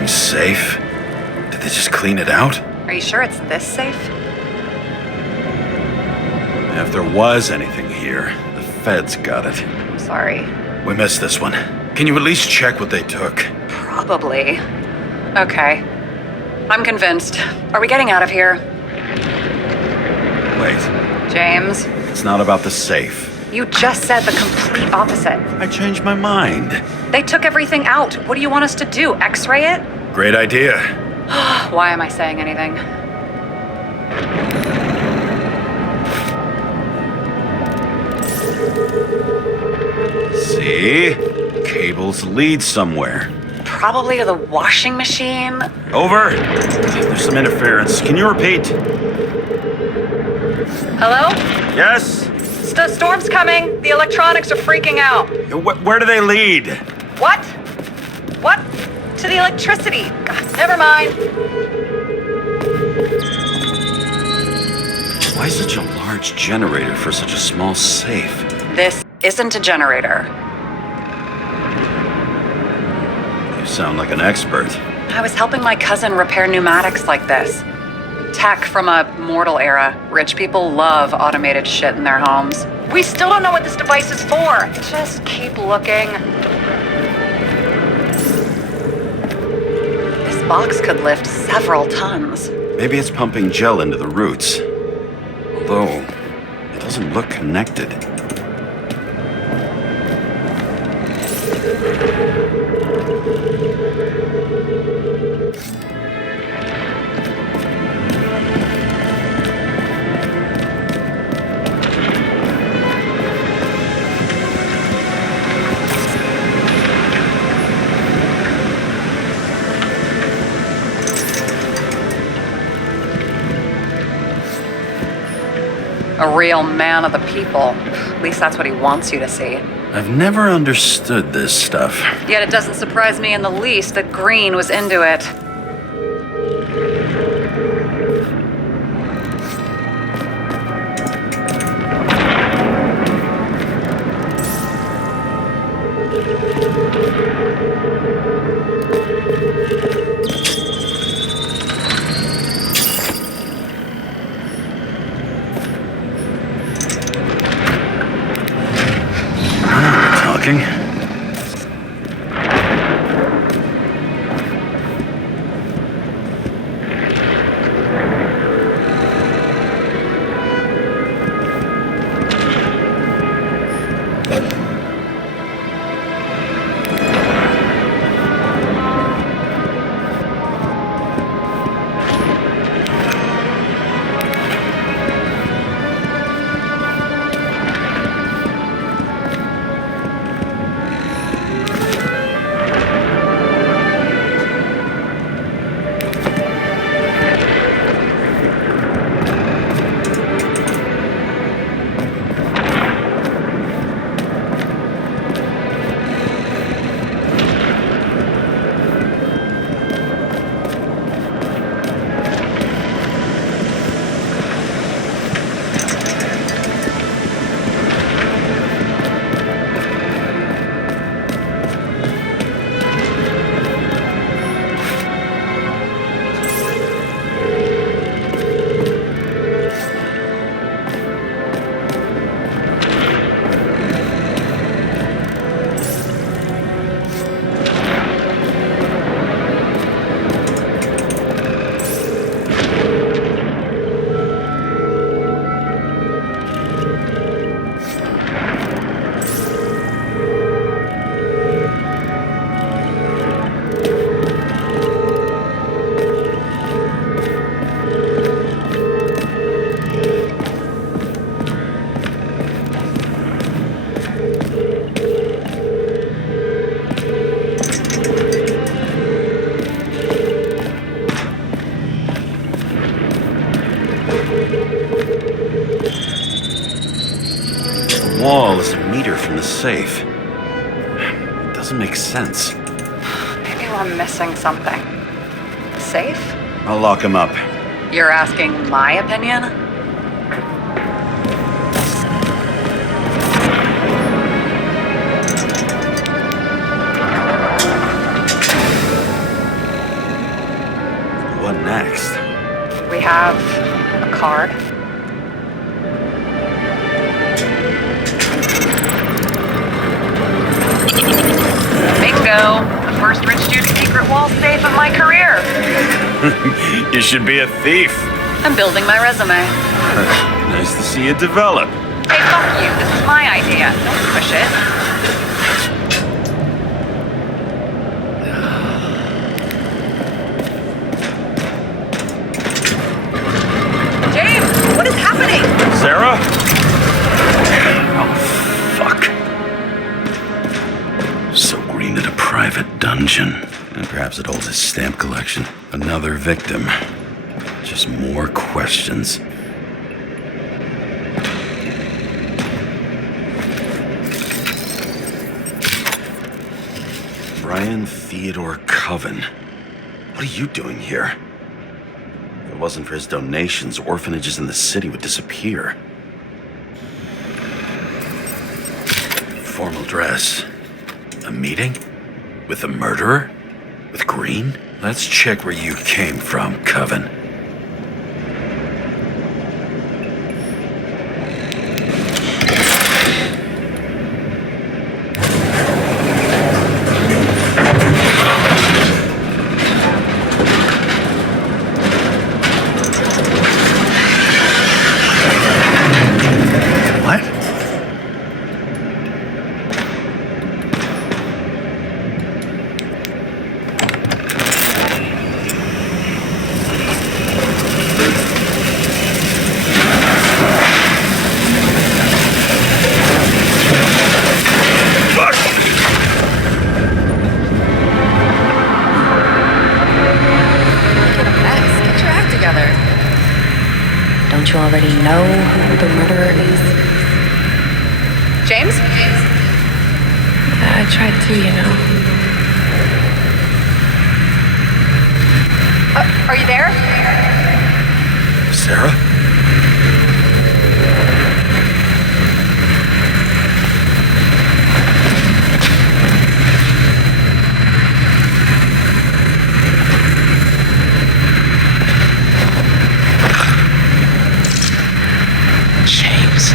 Safe? Did they just clean it out? Are you sure it's this safe? If there was anything here, the feds got it. I'm sorry. We missed this one. Can you at least check what they took? Probably. Okay. I'm convinced. Are we getting out of here? Wait. James? It's not about the safe. You just said the complete opposite. I changed my mind. They took everything out. What do you want us to do? X-ray it? Great idea. Why am I saying anything? See? Cables lead somewhere. Probably to the washing machine. Over. There's some interference. Can you repeat? Hello? Yes? Storm's coming. The electronics are freaking out. Where do they lead? What? What? To the electricity. God, never mind. Why such a large generator for such a small safe? This isn't a generator. You sound like an expert. I was helping my cousin repair pneumatics like this. Tech from a mortal era. Rich people love automated shit in their homes. We still don't know what this device is for. Just keep looking. This box could lift several tons. Maybe it's pumping gel into the roots. Although, it doesn't look connected. A real man of the people. At least that's what he wants you to see. I've never understood this stuff. Yet it doesn't surprise me in the least that Green was into it. Talking. safe. It doesn't make sense. Maybe we're missing something. Safe? I'll lock him up. You're asking my opinion? What next? We have a card. Bingo! The first rich dude's secret wall safe of my career. You should be a thief. I'm building my resume. Nice to see you develop. Hey, fuck you. This is my idea. Don't push it. James, what is happening? Sarah? Oh, fuck. So Green at a private dungeon. And perhaps it holds his stamp collection. Another victim. Just more questions. Brian Theodore Coven. What are you doing here? If it wasn't for his donations, orphanages in the city would disappear. Formal dress. A meeting? With a murderer? With Green? Let's check where you came from, Coven. What? Don't you already know who the murderer is? James? I tried to, you know. Are you there? Sarah? James,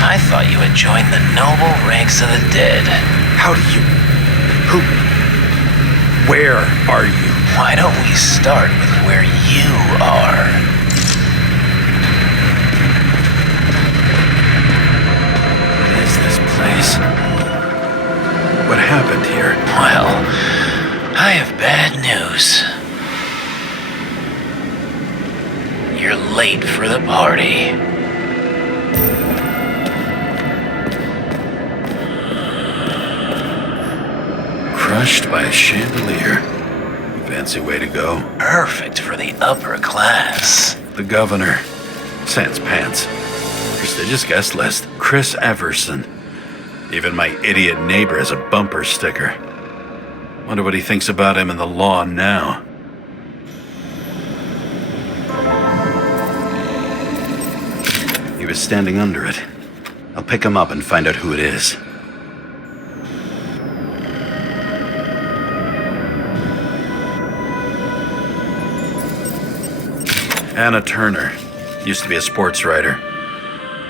I thought you had joined the noble ranks of the dead. How do you... Who... Where are you? Why don't we start with where you are? What is this place? What happened here? Well, I have bad news. You're late for the party. Crushed by a chandelier. Fancy way to go. Perfect for the upper class. The governor. Sans pants. Prestigious guest list. Chris Everson. Even my idiot neighbor has a bumper sticker. Wonder what he thinks about him in the law now. He was standing under it. I'll pick him up and find out who it is. Anna Turner. Used to be a sports writer.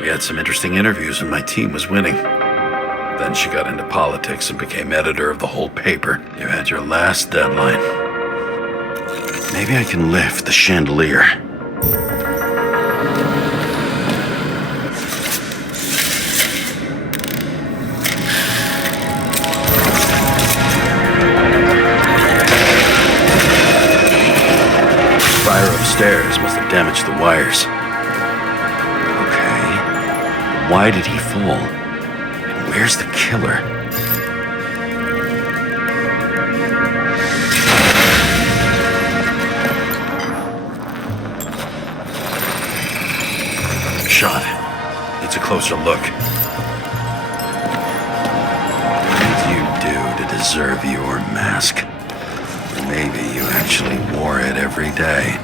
We had some interesting interviews when my team was winning. Then she got into politics and became editor of the whole paper. You had your last deadline. Maybe I can lift the chandelier. Fire upstairs must have damaged the wires. Okay. Why did he fall? And where's the killer? Shot. Needs a closer look. deserve your mask. Or maybe you actually wore it every day.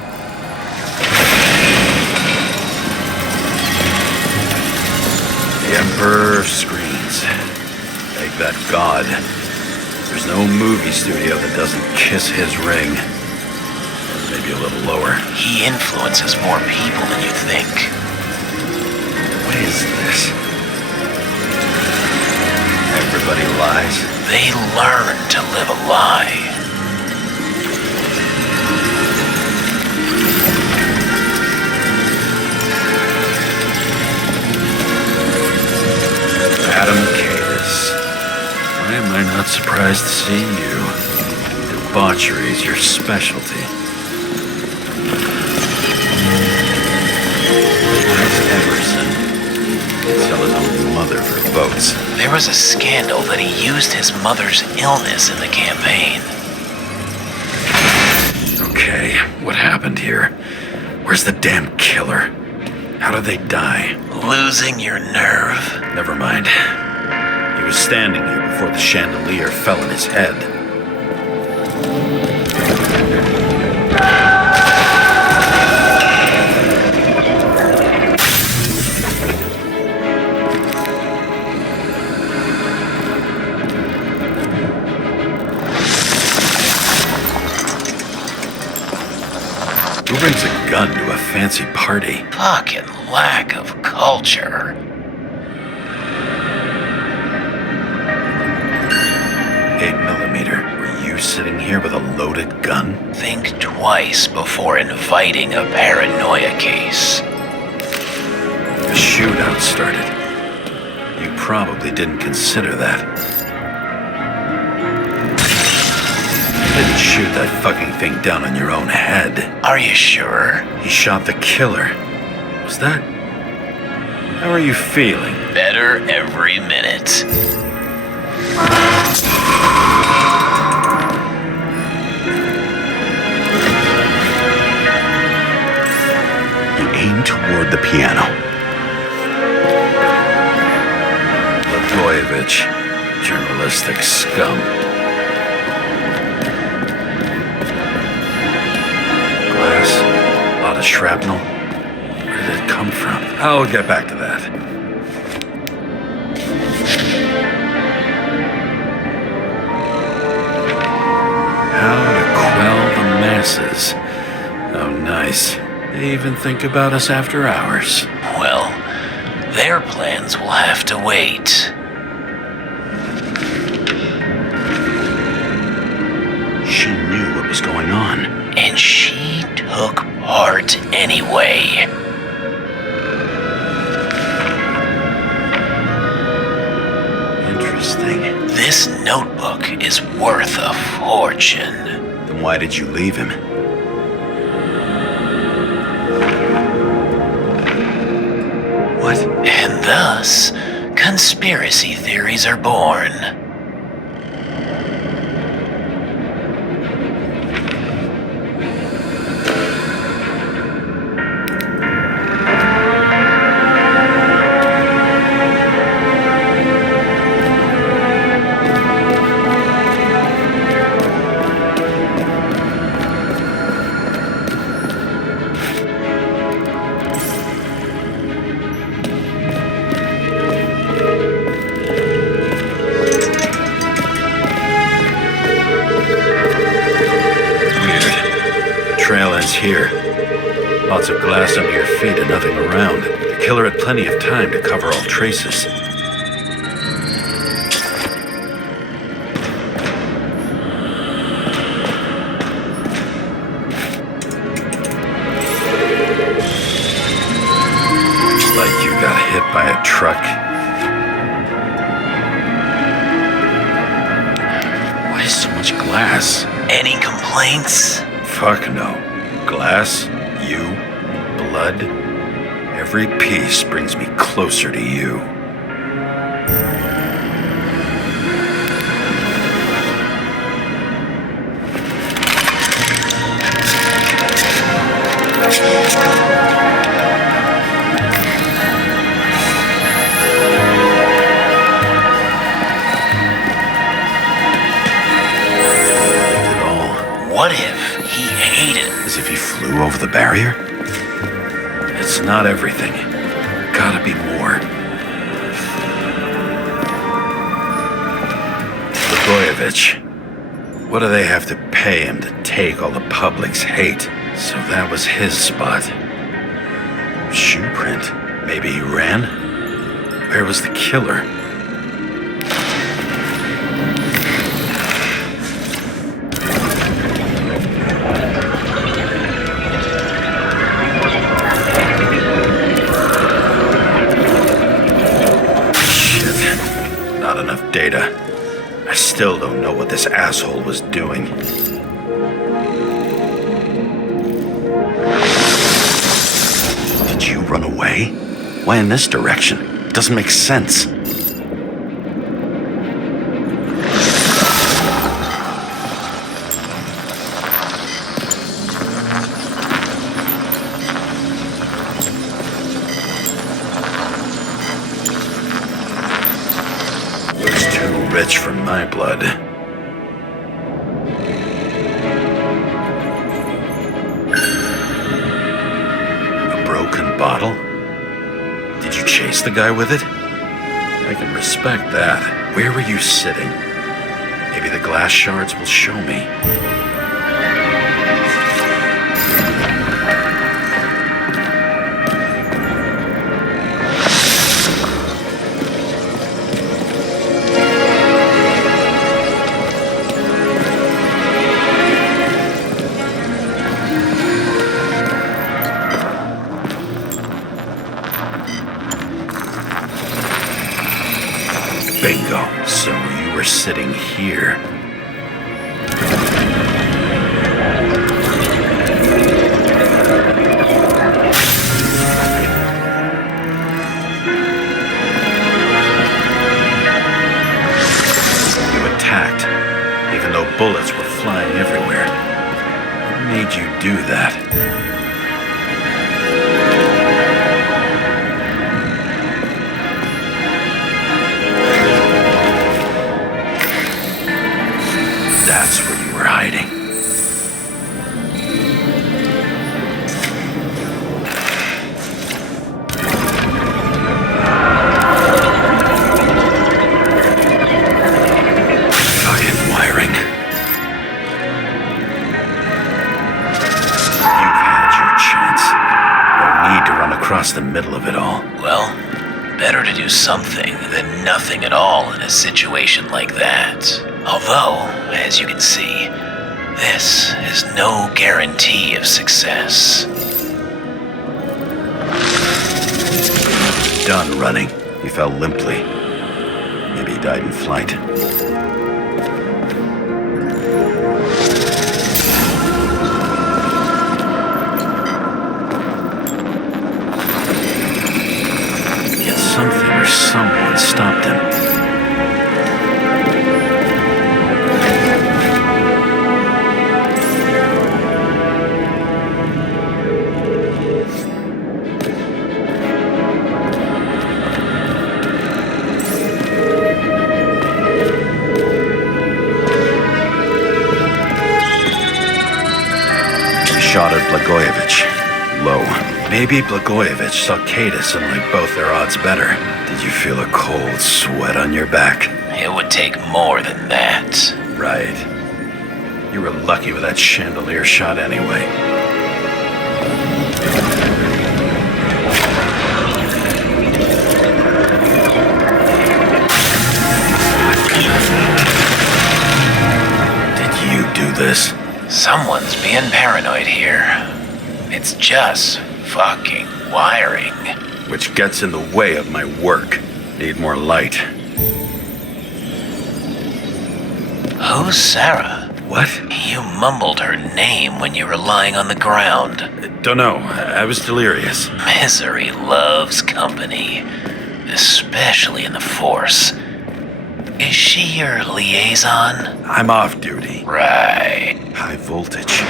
The Emperor of Screens. Like that god. There's no movie studio that doesn't kiss his ring. Maybe a little lower. He influences more people than you think. What is this? Everybody lies. They learn to live a lie. Adam Caytis. Why am I not surprised to see you? Debauchery is your specialty. Where's Emerson? He'd sell his own mother for votes. There was a scandal that he used his mother's illness in the campaign. Okay, what happened here? Where's the damn killer? How did they die? Losing your nerve? Never mind. He was standing here before the chandelier fell on his head. Who brings a gun to a fancy party? Fucking lack of culture. 8mm. Were you sitting here with a loaded gun? Think twice before inviting a paranoia case. A shootout started. You probably didn't consider that. You didn't shoot that fucking thing down on your own head. Are you sure? He shot the killer. Was that... How are you feeling? Better every minute. You aim toward the piano. Blagojevich, journalistic scum. Glass, a lot of shrapnel. Where did it come from? I'll get back to that. How to quell the masses. Oh, nice. They even think about us after hours. Well, their plans will have to wait. She knew what was going on. And she took part anyway. Interesting. This notebook is worth a fortune. Then why did you leave him? What? And thus, conspiracy theories are born. Trail ends here. Lots of glass under your feet and nothing around. The killer had plenty of time to cover all traces. Like you got hit by a truck. Why so much glass? Any complaints? Fuck no. Glass, you, blood. Every piece brings me closer to you. the barrier? It's not everything. Gotta be more. Blagojevich. What do they have to pay him to take all the public's hate? So that was his spot. Shoe print. Maybe he ran? Where was the killer? Shit. Not enough data. I still don't know what this asshole was doing. Did you run away? Why in this direction? It doesn't make sense. Looks too rich for my blood. Bottle? Did you chase the guy with it? I can respect that. Where were you sitting? Maybe the glass shards will show me. Bingo. So you were sitting here. You attacked, even though bullets were flying everywhere. What made you do that? That's where you were hiding. Fucking wiring. You've had your chance. No need to run across the middle of it all. Well, better to do something than nothing at all in a situation like that. Although, as you can see, this is no guarantee of success. Done running. He fell limply. Maybe he died in flight. Yet something or someone stopped him. Shot at Blagojevich. Low. Maybe Blagojevich saw Cadis and liked both their odds better. Did you feel a cold sweat on your back? It would take more than that. Right. You were lucky with that chandelier shot anyway. Did you do this? Someone's being paranoid here. It's just fucking wiring. Which gets in the way of my work. Need more light. Who's Sarah? What? You mumbled her name when you were lying on the ground. Don't know. I was delirious. Misery loves company, especially in the Force. Is she your liaison? I'm off duty. Right. High voltage.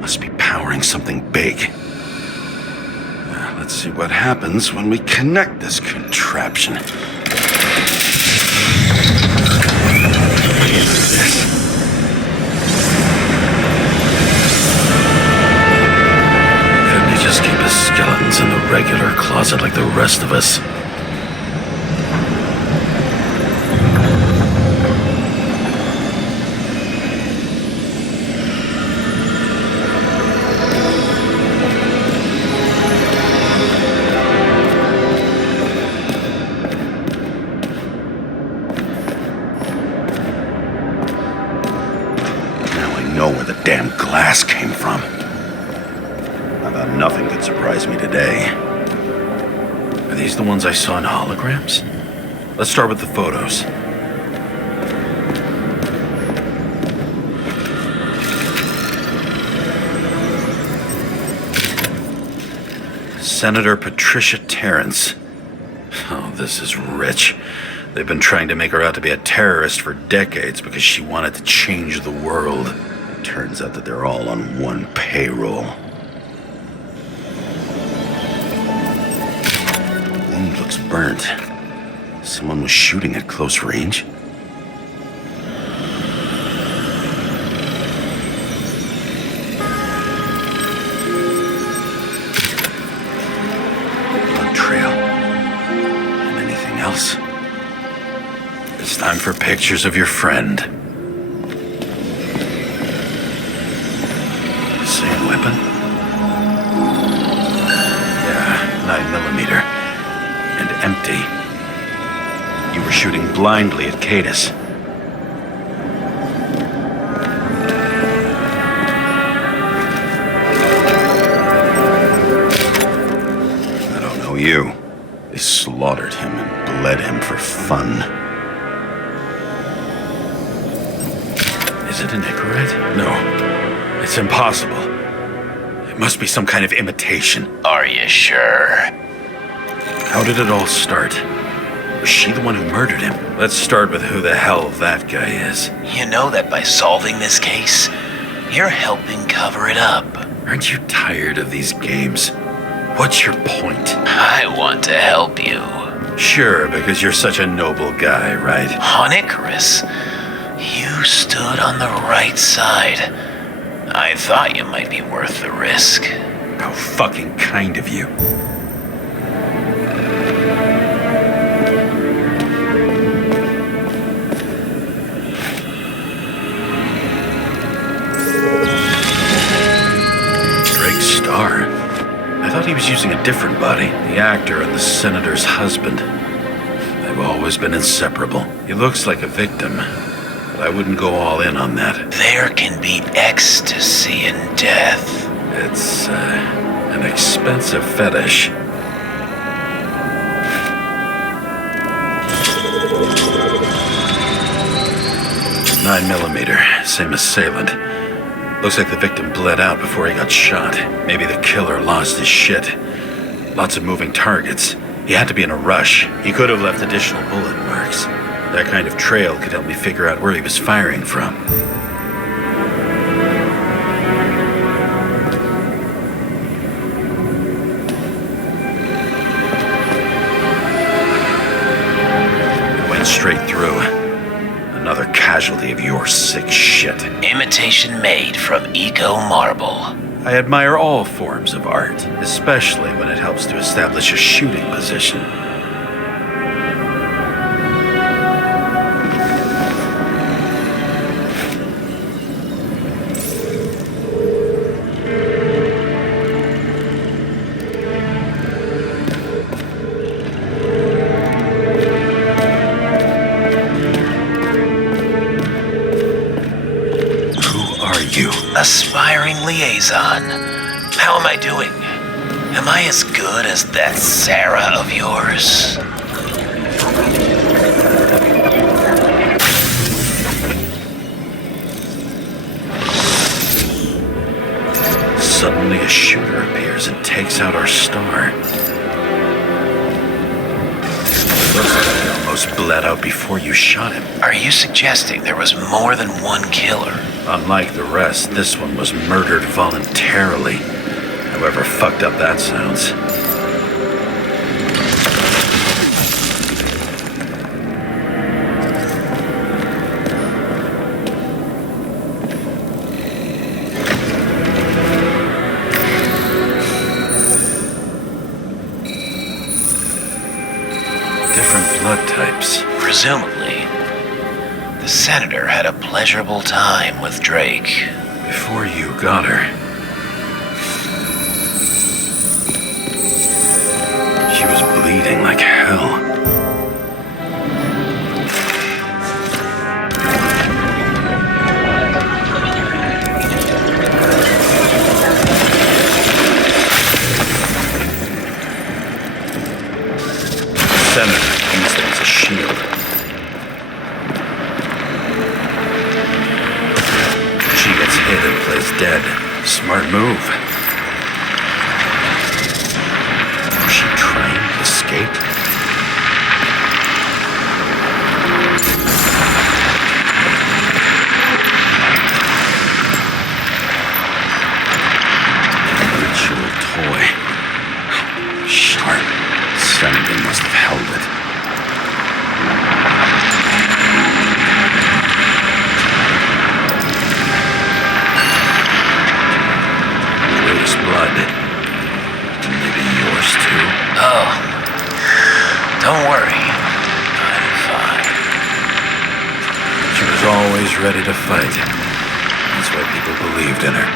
Must be powering something big. Let's see what happens when we connect this contraption. closet like the rest of us. Know where the damn glass came from. I thought nothing could surprise me today. Are these the ones I saw in holograms? Let's start with the photos. Senator Patricia Terrence. Oh, this is rich. They've been trying to make her out to be a terrorist for decades because she wanted to change the world. Turns out that they're all on one payroll. Wound looks burnt. Someone was shooting at close range. Blood trail. And anything else? It's time for pictures of your friend. Same weapon? Yeah, 9mm. And empty. You were shooting blindly at Cadus. I don't know you. They slaughtered him and bled him for fun. Is it an Icarite? No. It's impossible. It must be some kind of imitation. Are you sure? How did it all start? Was she the one who murdered him? Let's start with who the hell that guy is. You know that by solving this case, you're helping cover it up. Aren't you tired of these games? What's your point? I want to help you. Sure, because you're such a noble guy, right? On Icarus, you stood on the right side. I thought you might be worth the risk. How fucking kind of you. Drake Starr? I thought he was using a different body. The actor and the senator's husband. They've always been inseparable. He looks like a victim. I wouldn't go all in on that. There can be ecstasy in death. It's, an expensive fetish. Nine millimeter, same assailant. Looks like the victim bled out before he got shot. Maybe the killer lost his shit. Lots of moving targets. He had to be in a rush. He could have left additional bullet marks. That kind of trail could help me figure out where he was firing from. It went straight through. Another casualty of your sick shit. Imitation made from eco marble. I admire all forms of art, especially when it helps to establish a shooting position. Aspiring liaison. How am I doing? Am I as good as that Sarah of yours? Suddenly a shooter appears and takes out our star. Looks like he almost bled out before you shot him. Are you suggesting there was more than one killer? Unlike the rest, this one was murdered voluntarily. However fucked up that sounds. Presumably, the senator had a pleasurable time with Drake. Before you got her, she was bleeding like hell. The senator used it as a shield. She gets hit and plays dead. Smart move. Was she trying to escape? Ritual toy. Sharp. Senator must have held it. Drake's blood. Maybe yours too. Oh, don't worry. I'm fine. She was always ready to fight. That's why people believed in her.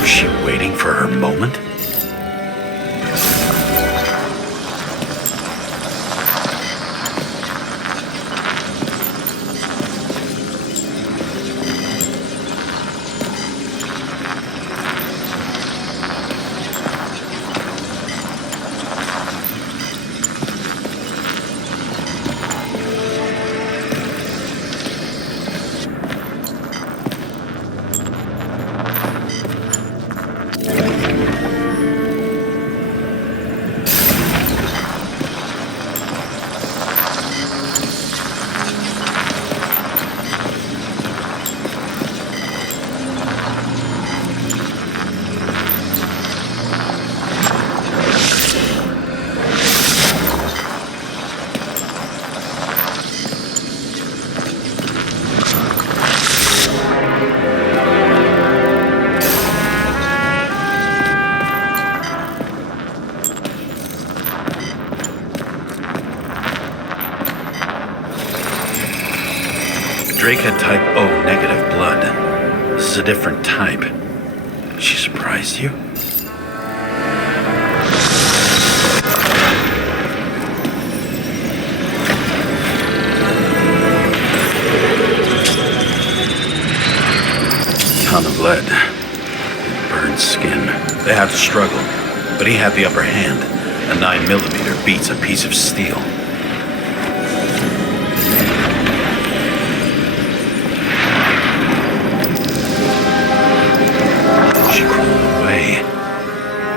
Was she waiting for her moment? Drake had type O negative blood. This is a different type. She surprised you? Ton of lead. Burned skin. They have to struggle. But he had the upper hand. A 9mm beats a piece of steel. She crawled away.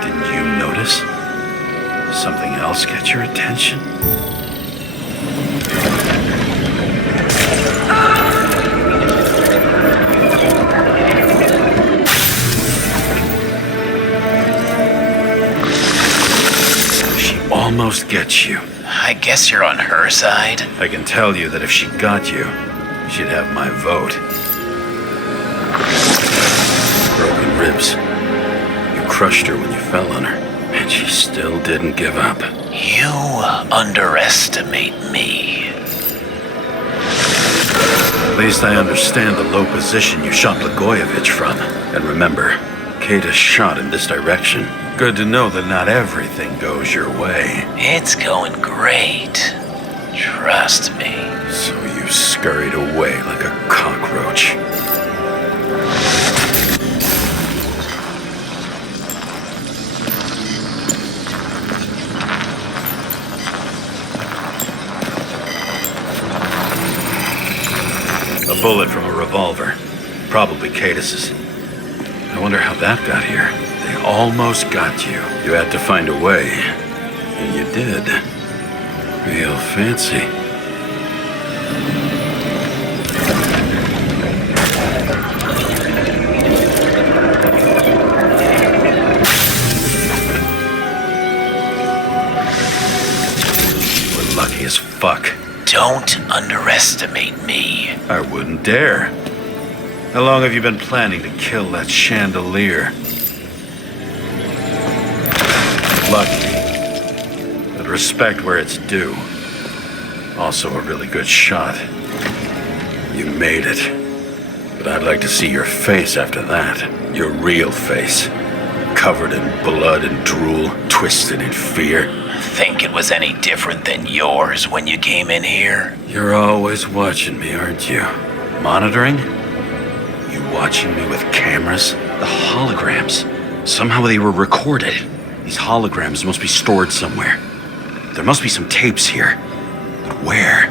Didn't you notice? Something else get your attention? Almost gets you. I guess you're on her side. I can tell you that if she got you, she'd have my vote. Broken ribs. You crushed her when you fell on her, and she still didn't give up. You underestimate me. At least I understand the low position you shot Blagojevich from. And remember, Kata's shot in this direction. Good to know that not everything goes your way. It's going great. Trust me. So you scurried away like a cockroach. A bullet from a revolver. Probably Katis's. I wonder how that got here. They almost got you. You had to find a way. And you did. Real fancy. We're lucky as fuck. Don't underestimate me. I wouldn't dare. How long have you been planning to kill that chandelier? Lucky. But respect where it's due. Also a really good shot. You made it. But I'd like to see your face after that. Your real face. Covered in blood and drool, twisted in fear. Think it was any different than yours when you came in here? You're always watching me, aren't you? Monitoring? You watching me with cameras? The holograms. Somehow they were recorded. These holograms must be stored somewhere. There must be some tapes here. But where?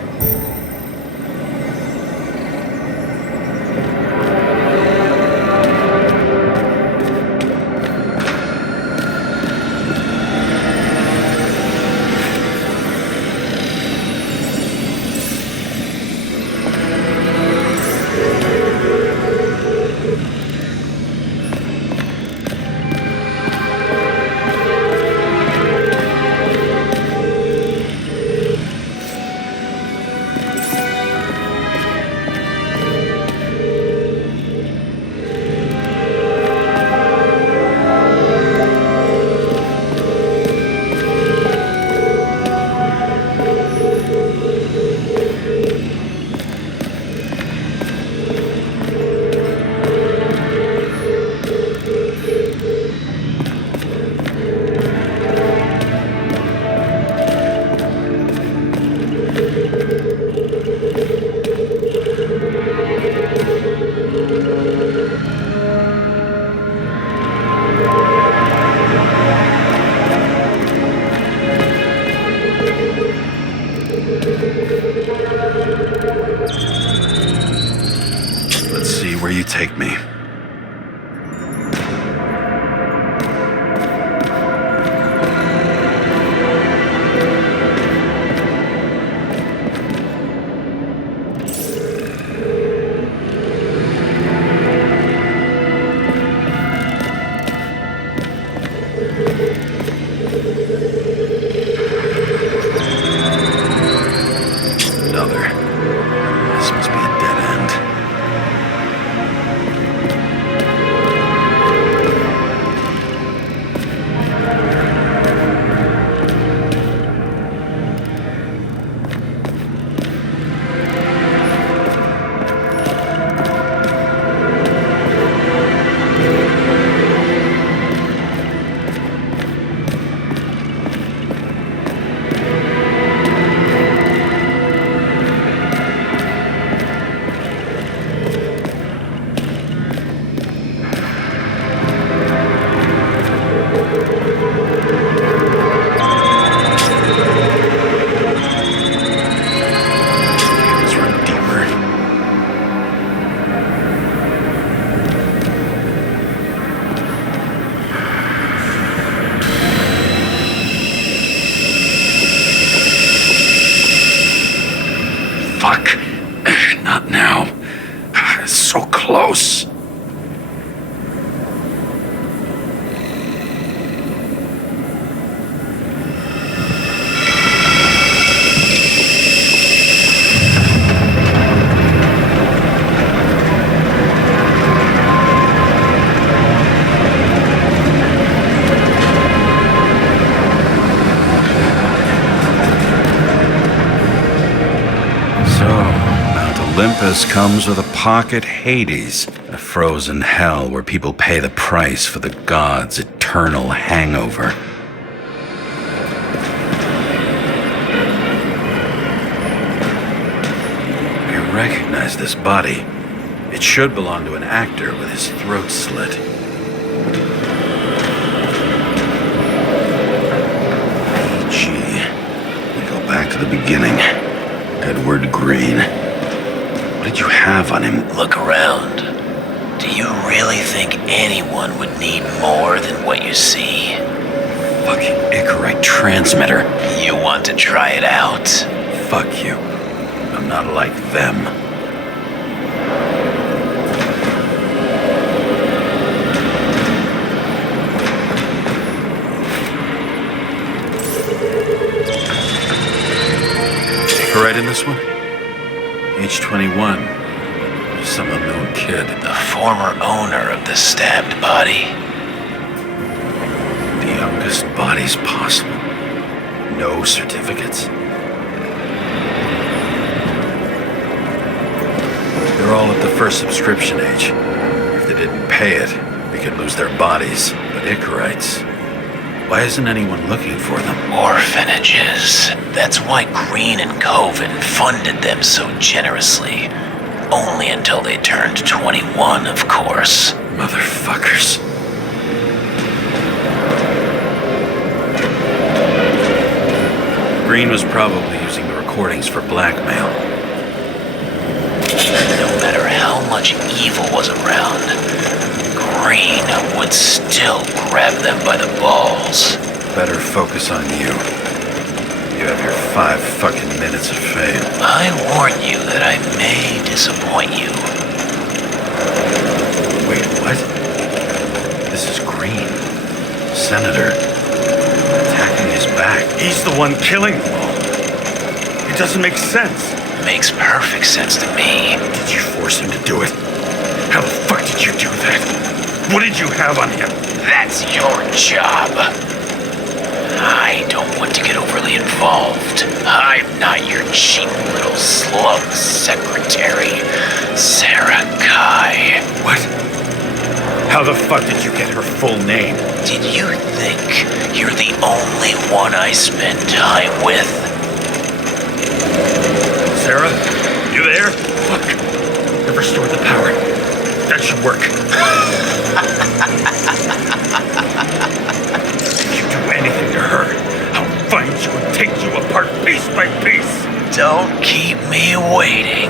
Let's see where you take me. Another. This must be a dead end. Let's run deeper. Fuck. Not now. It's so close. So, Mount Olympus comes with a pocket Hades, a frozen hell where people pay the price for the gods' eternal hangover. I recognize this body. It should belong to an actor with his throat slit. Gee, we go back to the beginning. Edward Green. What did you have on him? Look around. Do you really think anyone would need more than what you see? Fucking Icarite transmitter. You want to try it out? Fuck you. I'm not like them. Icarite in this one? Age 21. Some unknown kid. The former owner of the stabbed body. The youngest bodies possible. No certificates. They're all at the first subscription age. If they didn't pay it, they could lose their bodies. But Icarites, why isn't anyone looking for them? Orphanages. That's why Green and Coven funded them so generously. Only until they turned 21, of course. Motherfuckers. Green was probably using the recordings for blackmail. No matter how much evil was around, Green would still grab them by the balls. Better focus on you. You have your 5 fucking minutes of fame. I warn you that I may disappoint you. Wait, what? This is Green. Senator. Attacking his back. He's the one killing them all. It doesn't make sense. Makes perfect sense to me. Did you force him to do it? How the fuck did you do that? What did you have on him? That's your job. I don't want to get overly involved. I'm not your cheap little slum secretary, Sarah Kai. What? How the fuck did you get her full name? Did you think you're the only one I spend time with? Sarah? You there? Fuck. I've restored the power. That should work. If you do anything to her, I'll find you and take you apart piece by piece. Don't keep me waiting.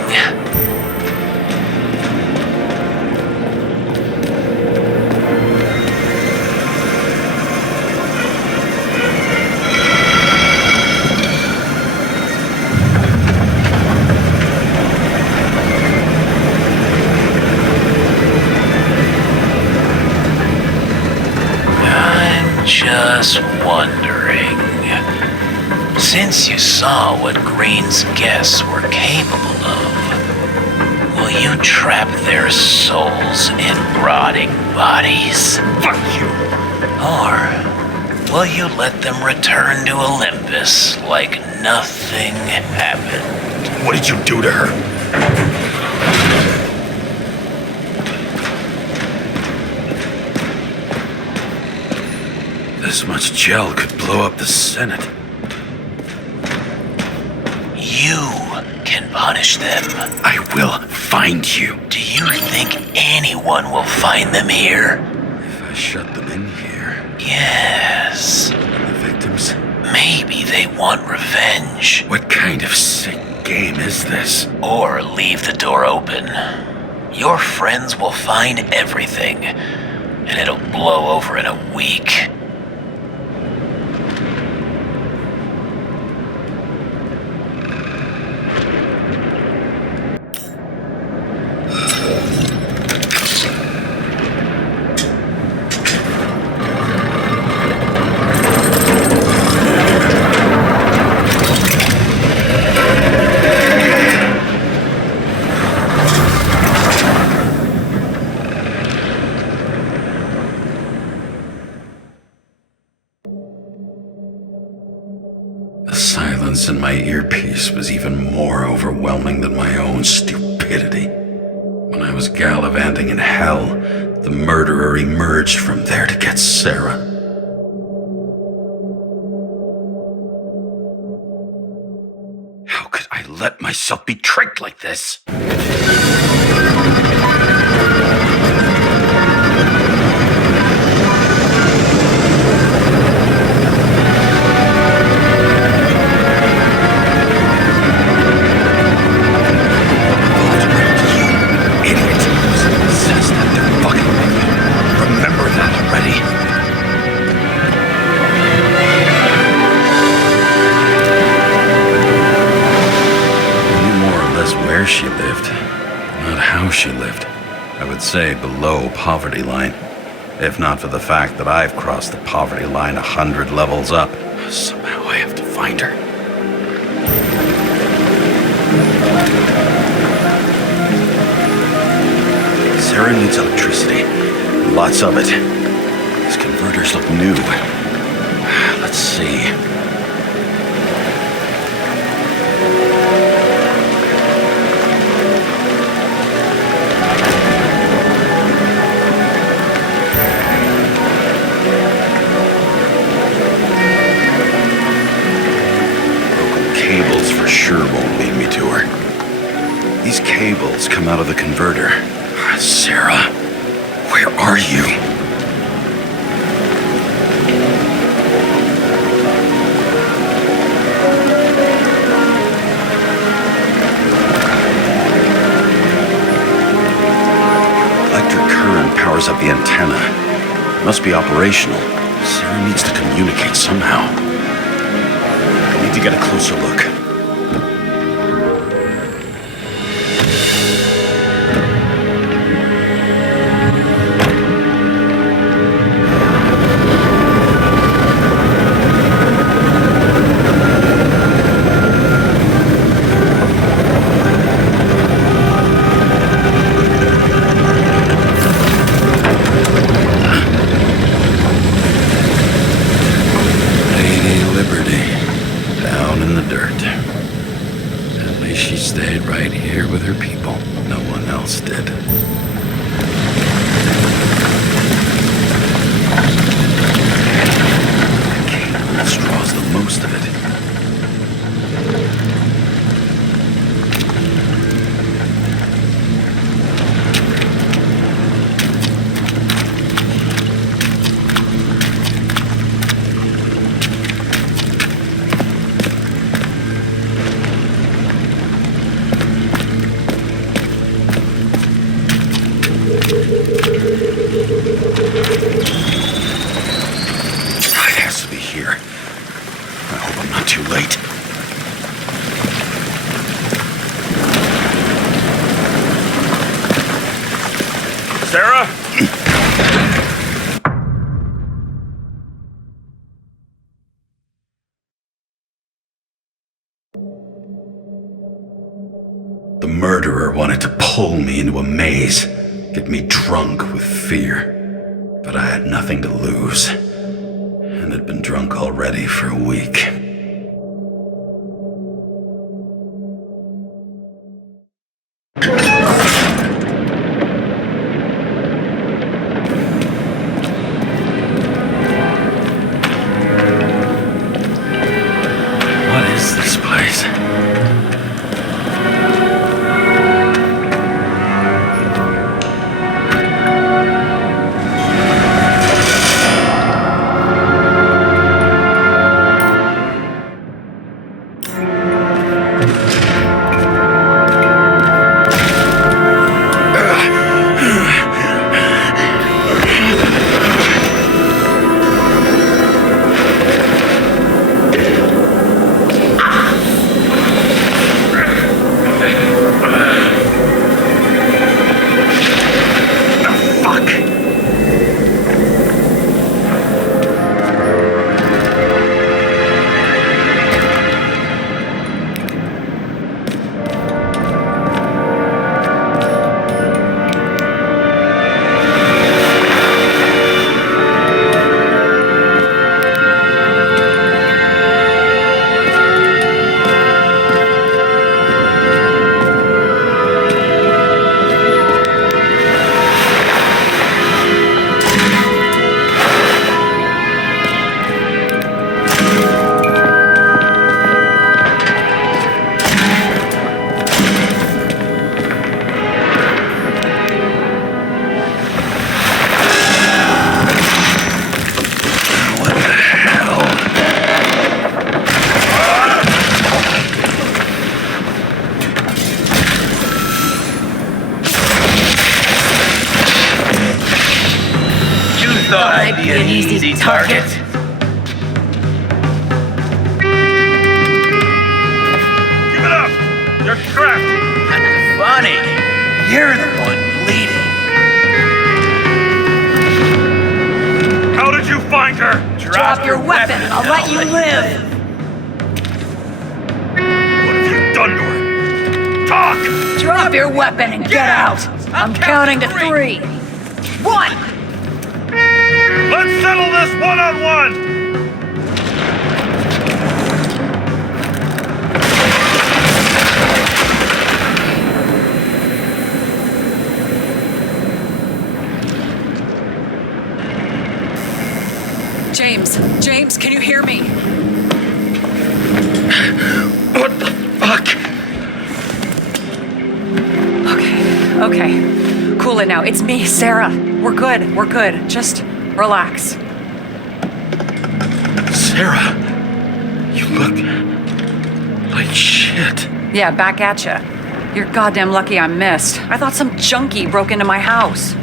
Just wondering, since you saw what Green's guests were capable of, will you trap their souls in rotting bodies? Fuck you! Or will you let them return to Olympus like nothing happened? What did you do to her? This much gel could blow up the Senate. You can punish them. I will find you. Do you think anyone will find them here? If I shut them in here. Yes. And the victims? Maybe they want revenge. What kind of sick game is this? Or leave the door open. Your friends will find everything, and it'll blow over in a week. The silence in my earpiece was even more overwhelming than my own stupidity. When I was gallivanting in hell, the murderer emerged from there to get Sarah. How could I let myself be tricked like this? She lived, not how she lived. I would say below poverty line, if not for the fact that I've crossed the poverty line 100 levels up. Somehow I have to find her. Sarah needs electricity. Lots of it. These converters look new. Let's see. Broken cables for sure won't lead me to her. These cables come out of the converter. Sarah, where are you? Electric current powers up the antenna. Must be operational. Sarah needs to communicate somehow. I need to get a closer look. Sarah? The murderer wanted to pull me into a maze, get me drunk with fear. But I had nothing to lose, and had been drunk already for a week. What is this place? Thought I'd be an easy target. Give it up! You're trapped! Funny. You're the one bleeding. How did you find her? Drop your weapon and I'll let you live. What have you done to her? talk! Drop your weapon and get out! I'm counting to 3. 1! Let's settle this one-on-one! James, can you hear me? What the fuck? Okay. Cool it now. It's me, Sarah. We're good. Just relax. Sarah, you look like shit. Yeah, back at ya. You're goddamn lucky I missed. I thought some junkie broke into my house.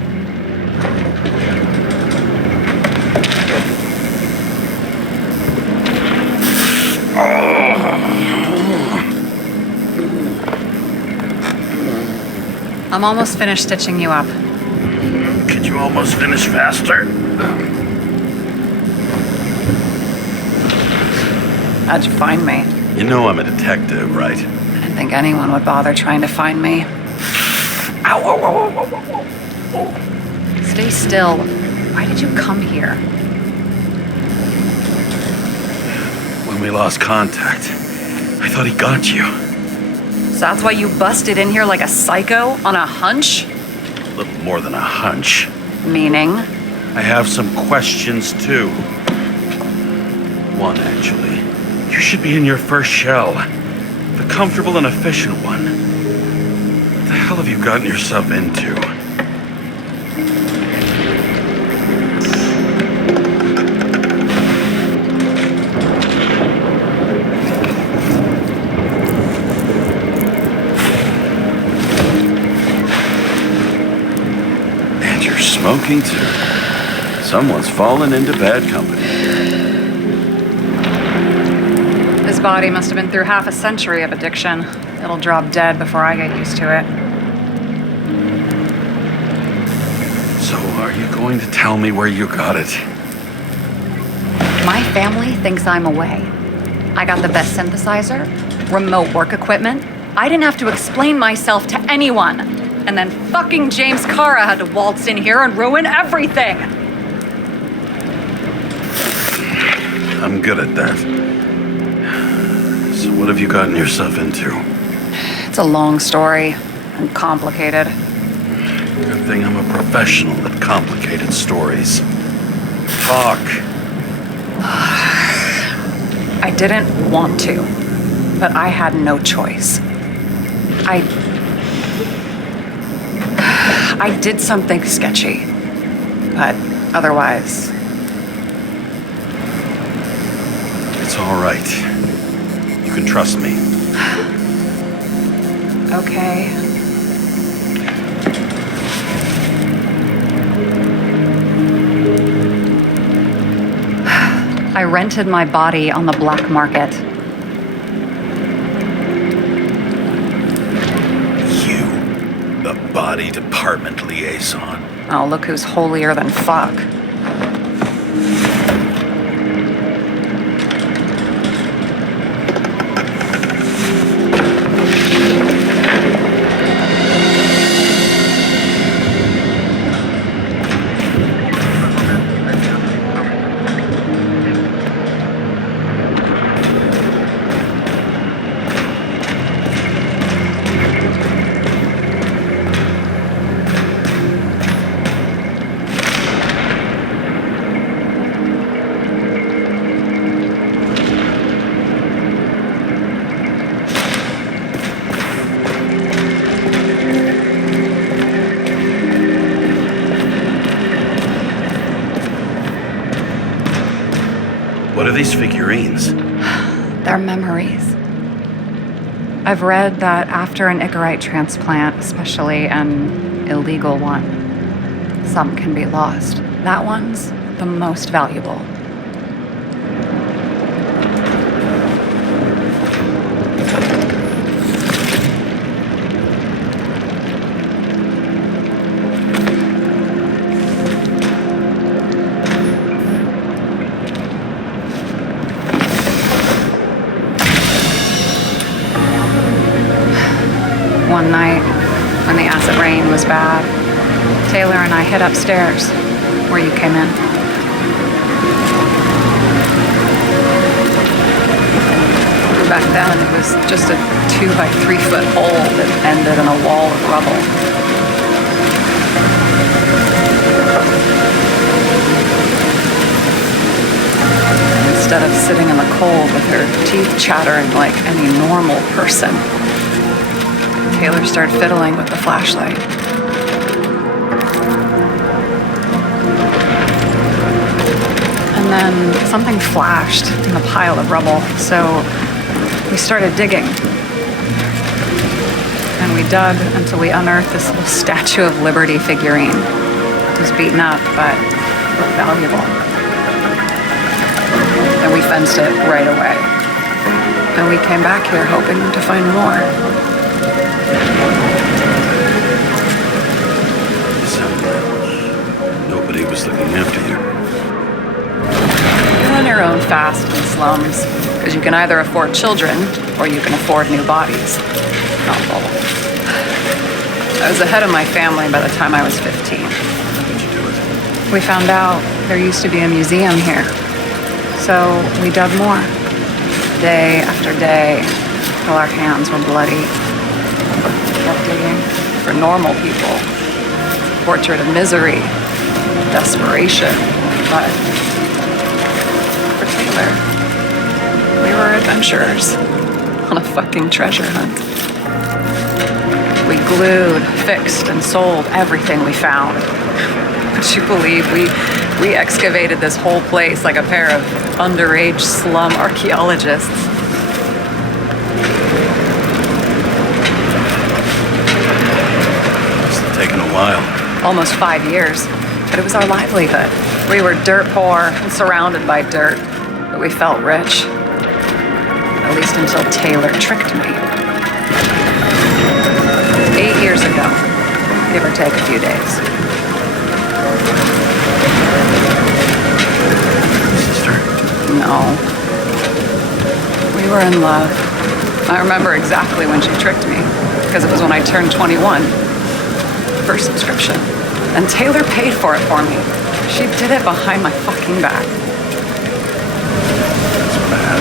I'm almost finished stitching you up. Could you almost finish faster? How'd you find me? You know I'm a detective, right? I didn't think anyone would bother trying to find me. Ow, ow, ow, ow, ow, ow. Stay still. Why did you come here? When we lost contact, I thought he got you. So that's why you busted in here like a psycho on a hunch? A little more than a hunch. Meaning? I have some questions, too. One, actually. You should be in your first shell. The comfortable and efficient one. What the hell have you gotten yourself into? And you're smoking, too. Someone's fallen into bad company. His body must have been through half a century of addiction. It'll drop dead before I get used to it. So are you going to tell me where you got it? My family thinks I'm away. I got the best synthesizer, remote work equipment. I didn't have to explain myself to anyone. And then fucking James Karra had to waltz in here and ruin everything. I'm good at that. So what have you gotten yourself into? It's a long story and complicated. Good thing I'm a professional at complicated stories. Talk. I didn't want to, but I had no choice. I did something sketchy, but otherwise... It's all right. You can trust me. Okay. I rented my body on the black market. You, the body department liaison. Oh, look who's holier than fuck. What are these figurines? They're memories. I've read that after an Icarite transplant, especially an illegal one, some can be lost. That one's the most valuable. rain was bad, Taylor and I hid upstairs, where you came in. Back then, it was just a 2 by 3 foot hole that ended in a wall of rubble. Instead of sitting in the cold with her teeth chattering like any normal person, Taylor started fiddling with the flashlight. And then something flashed in the pile of rubble, so we started digging. And we dug until we unearthed this little Statue of Liberty figurine. It was beaten up, but valuable. And we fenced it right away. And we came back here hoping to find more. So, nobody was looking after you. You're on your own fast in slums, because you can either afford children or you can afford new bodies. Not both. I was ahead of my family by the time I was 15. How did you do it? We found out there used to be a museum here. So we dug more, day after day, till our hands were bloody. Kept digging for normal people. Portrait of misery, desperation, but for Taylor, we were adventurers on a fucking treasure hunt. We glued, fixed, and sold everything we found. Would you believe we excavated this whole place like a pair of underage slum archaeologists? It's taken a while. Almost 5 years, but it was our livelihood. We were dirt poor and surrounded by dirt, but we felt rich. At least until Taylor tricked me. 8 years ago, give or take a few days. Sister? No. We were in love. I remember exactly when she tricked me, because it was when I turned 21. First subscription. And Taylor paid for it for me. She did it behind my fucking back. That's bad.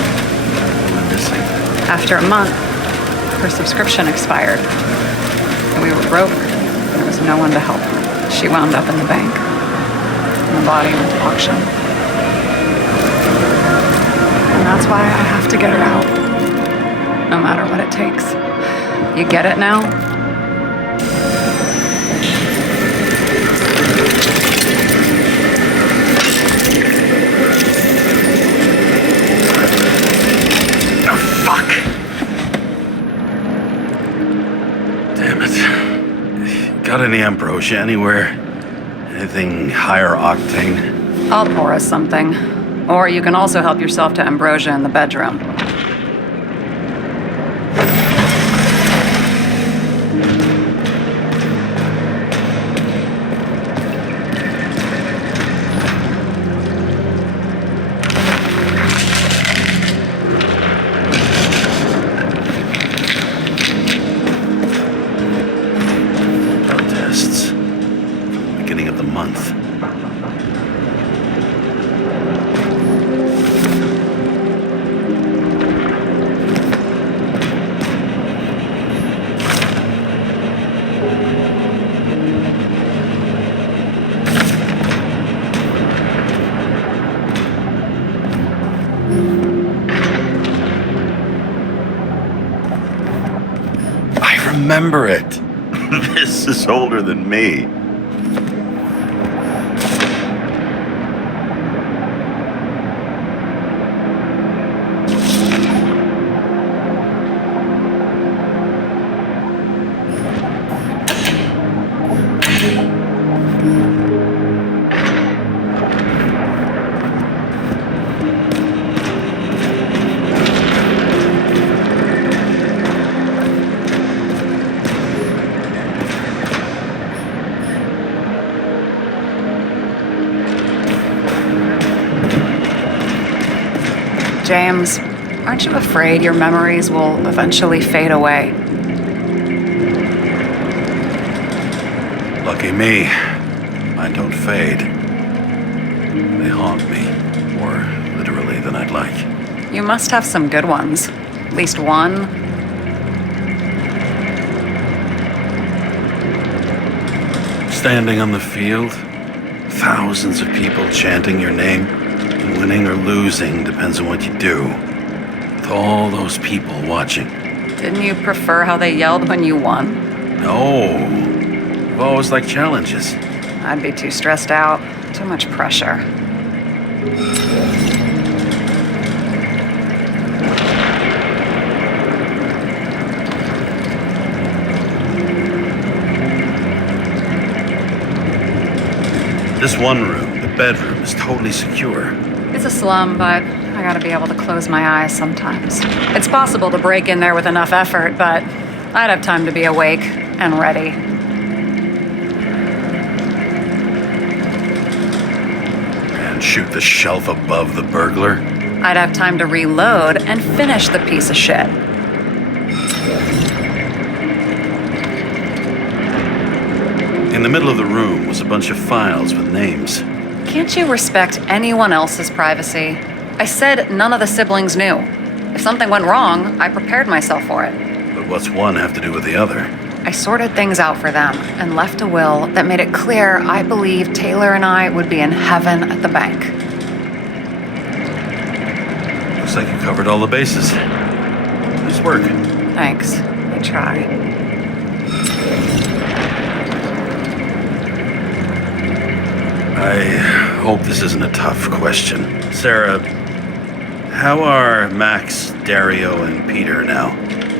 What am I missing? After a month, her subscription expired. And we were broke. There was no one to help. She wound up in the bank. And the body went to auction. And that's why I have to get her out. No matter what it takes. You get it now? Oh, fuck! Damn it. Got any ambrosia anywhere? Anything higher octane? I'll pour us something. Or you can also help yourself to ambrosia in the bedroom. Tests. From the beginning of the month. I remember it. This is older than me. James, aren't you afraid your memories will eventually fade away? Lucky me. Mine don't fade. They haunt me, more literally than I'd like. You must have some good ones. At least one. Standing on the field, thousands of people chanting your name, and winning or losing depends on what you do. With all those people watching. Didn't you prefer how they yelled when you won? No. I've always liked challenges. I'd be too stressed out. Too much pressure. This one room, the bedroom, is totally secure. It's a slum, but I gotta be able to close my eyes sometimes. It's possible to break in there with enough effort, but I'd have time to be awake and ready. And shoot the shelf above the burglar? I'd have time to reload and finish the piece of shit. In the middle of the room was a bunch of files with names. Can't you respect anyone else's privacy? I said none of the siblings knew. If something went wrong, I prepared myself for it. But what's one have to do with the other? I sorted things out for them and left a will that made it clear I believed Taylor and I would be in heaven at the bank. Looks like you covered all the bases. Nice work. Thanks. I try. I hope this isn't a tough question. Sarah, how are Max, Dario, and Peter now?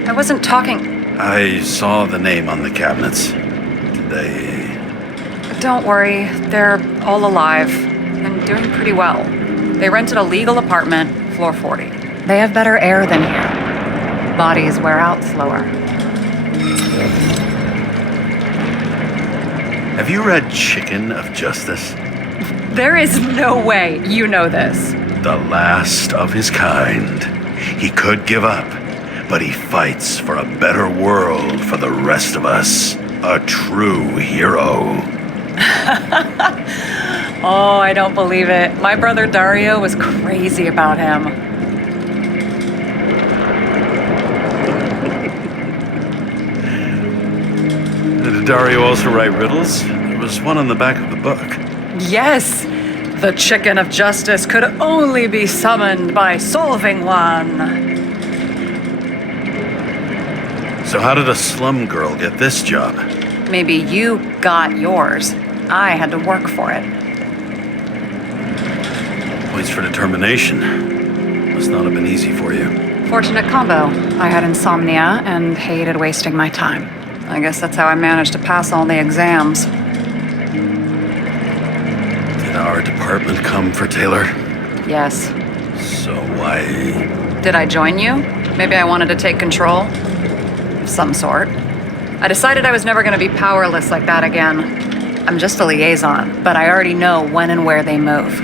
I wasn't talking. I saw the name on the cabinets. Did they... Don't worry, they're all alive and doing pretty well. They rented a legal apartment, floor 40. They have better air than here. Bodies wear out slower. Have you read Chicken of Justice? There is no way you know this. The last of his kind. He could give up, but he fights for a better world for the rest of us. A true hero. Oh, I don't believe it. My brother Dario was crazy about him. Did Dario also write riddles? There was one on the back of the book. Yes, the Chicken of Justice could only be summoned by solving one. So how did a slum girl get this job? Maybe you got yours. I had to work for it. Points for determination. Must not have been easy for you. Fortunate combo. I had insomnia and hated wasting my time. I guess that's how I managed to pass all the exams. Did our department come for Taylor? Yes. So why... Did I join you? Maybe I wanted to take control? Of some sort. I decided I was never going to be powerless like that again. I'm just a liaison, but I already know when and where they move.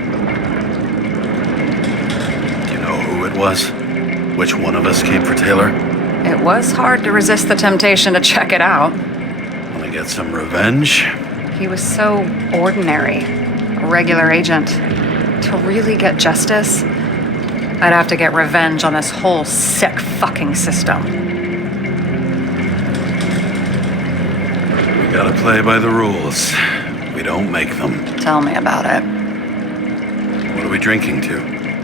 Do you know who it was? Which one of us came for Taylor? It was hard to resist the temptation to check it out. Want to get some revenge? He was so ordinary, a regular agent. To really get justice, I'd have to get revenge on this whole sick fucking system. We gotta play by the rules. We don't make them. Tell me about it. What are we drinking to?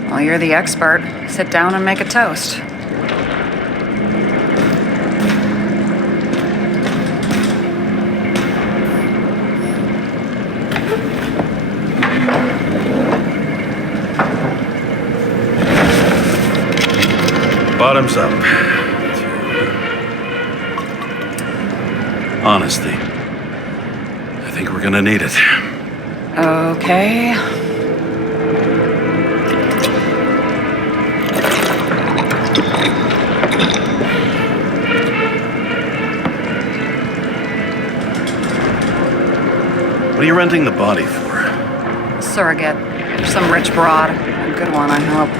Well, you're the expert. Sit down and make a toast. Bottoms up. Honesty. I think we're gonna need it. Okay. What are you renting the body for? Surrogate. Some rich broad. A good one, I hope.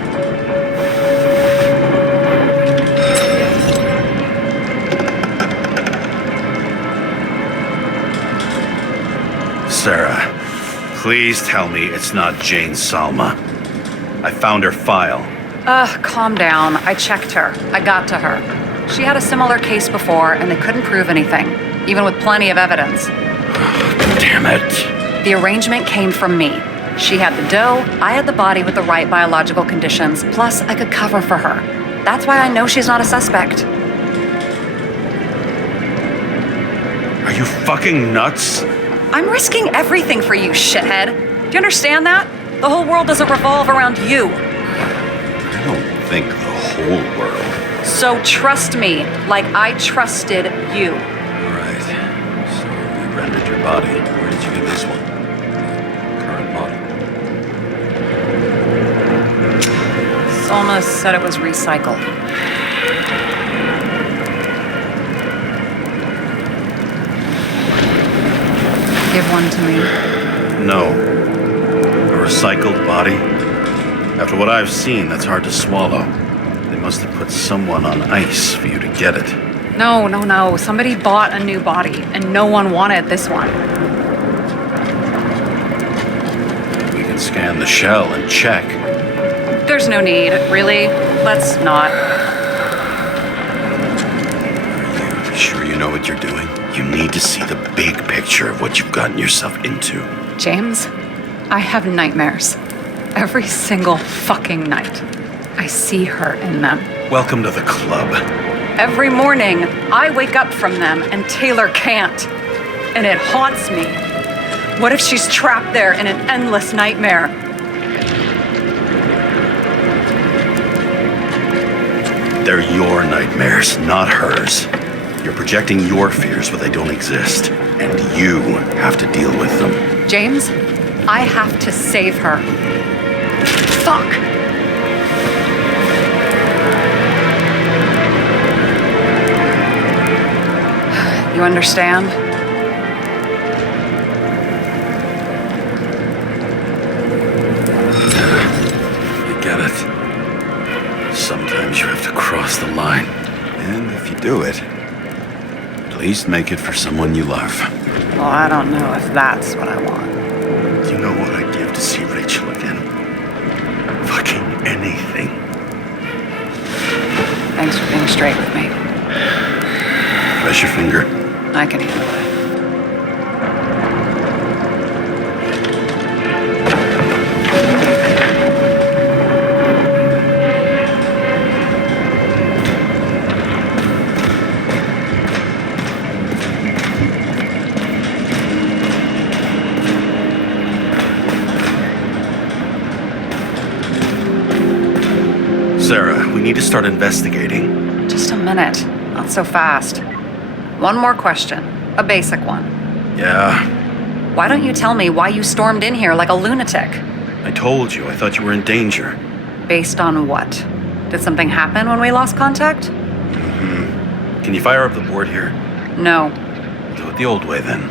Sarah, please tell me it's not Jane Salma. I found her file. Calm down. I checked her. I got to her. She had a similar case before, and they couldn't prove anything, even with plenty of evidence. Damn it. The arrangement came from me. She had the dough, I had the body with the right biological conditions, plus I could cover for her. That's why I know she's not a suspect. Are you fucking nuts? I'm risking everything for you, shithead. Do you understand that? The whole world doesn't revolve around you. I don't think the whole world. So trust me, like I trusted you. All right. So you rendered your body. Where did you get this one? Current model. Salma said it was recycled. Give one to me. No. A recycled body? After what I've seen, that's hard to swallow. They must have put someone on ice for you to get it. No. Somebody bought a new body, and no one wanted this one. We can scan the shell and check. There's no need, really. Let's not. Are you sure you know what you're doing? You need to see the big picture of what you've gotten yourself into. James, I have nightmares. Every single fucking night. I see her in them. Welcome to the club. Every morning, I wake up from them and Taylor can't. And it haunts me. What if she's trapped there in an endless nightmare? They're your nightmares, not hers. You're projecting your fears where they don't exist, and you have to deal with them. James, I have to save her. Fuck! You understand? You get it. Sometimes you have to cross the line. And if you do it, at least make it for someone you love. Well, I don't know if that's what I want. You know what I'd give to see Rachel again? Fucking anything. Thanks for being straight with me. Press your finger. I can handle it. Sarah, we need to start investigating. Just a minute. Not so fast. One more question. A basic one. Yeah, Why don't you tell me why you stormed in here like a lunatic? I told you. I thought you were in danger. Based on what? Did something happen when we lost contact? Can you fire up the board here? No. Do it the old way then.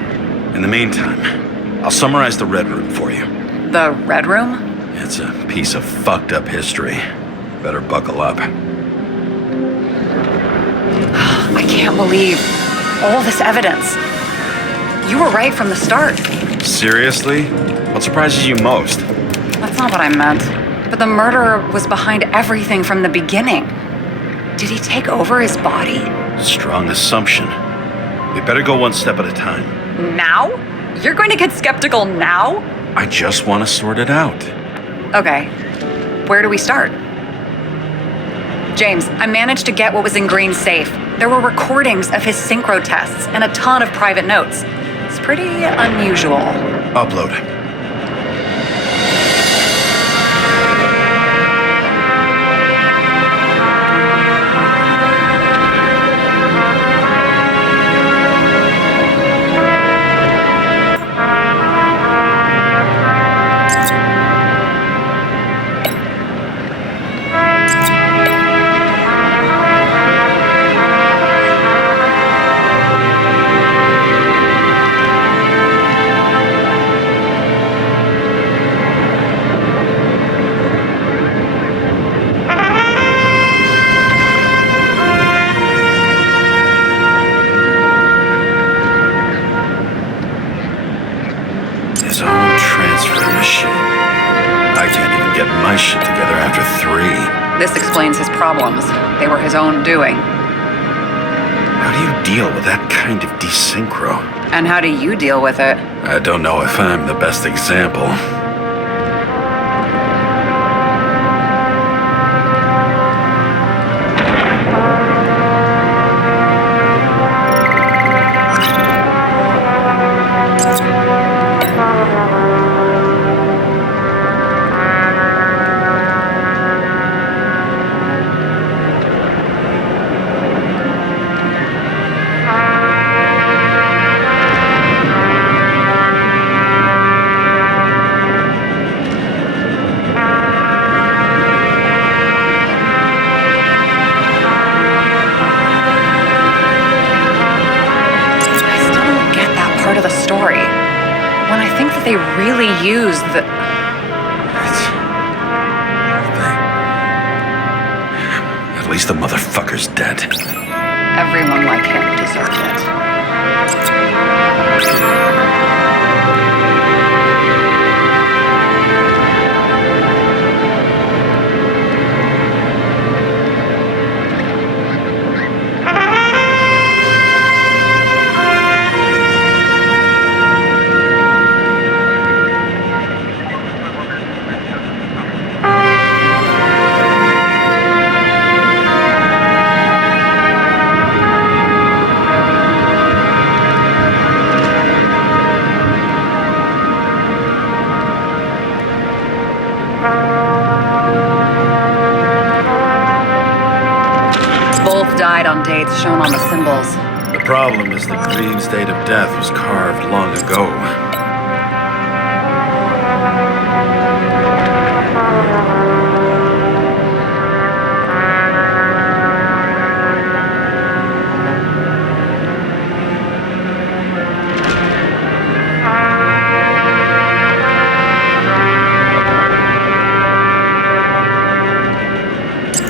In the meantime, I'll summarize the Red Room for you. The Red Room? It's a piece of fucked up history. Better buckle up. I can't believe all this evidence. You were right from the start. Seriously? What surprises you most? That's not what I meant. But the murderer was behind everything from the beginning. Did he take over his body? Strong assumption. We better go one step at a time. Now? You're going to get skeptical now? I just want to sort it out. Okay. Where do we start? James, I managed to get what was in Green's safe. There were recordings of his synchro tests and a ton of private notes. It's pretty unusual. Upload. His own transfer machine. I can't even get my shit together after 3. This explains his problems. They were his own doing. How do you deal with that kind of desynchro? And how do you deal with it? I don't know if I'm the best example. They really use the... At least the motherfucker's dead. Everyone like him deserved it. Died on dates shown on the symbols. The problem is the green state of death was carved long ago.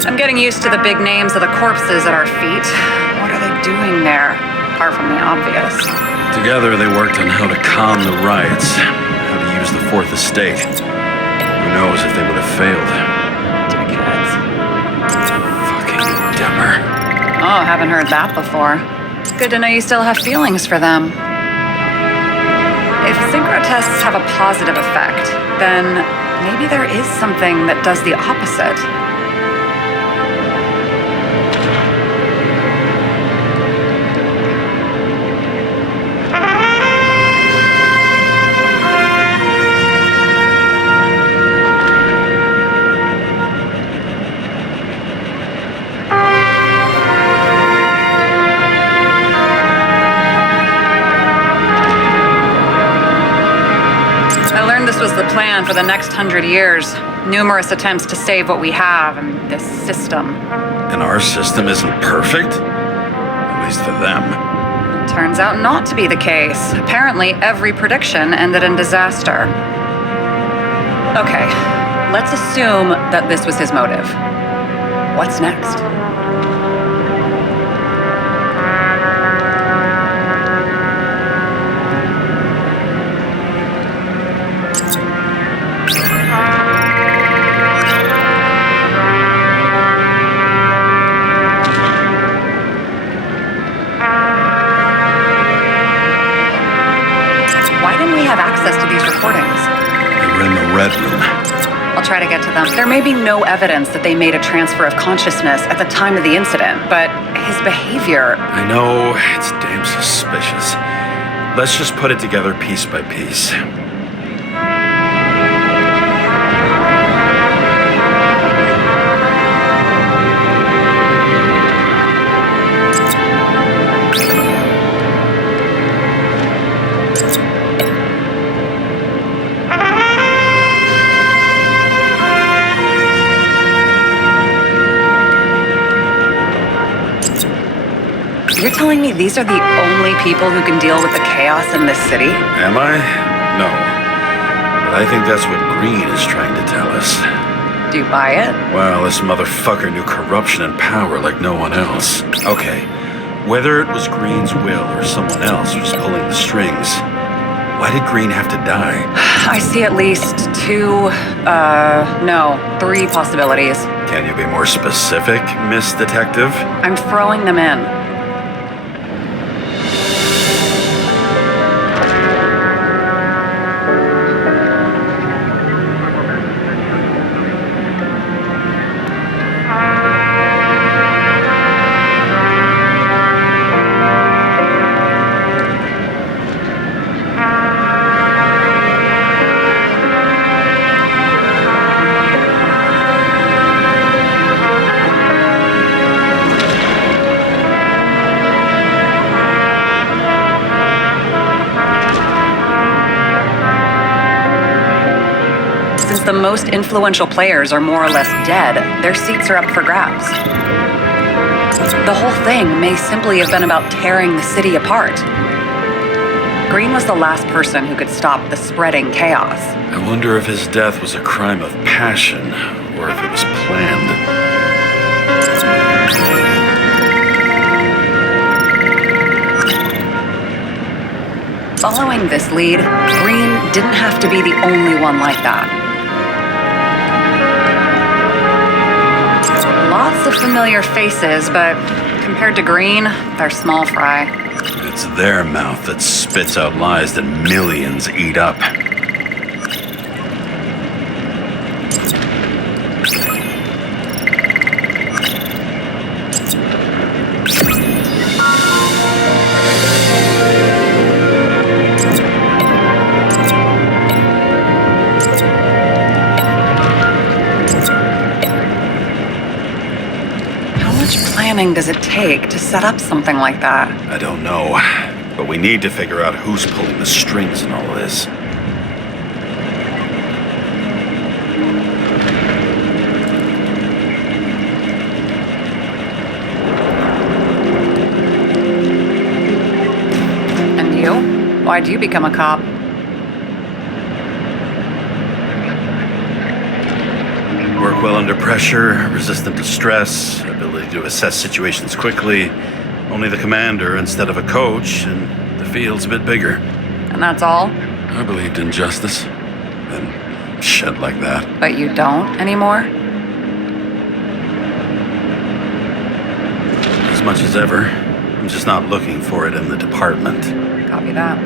I'm getting used to the big names of the corpses at our feet. What are they doing there, apart from the obvious? Together they worked on how to calm the riots, how to use the Fourth Estate. Who knows if they would have failed. Dickheads. Fucking dimmer. Oh, haven't heard that before. Good to know you still have feelings for them. If synchro tests have a positive effect, then maybe there is something that does the opposite. This was the plan for the next 100 years. Numerous attempts to save what we have in this system. And our system isn't perfect? At least for them. Turns out not to be the case. Apparently, every prediction ended in disaster. Okay, let's assume that this was his motive. What's next? Red room. I'll try to get to them. There may be no evidence that they made a transfer of consciousness at the time of the incident, but his behavior... I know, it's damn suspicious. Let's just put it together piece by piece. You're telling me these are the only people who can deal with the chaos in this city? Am I? No. But I think that's what Green is trying to tell us. Do you buy it? Well, this motherfucker knew corruption and power like no one else. Okay, whether it was Green's will or someone else was pulling the strings, Why did Green have to die? I see at least three possibilities. Can you be more specific, Miss Detective? I'm throwing them in. Since the most influential players are more or less dead, their seats are up for grabs. The whole thing may simply have been about tearing the city apart. Green was the last person who could stop the spreading chaos. I wonder if his death was a crime of passion, or if it was planned. Following this lead, Green didn't have to be the only one like that. Lots of familiar faces, but compared to Green, they're small fry. It's their mouth that spits out lies that millions eat up. Planning does it take to set up something like that? I don't know, but we need to figure out who's pulling the strings in all of this. And you? Why'd you become a cop? Work well under pressure, resistant to stress, ability to assess situations quickly. Only the commander instead of a coach, and the field's a bit bigger. And that's all? I believed in justice. Then shit like that. But you don't anymore? As much as ever. I'm just not looking for it in the department. Copy that.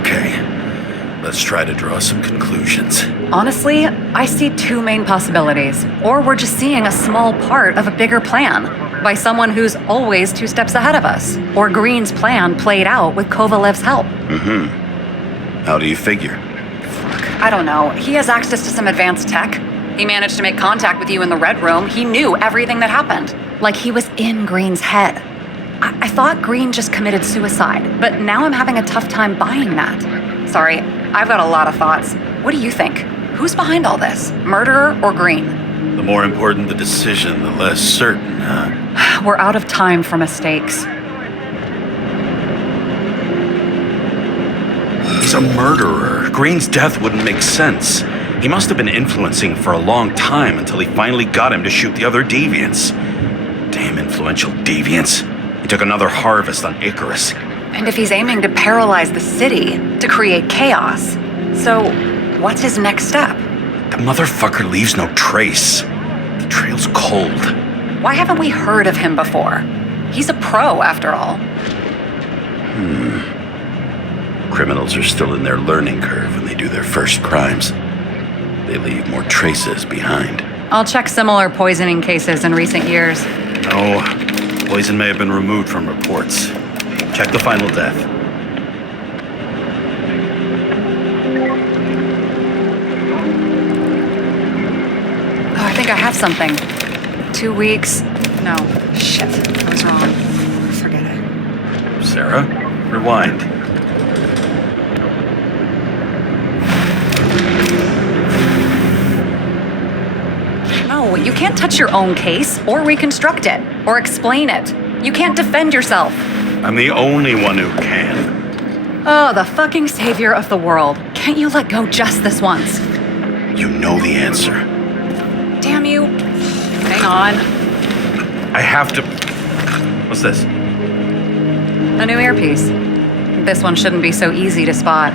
Okay. Let's try to draw some conclusions. Honestly, I see two main possibilities. Or we're just seeing a small part of a bigger plan by someone who's always 2 steps ahead of us. Or Green's plan played out with Kovalev's help. How do you figure? I don't know. He has access to some advanced tech. He managed to make contact with you in the Red Room. He knew everything that happened. Like he was in Green's head. I thought Green just committed suicide, but now I'm having a tough time buying that. Sorry, I've got a lot of thoughts. What do you think? Who's behind all this? Murderer or Green? The more important the decision, the less certain, huh? We're out of time for mistakes. He's a murderer. Green's death wouldn't make sense. He must have been influencing for a long time until he finally got him to shoot the other deviants. Damn influential deviants. He took another harvest on Icarus. And if he's aiming to paralyze the city, to create chaos, so what's his next step? The motherfucker leaves no trace. The trail's cold. Why haven't we heard of him before? He's a pro, after all. Criminals are still in their learning curve when they do their first crimes. They leave more traces behind. I'll check similar poisoning cases in recent years. No, poison may have been removed from reports. Check the final death. Oh, I think I have something. 2 weeks. No, shit. I was wrong. Forget it. Sarah, rewind. No, you can't touch your own case, or reconstruct it, or explain it. You can't defend yourself. I'm the only one who can. Oh, the fucking savior of the world. Can't you let go just this once? You know the answer. Damn you. Hang on. I have to... What's this? A new earpiece. This one shouldn't be so easy to spot.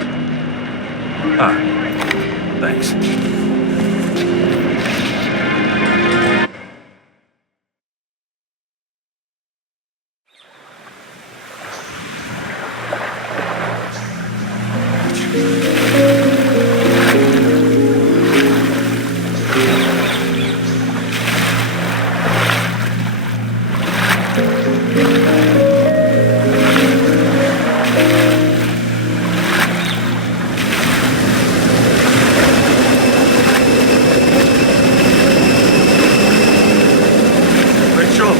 Ah, thanks. Rachel!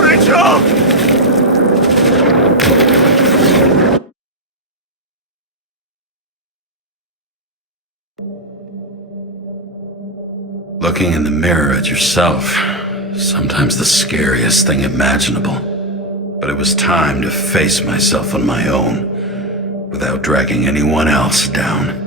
Rachel! Looking in the mirror at yourself, sometimes the scariest thing imaginable. But it was time to face myself on my own, without dragging anyone else down.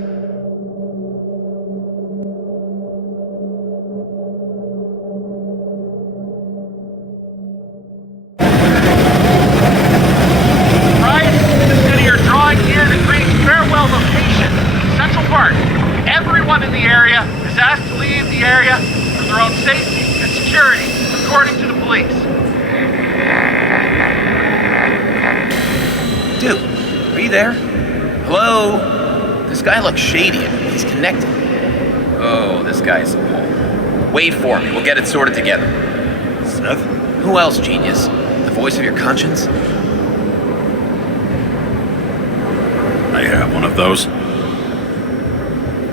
Right? Instead of your drawing here to create farewell location. Central Park. Everyone in the area is asked to leave the area for their own safety and security, according to the police. Dude, are you there? Hello? This guy looks shady and he's connected. Oh, this guy's a bull. Wait for me. We'll get it sorted together. Seth? Who else, genius? The voice of your conscience? I have one of those.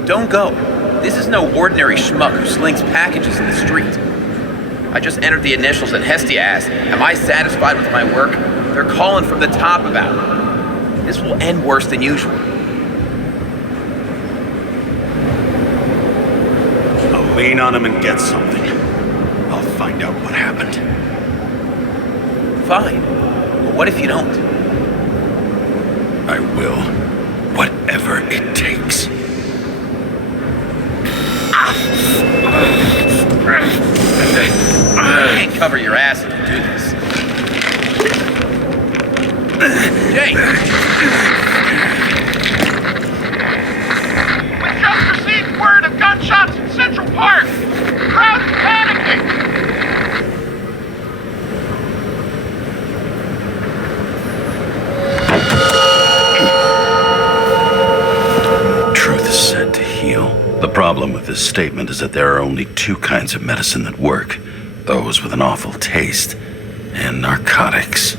Don't go. This is no ordinary schmuck who slings packages in the street. I just entered the initials and Hestia asked, am I satisfied with my work? They're calling from the top about it. This will end worse than usual. I'll lean on him and get something. I'll find out what happened. Fine. But what if you don't? I will. Whatever it takes. You can't cover your ass if you do this. Jay! We just received word of gunshots in Central Park. The crowd is panicking. Truth is said to heal. The problem with this statement is that there are only two kinds of medicine that work. Those with an awful taste, and narcotics.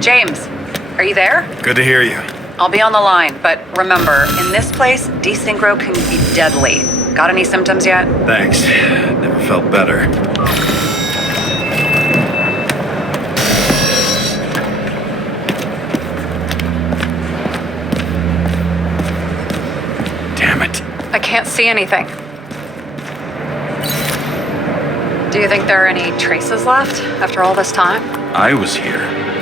James, are you there? Good to hear you. I'll be on the line, but remember, in this place, desynchro can be deadly. Got any symptoms yet? Thanks. Never felt better. Damn it. I can't see anything. Do you think there are any traces left after all this time? I was here.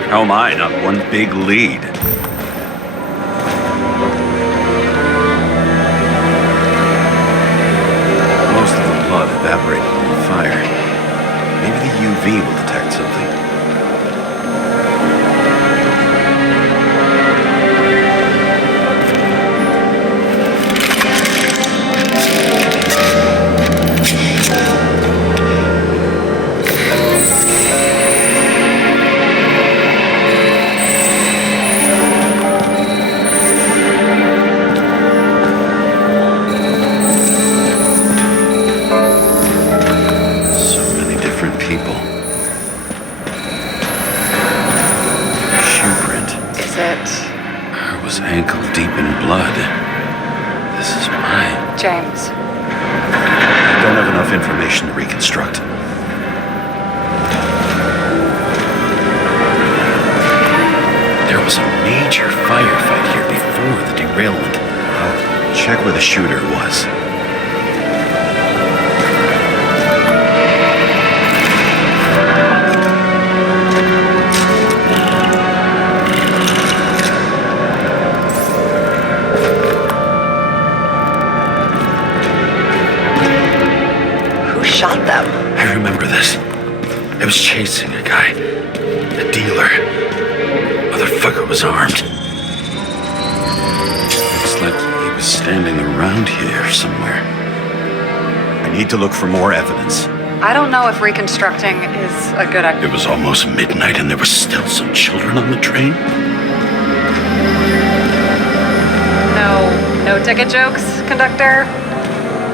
How am I not one big lead? Most of the blood evaporated in the fire. Maybe the UV will detect something. major firefight here before the derailment. I'll check where the shooter was. Who shot them? I remember this. I was chasing a guy. A dealer. Motherfucker was armed. Looks like he was standing around here somewhere. I need to look for more evidence. I don't know if reconstructing is a good idea. It was almost midnight and there were still some children on the train. No ticket jokes, conductor?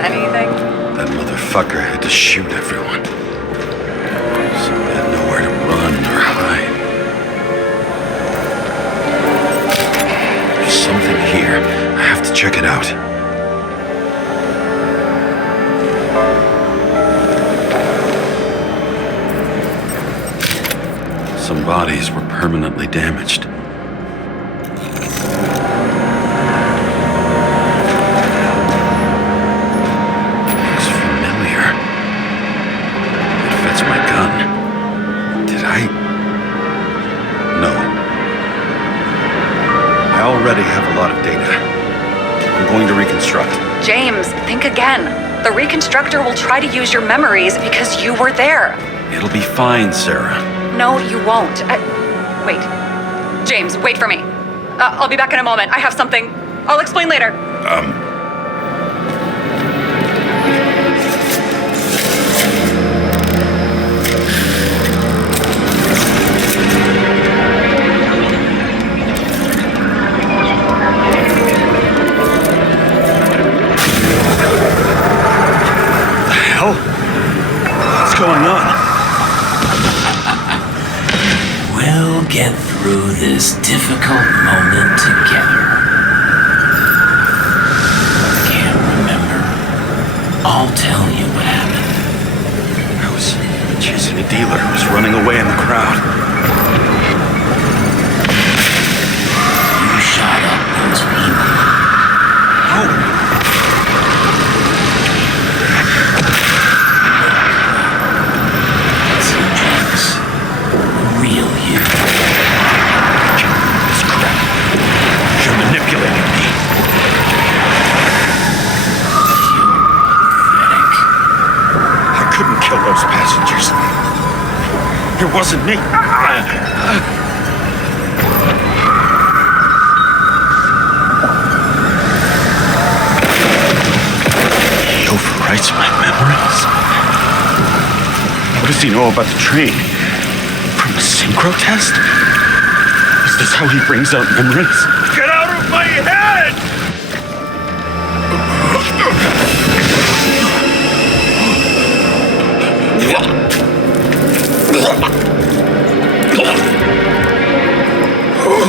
Anything? That motherfucker had to shoot everyone. So they had nowhere to run or hide. There's something here. I have to check it out. Some bodies were permanently damaged. Looks familiar. It fits my gun. Did I? No. I already have a lot of data. I'm going to reconstruct. James, think again. The reconstructor will try to use your memories because you were there. It'll be fine, Sarah. No, you won't. Wait. James, wait for me. I'll be back in a moment. I have something. I'll explain later. The hell? What's going on? We'll get through this difficult moment together. Can't remember. I'll tell you what happened. I was chasing a dealer who was running away in the crowd. You shot up those people. Oh! Real you. This crap. You're manipulating me. I couldn't kill those passengers. It wasn't me. He overwrites my memories. What does he know about the train? From a synchro test? Is this how he brings out memories? Get out of my head!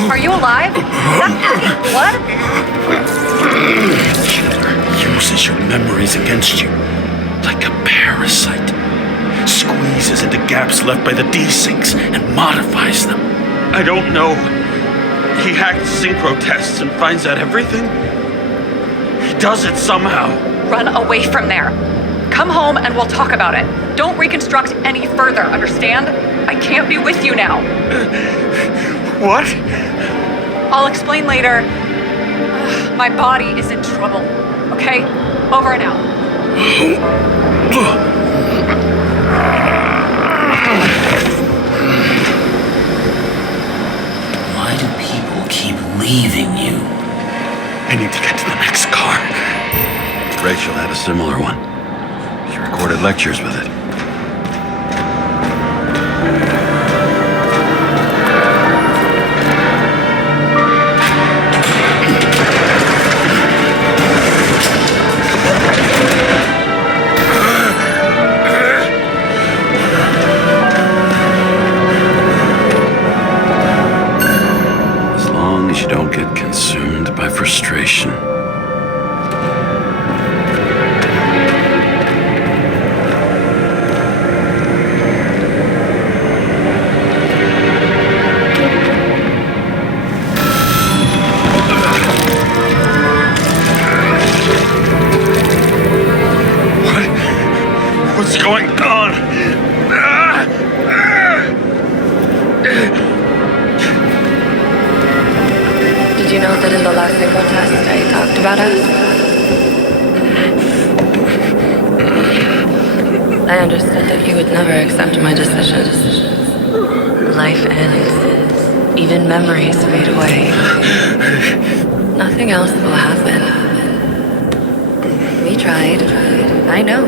Are you alive? What? Killer uses your memories against you like a parasite. Squeezes into gaps left by the desyncs and modifies them. I don't know. He hacked synchro tests and finds out everything. He does it somehow. Run away from there. Come home and we'll talk about it. Don't reconstruct any further, understand? I can't be with you now. What? I'll explain later. My body is in trouble. Okay? Over and out. Why do people keep leaving you? I need to get to the next car. Rachel had a similar one. She recorded lectures with it. As long as you don't get consumed by frustration. understood that you would never accept my decisions. Life ends. Even memories fade away. Nothing else will happen. We tried. I know.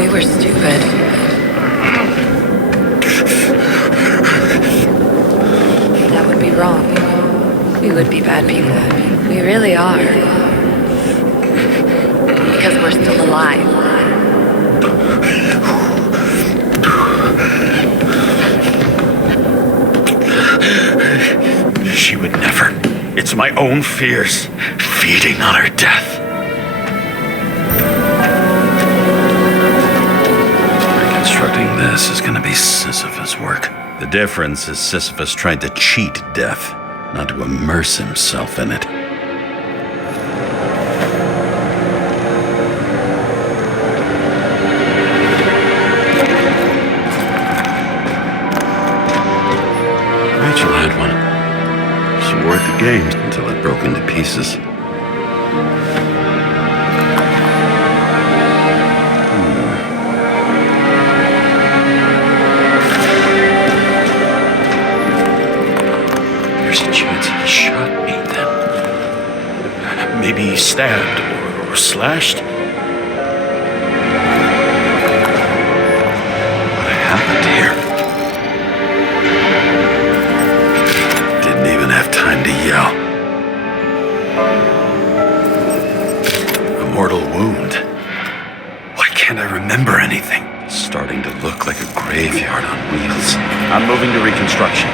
We were stupid. That would be wrong. We would be bad people. We really are. Because we're still alive. She would never. It's my own fears feeding on her death. Reconstructing this is gonna be Sisyphus work. The difference is Sisyphus tried to cheat death, not to immerse himself in it. Rachel had one. She wore it to games until it broke into pieces. There's a chance he shot me then. Maybe stabbed or slashed. What happened here? Didn't even have time to yell. A mortal wound. Why can't I remember anything? It's starting to look like a graveyard on wheels. I'm moving to reconstruction.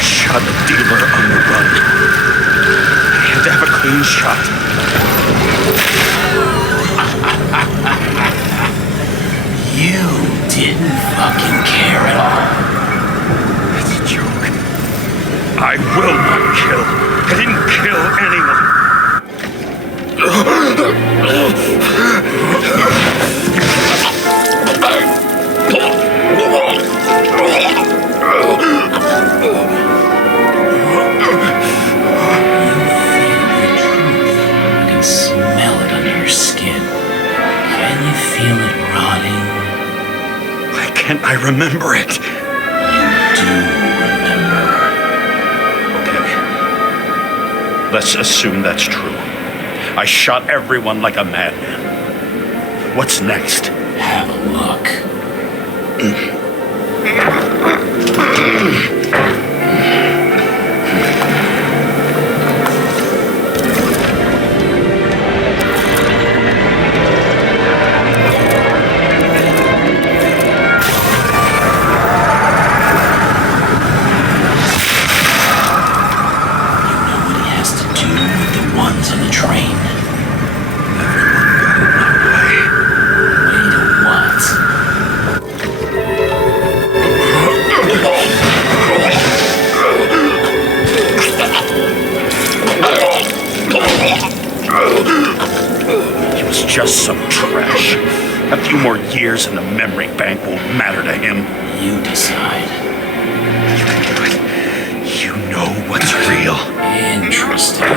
Shot a dealer on the run. I had to have a clean shot. You didn't fucking care at all. It's a joke. I will not kill. I didn't kill anyone. You can smell it under your skin. Can you feel it rotting? Why can't I remember it? You do remember. Okay. Let's assume that's true. I shot everyone like a madman. What's next? Have a look. Just some trash. A few more years and the memory bank won't matter to him. You decide. You know what's real. Interesting.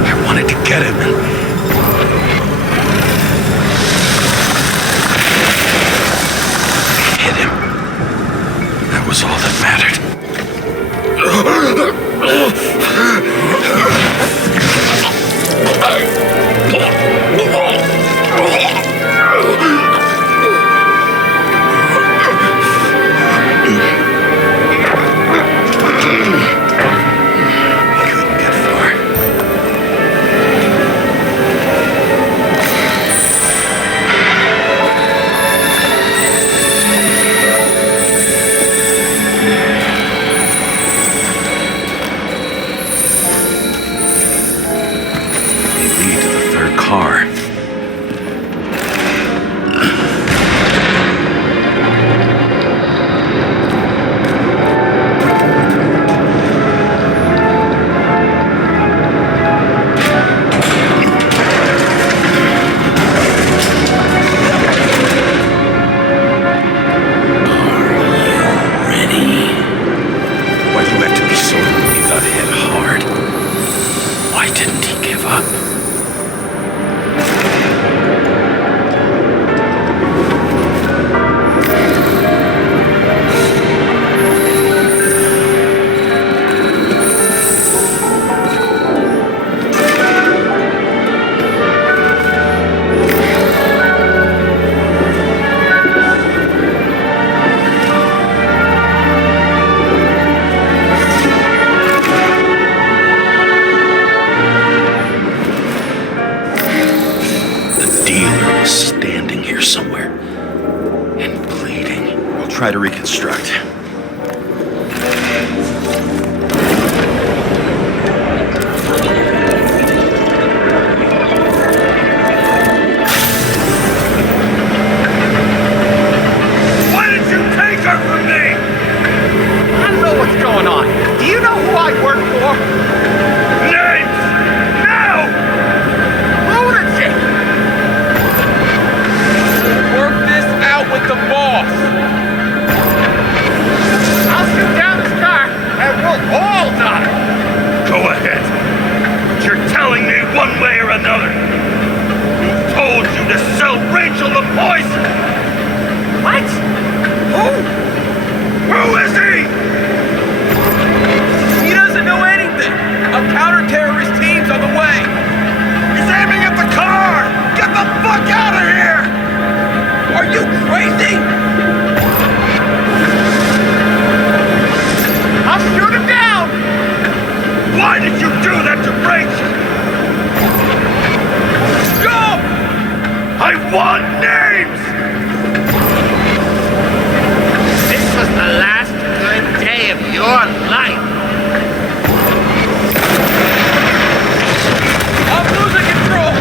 I wanted to get him. standing here somewhere and bleeding. We'll try to reconstruct. Why did you take her from me? I don't know what's going on. Do you know who I work for? Names! Now! Lunatic! Work this out with the boss. I'll shoot down this car and we'll all die. Go ahead. But you're telling me one way or another. Who told you to sell Rachel the poison? What? Who? Who is he? He doesn't know anything. A counter-terrorist team's on the way. He's aiming at the car! Get the fuck out of here! Are you crazy? I'll shoot him down! Why did you do that to Rachel? Go! I want names! This was the last good day of your life. I'm losing control!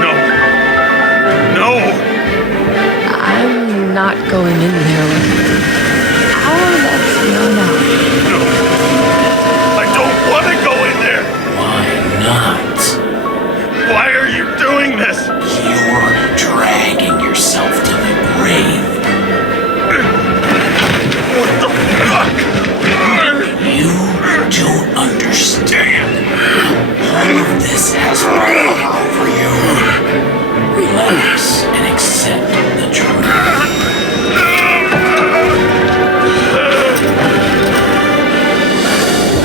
No. No! I'm not going in there with you. How that's no. No. I don't want to go in there! Why not? Why are you doing this? You're dragging yourself to the grave. What the fuck? You don't understand. All of this has weight over you. Relax and accept the truth.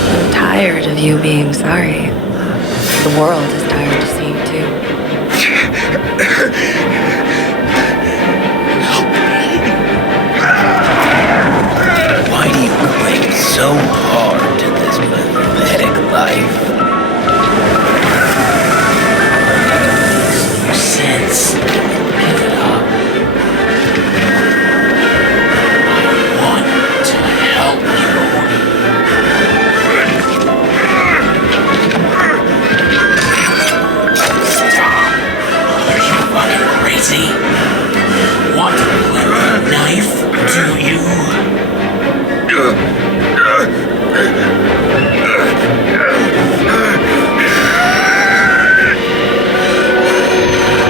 I'm tired of you being sorry. The world is tired of seeing too. Why do you cling so hard to this pathetic life? It makes no sense. Give it up. I want to help you. Stop. Are you fucking crazy? Want to play with a knife, do you?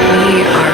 We are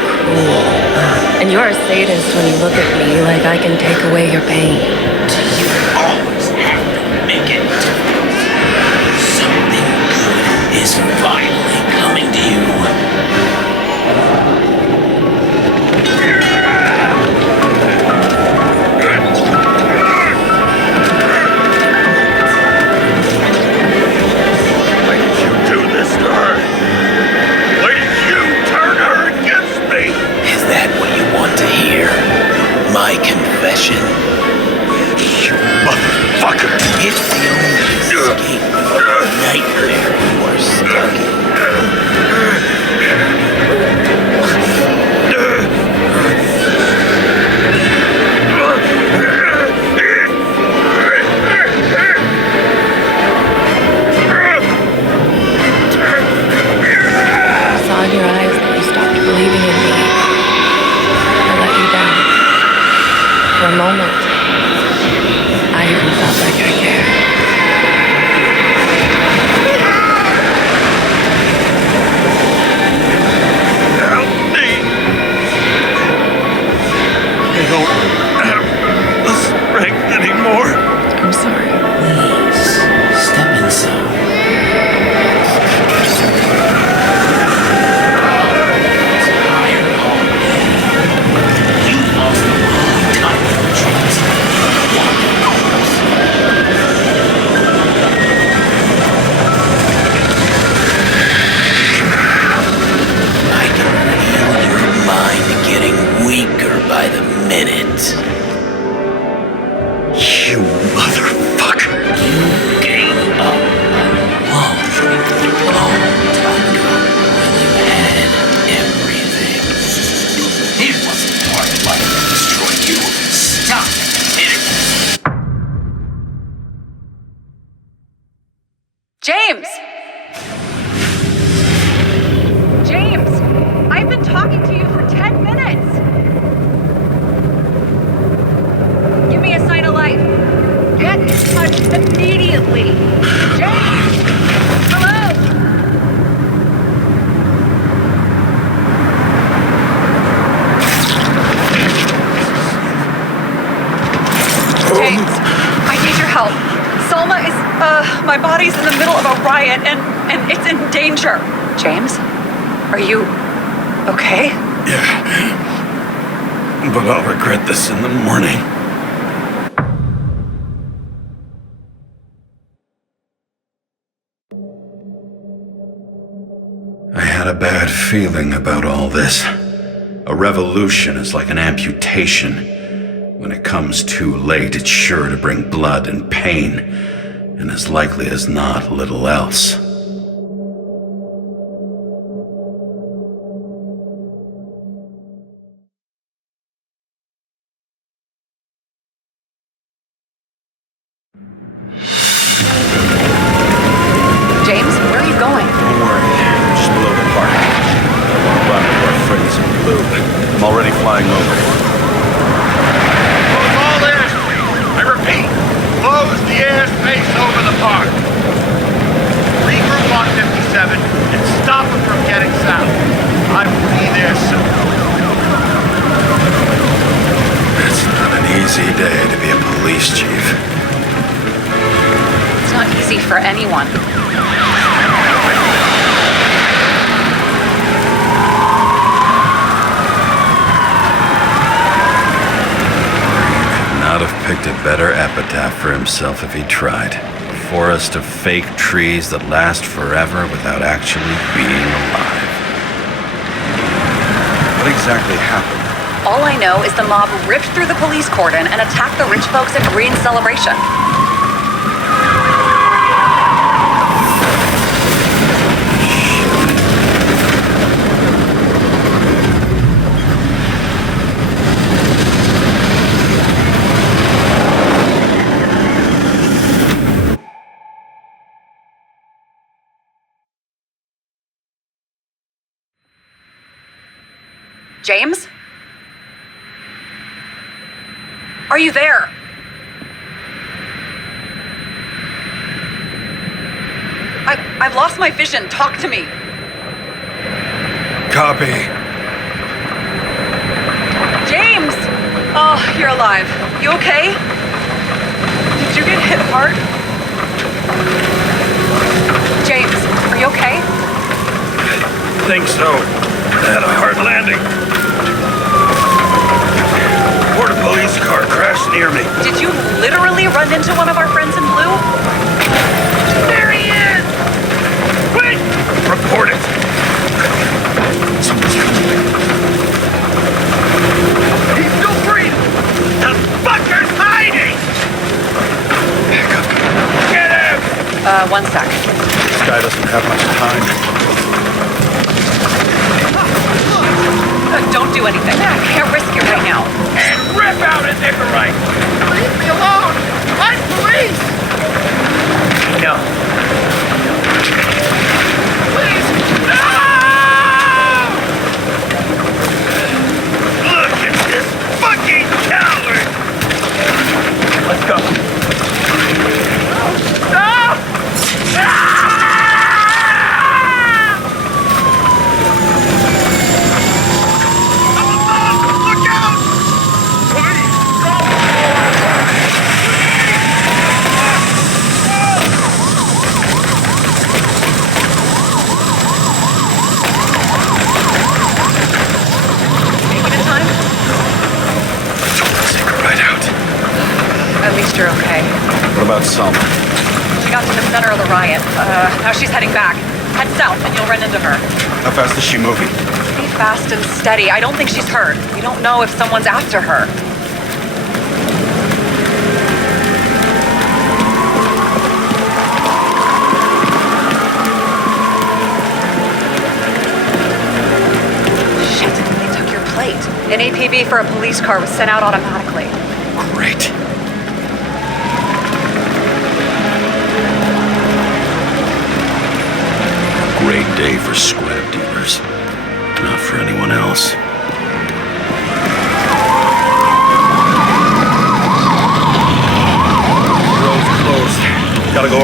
James! James! I've been talking to you for 10 minutes! Give me a sign of life. Get in touch immediately! James! Hello? James, I need your help. Salma is, my body's in the middle of a riot and it's in danger. James, are you okay? Yeah. But I'll regret this in the morning. I had a bad feeling about all this. A revolution is like an amputation. When it comes too late, it's sure to bring blood and pain, and as likely as not, little else. James, where are you going? Don't worry, just below the park. Run to our friends in blue. I'm already flying over. Close all airspace. I repeat, close the airspace over the park. Regroup on 57 and stop them from getting south. I will be there soon. It's not an easy day to be a police chief. It's not easy for anyone. Not have picked a better epitaph for himself if he tried. A forest of fake trees that last forever without actually being alive. What exactly happened? All I know is the mob ripped through the police cordon and attacked the rich folks at Green's celebration. James? Are you there? I've lost my vision. Talk to me. Copy. James! Oh, you're alive. You okay? Did you get hit hard? James, are you okay? I think so. I had a hard landing. Or a police car crashed near me. Did you literally run into one of our friends in blue? There he is! Quick! Report it. Someone's coming. He's still breathing! The fucker's hiding! Back up. Get him! 1 sec. This guy doesn't have much time. Don't do anything. I can't risk it right now. And rip out a Nicorite! Leave me alone! I'm police! No. Please! No! Look at this fucking coward! Let's go. Stop! Look out! Please, Making it time? Take her right out. At least you're okay. What about Salma? She got to the center of the riot. Now she's heading back. Head south and you'll run into her. How fast is she moving? Be fast and steady. I don't think she's hurt. We don't know if someone's after her. Shit, they took your plate. An APB for a police car was sent out automatically. Great.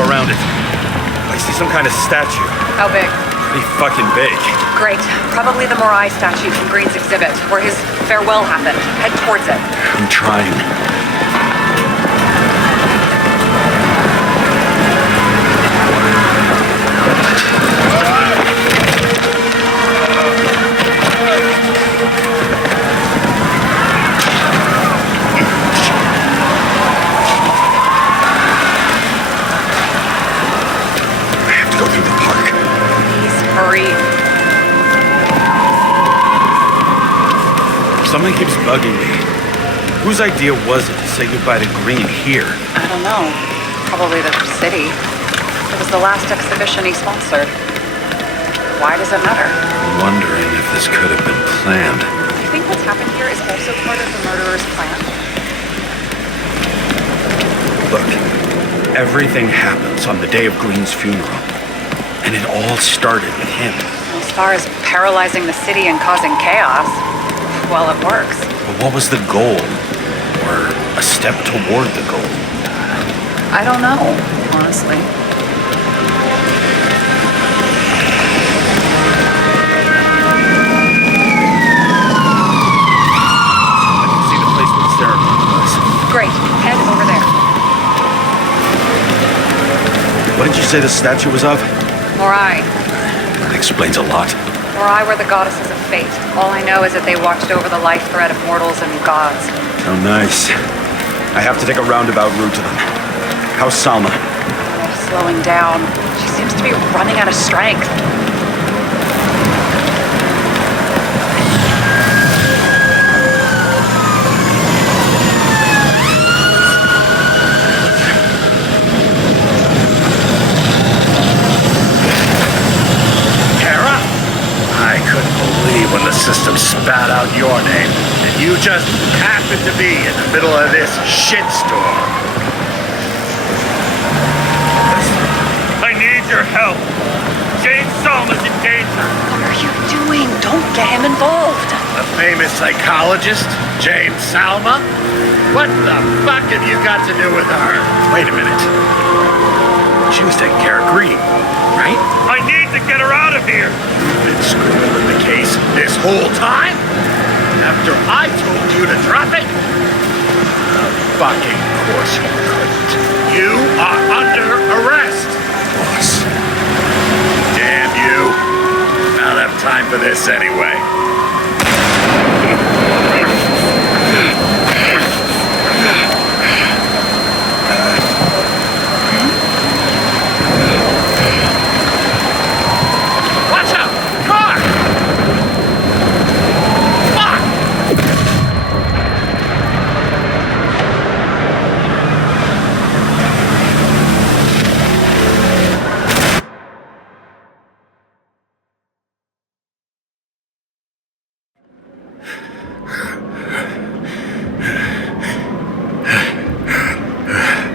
around it. I see some kind of statue. How big? Pretty fucking big. Great. Probably the Morai statue from Green's exhibit, where his farewell happened. Head towards it. I'm trying. Something keeps bugging me. Whose idea was it to say goodbye to Green here? I don't know. Probably the city. It was the last exhibition he sponsored. Why does it matter? I'm wondering if this could have been planned. Do you think what's happened here is also part of the murderer's plan? Look, everything happens on the day of Green's funeral. And it all started with him. As far as paralyzing the city and causing chaos, well, it works. But what was the goal? Or a step toward the goal? I don't know, honestly. I can see the place where the ceremony was. Great. Head over there. What did you say the statue was of? Morai. That explains a lot. Morai were the goddesses of fate. All I know is that they watched over the life thread of mortals and gods. Oh, nice. I have to take a roundabout route to them. How's Salma? Slowing down. She seems to be running out of strength. When the system spat out your name, and you just happened to be in the middle of this shitstorm. I need your help. James Salma's in danger. What are you doing? Don't get him involved. The famous psychologist, James Salma? What the fuck have you got to do with her? Wait a minute. She was taking care of Green, right? I need to get her out of here. You've been screwing with the case this whole time? After I told you to drop it? Of fucking course you couldn't. You are under arrest. Boss. Damn you. I don't have time for this anyway. Watch out! Car! Fuck!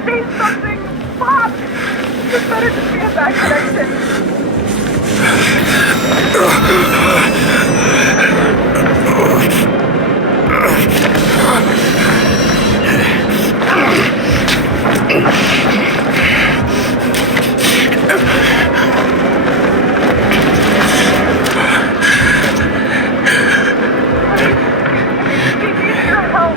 Say something! Stop! It's better to be a bad connection. We need your help.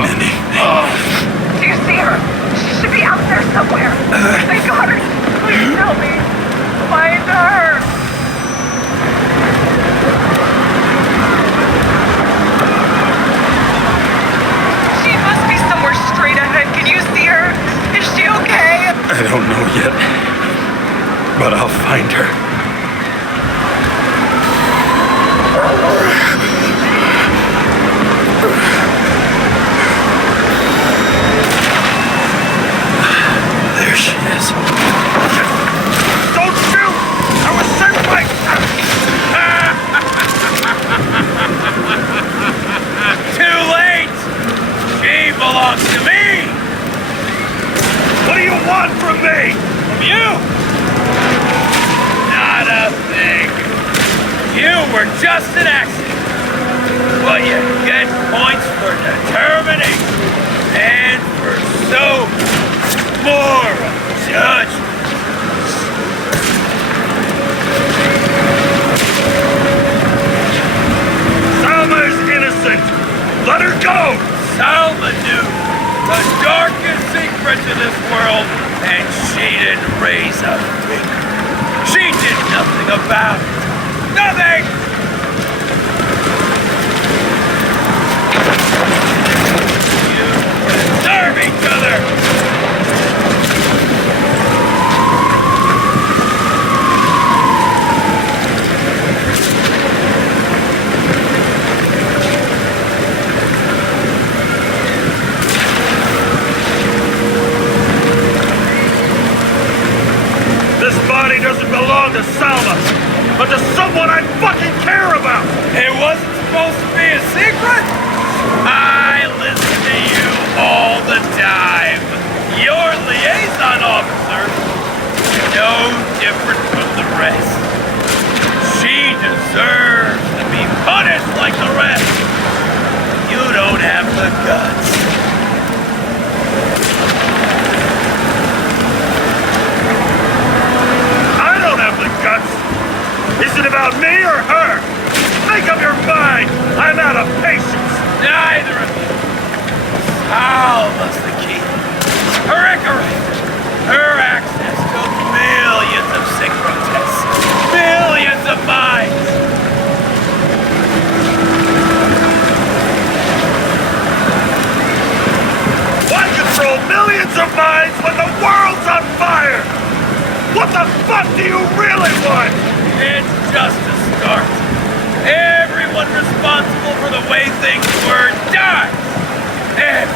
Do you see her? She should be out there somewhere. They got her. Please help me. Find her. She must be somewhere straight ahead. Can you see her? Is she okay? I don't know yet, but I'll find her. There she is. Don't shoot! I was sent by... Too late! She belongs to me! What do you want from me? From you? Not a thing. You were just an accident. But you get points for determination and for so more judgment. Salma is innocent. Let her go. Salma knew the darkest secret to this world, and she didn't raise a finger. She did nothing about it. Nothing! You deserve each other! This body doesn't belong to Salma, but to someone I fucking care about. It wasn't supposed to be a secret? I listen to you all the time. Your liaison officer, no different from the rest. She deserves to be punished like the rest. You don't have the guts. I don't have the guts. Is it about me or her? Make up your mind. I'm out of patience. Neither of you. Salva's the key. Her Icarus. Her access to millions of synchrotests. Millions of minds. Why control millions of minds when the world's on fire? What the fuck do you really want? It's just a start. Everyone responsible for the way things were dies. And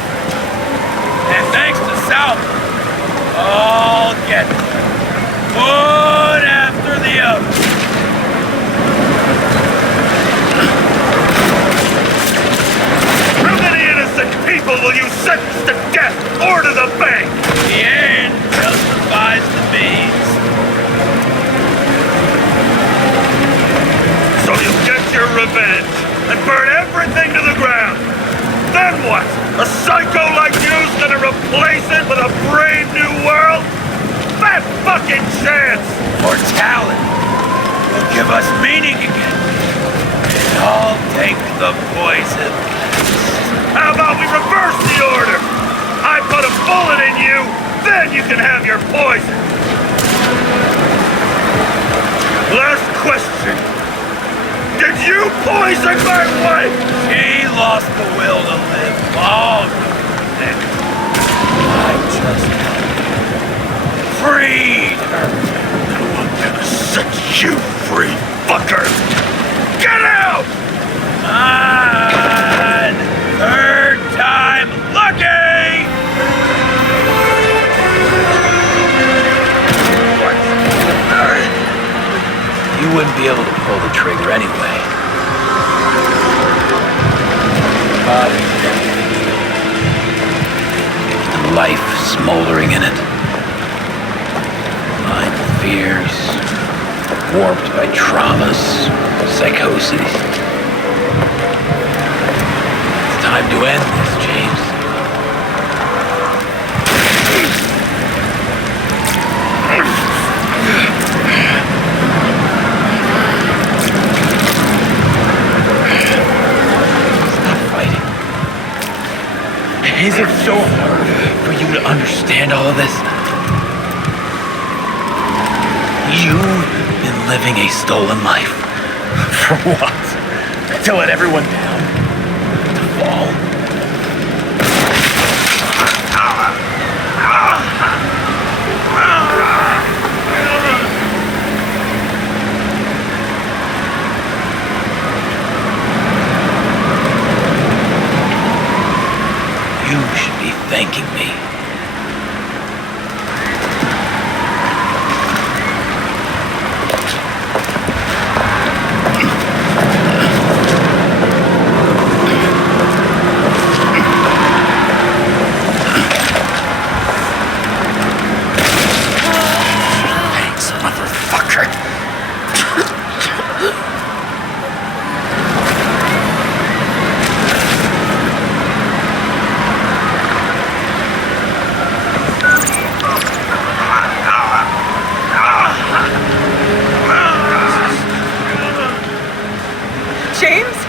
thanks to South, all get one after the other. How many innocent people will you sentence to death or to the bank? The end justifies the means. So you get your revenge and burn everything to the ground. Then what? A psycho like you's gonna replace it with a brave new world? That fucking chance! Mortality will give us meaning again. And I'll take the poison. How about we reverse the order? I put a bullet in you, then you can have your poison. Last question. Did you poison my wife? She lost the will to live long and I just freed her. I'm gonna set you free, fucker! Get out! And third time lucky! You wouldn't be able to pull the trigger anyway. But the life smoldering in it. Blind fears, warped by traumas, psychoses. It's time to end this, James. Is it so hard for you to understand all of this? You've been living a stolen life. For what? To let everyone down? To fall? You should be thanking me. Thanks, motherfucker. James?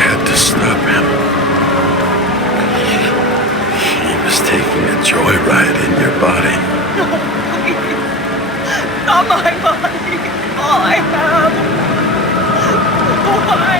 Had to stop him. He was taking a joyride in your body. No, please. Not my body. All I have. Why?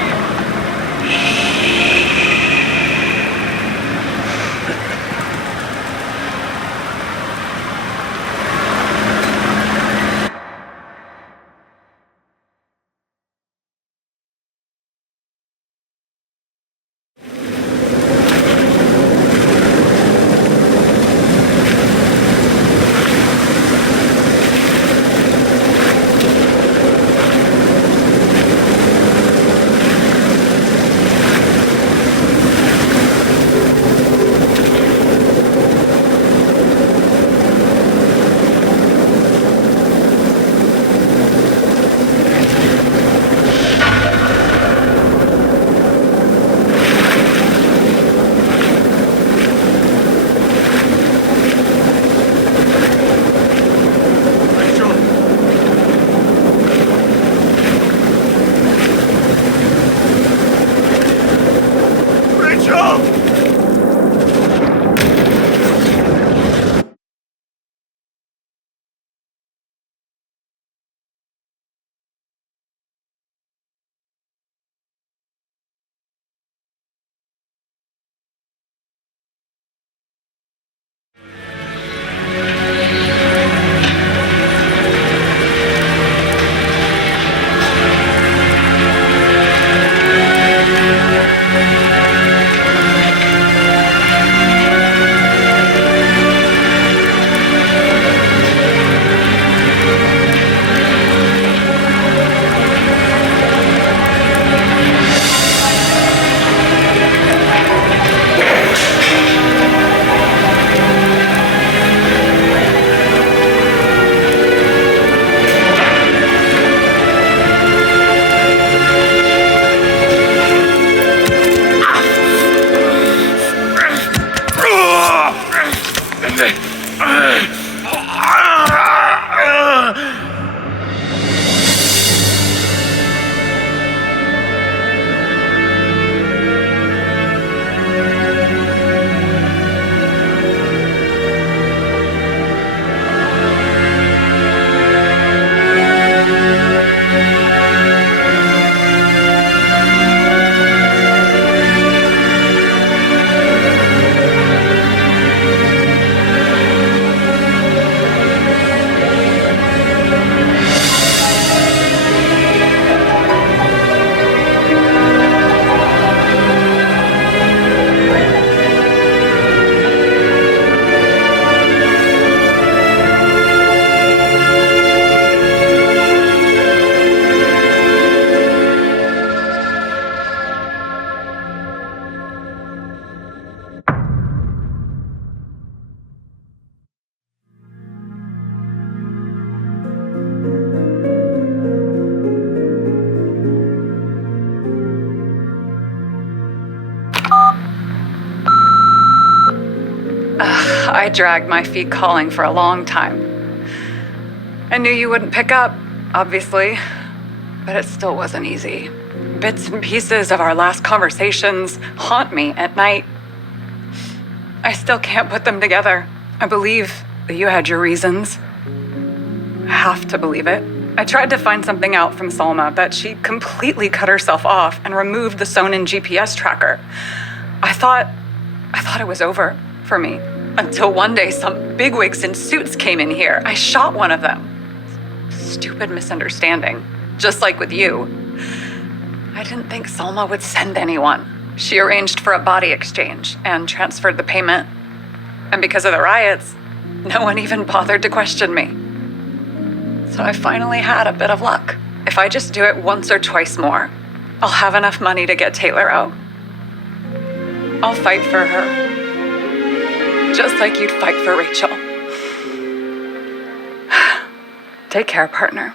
I dragged my feet calling for a long time. I knew you wouldn't pick up, obviously. but it still wasn't easy. Bits and pieces of our last conversations haunt me at night. I still can't put them together. I believe that you had your reasons. I have to believe it. I tried to find something out from Salma, but she completely cut herself off and removed the Sonin GPS tracker. I thought it was over for me, until one day some bigwigs in suits came in here. I shot one of them. Stupid misunderstanding, just like with you. I didn't think Salma would send anyone. She arranged for a body exchange and transferred the payment. And because of the riots, no one even bothered to question me. So I finally had a bit of luck. If I just do it once or twice more, I'll have enough money to get Taylor out. I'll fight for her, just like you'd fight for Rachel. Take care, partner.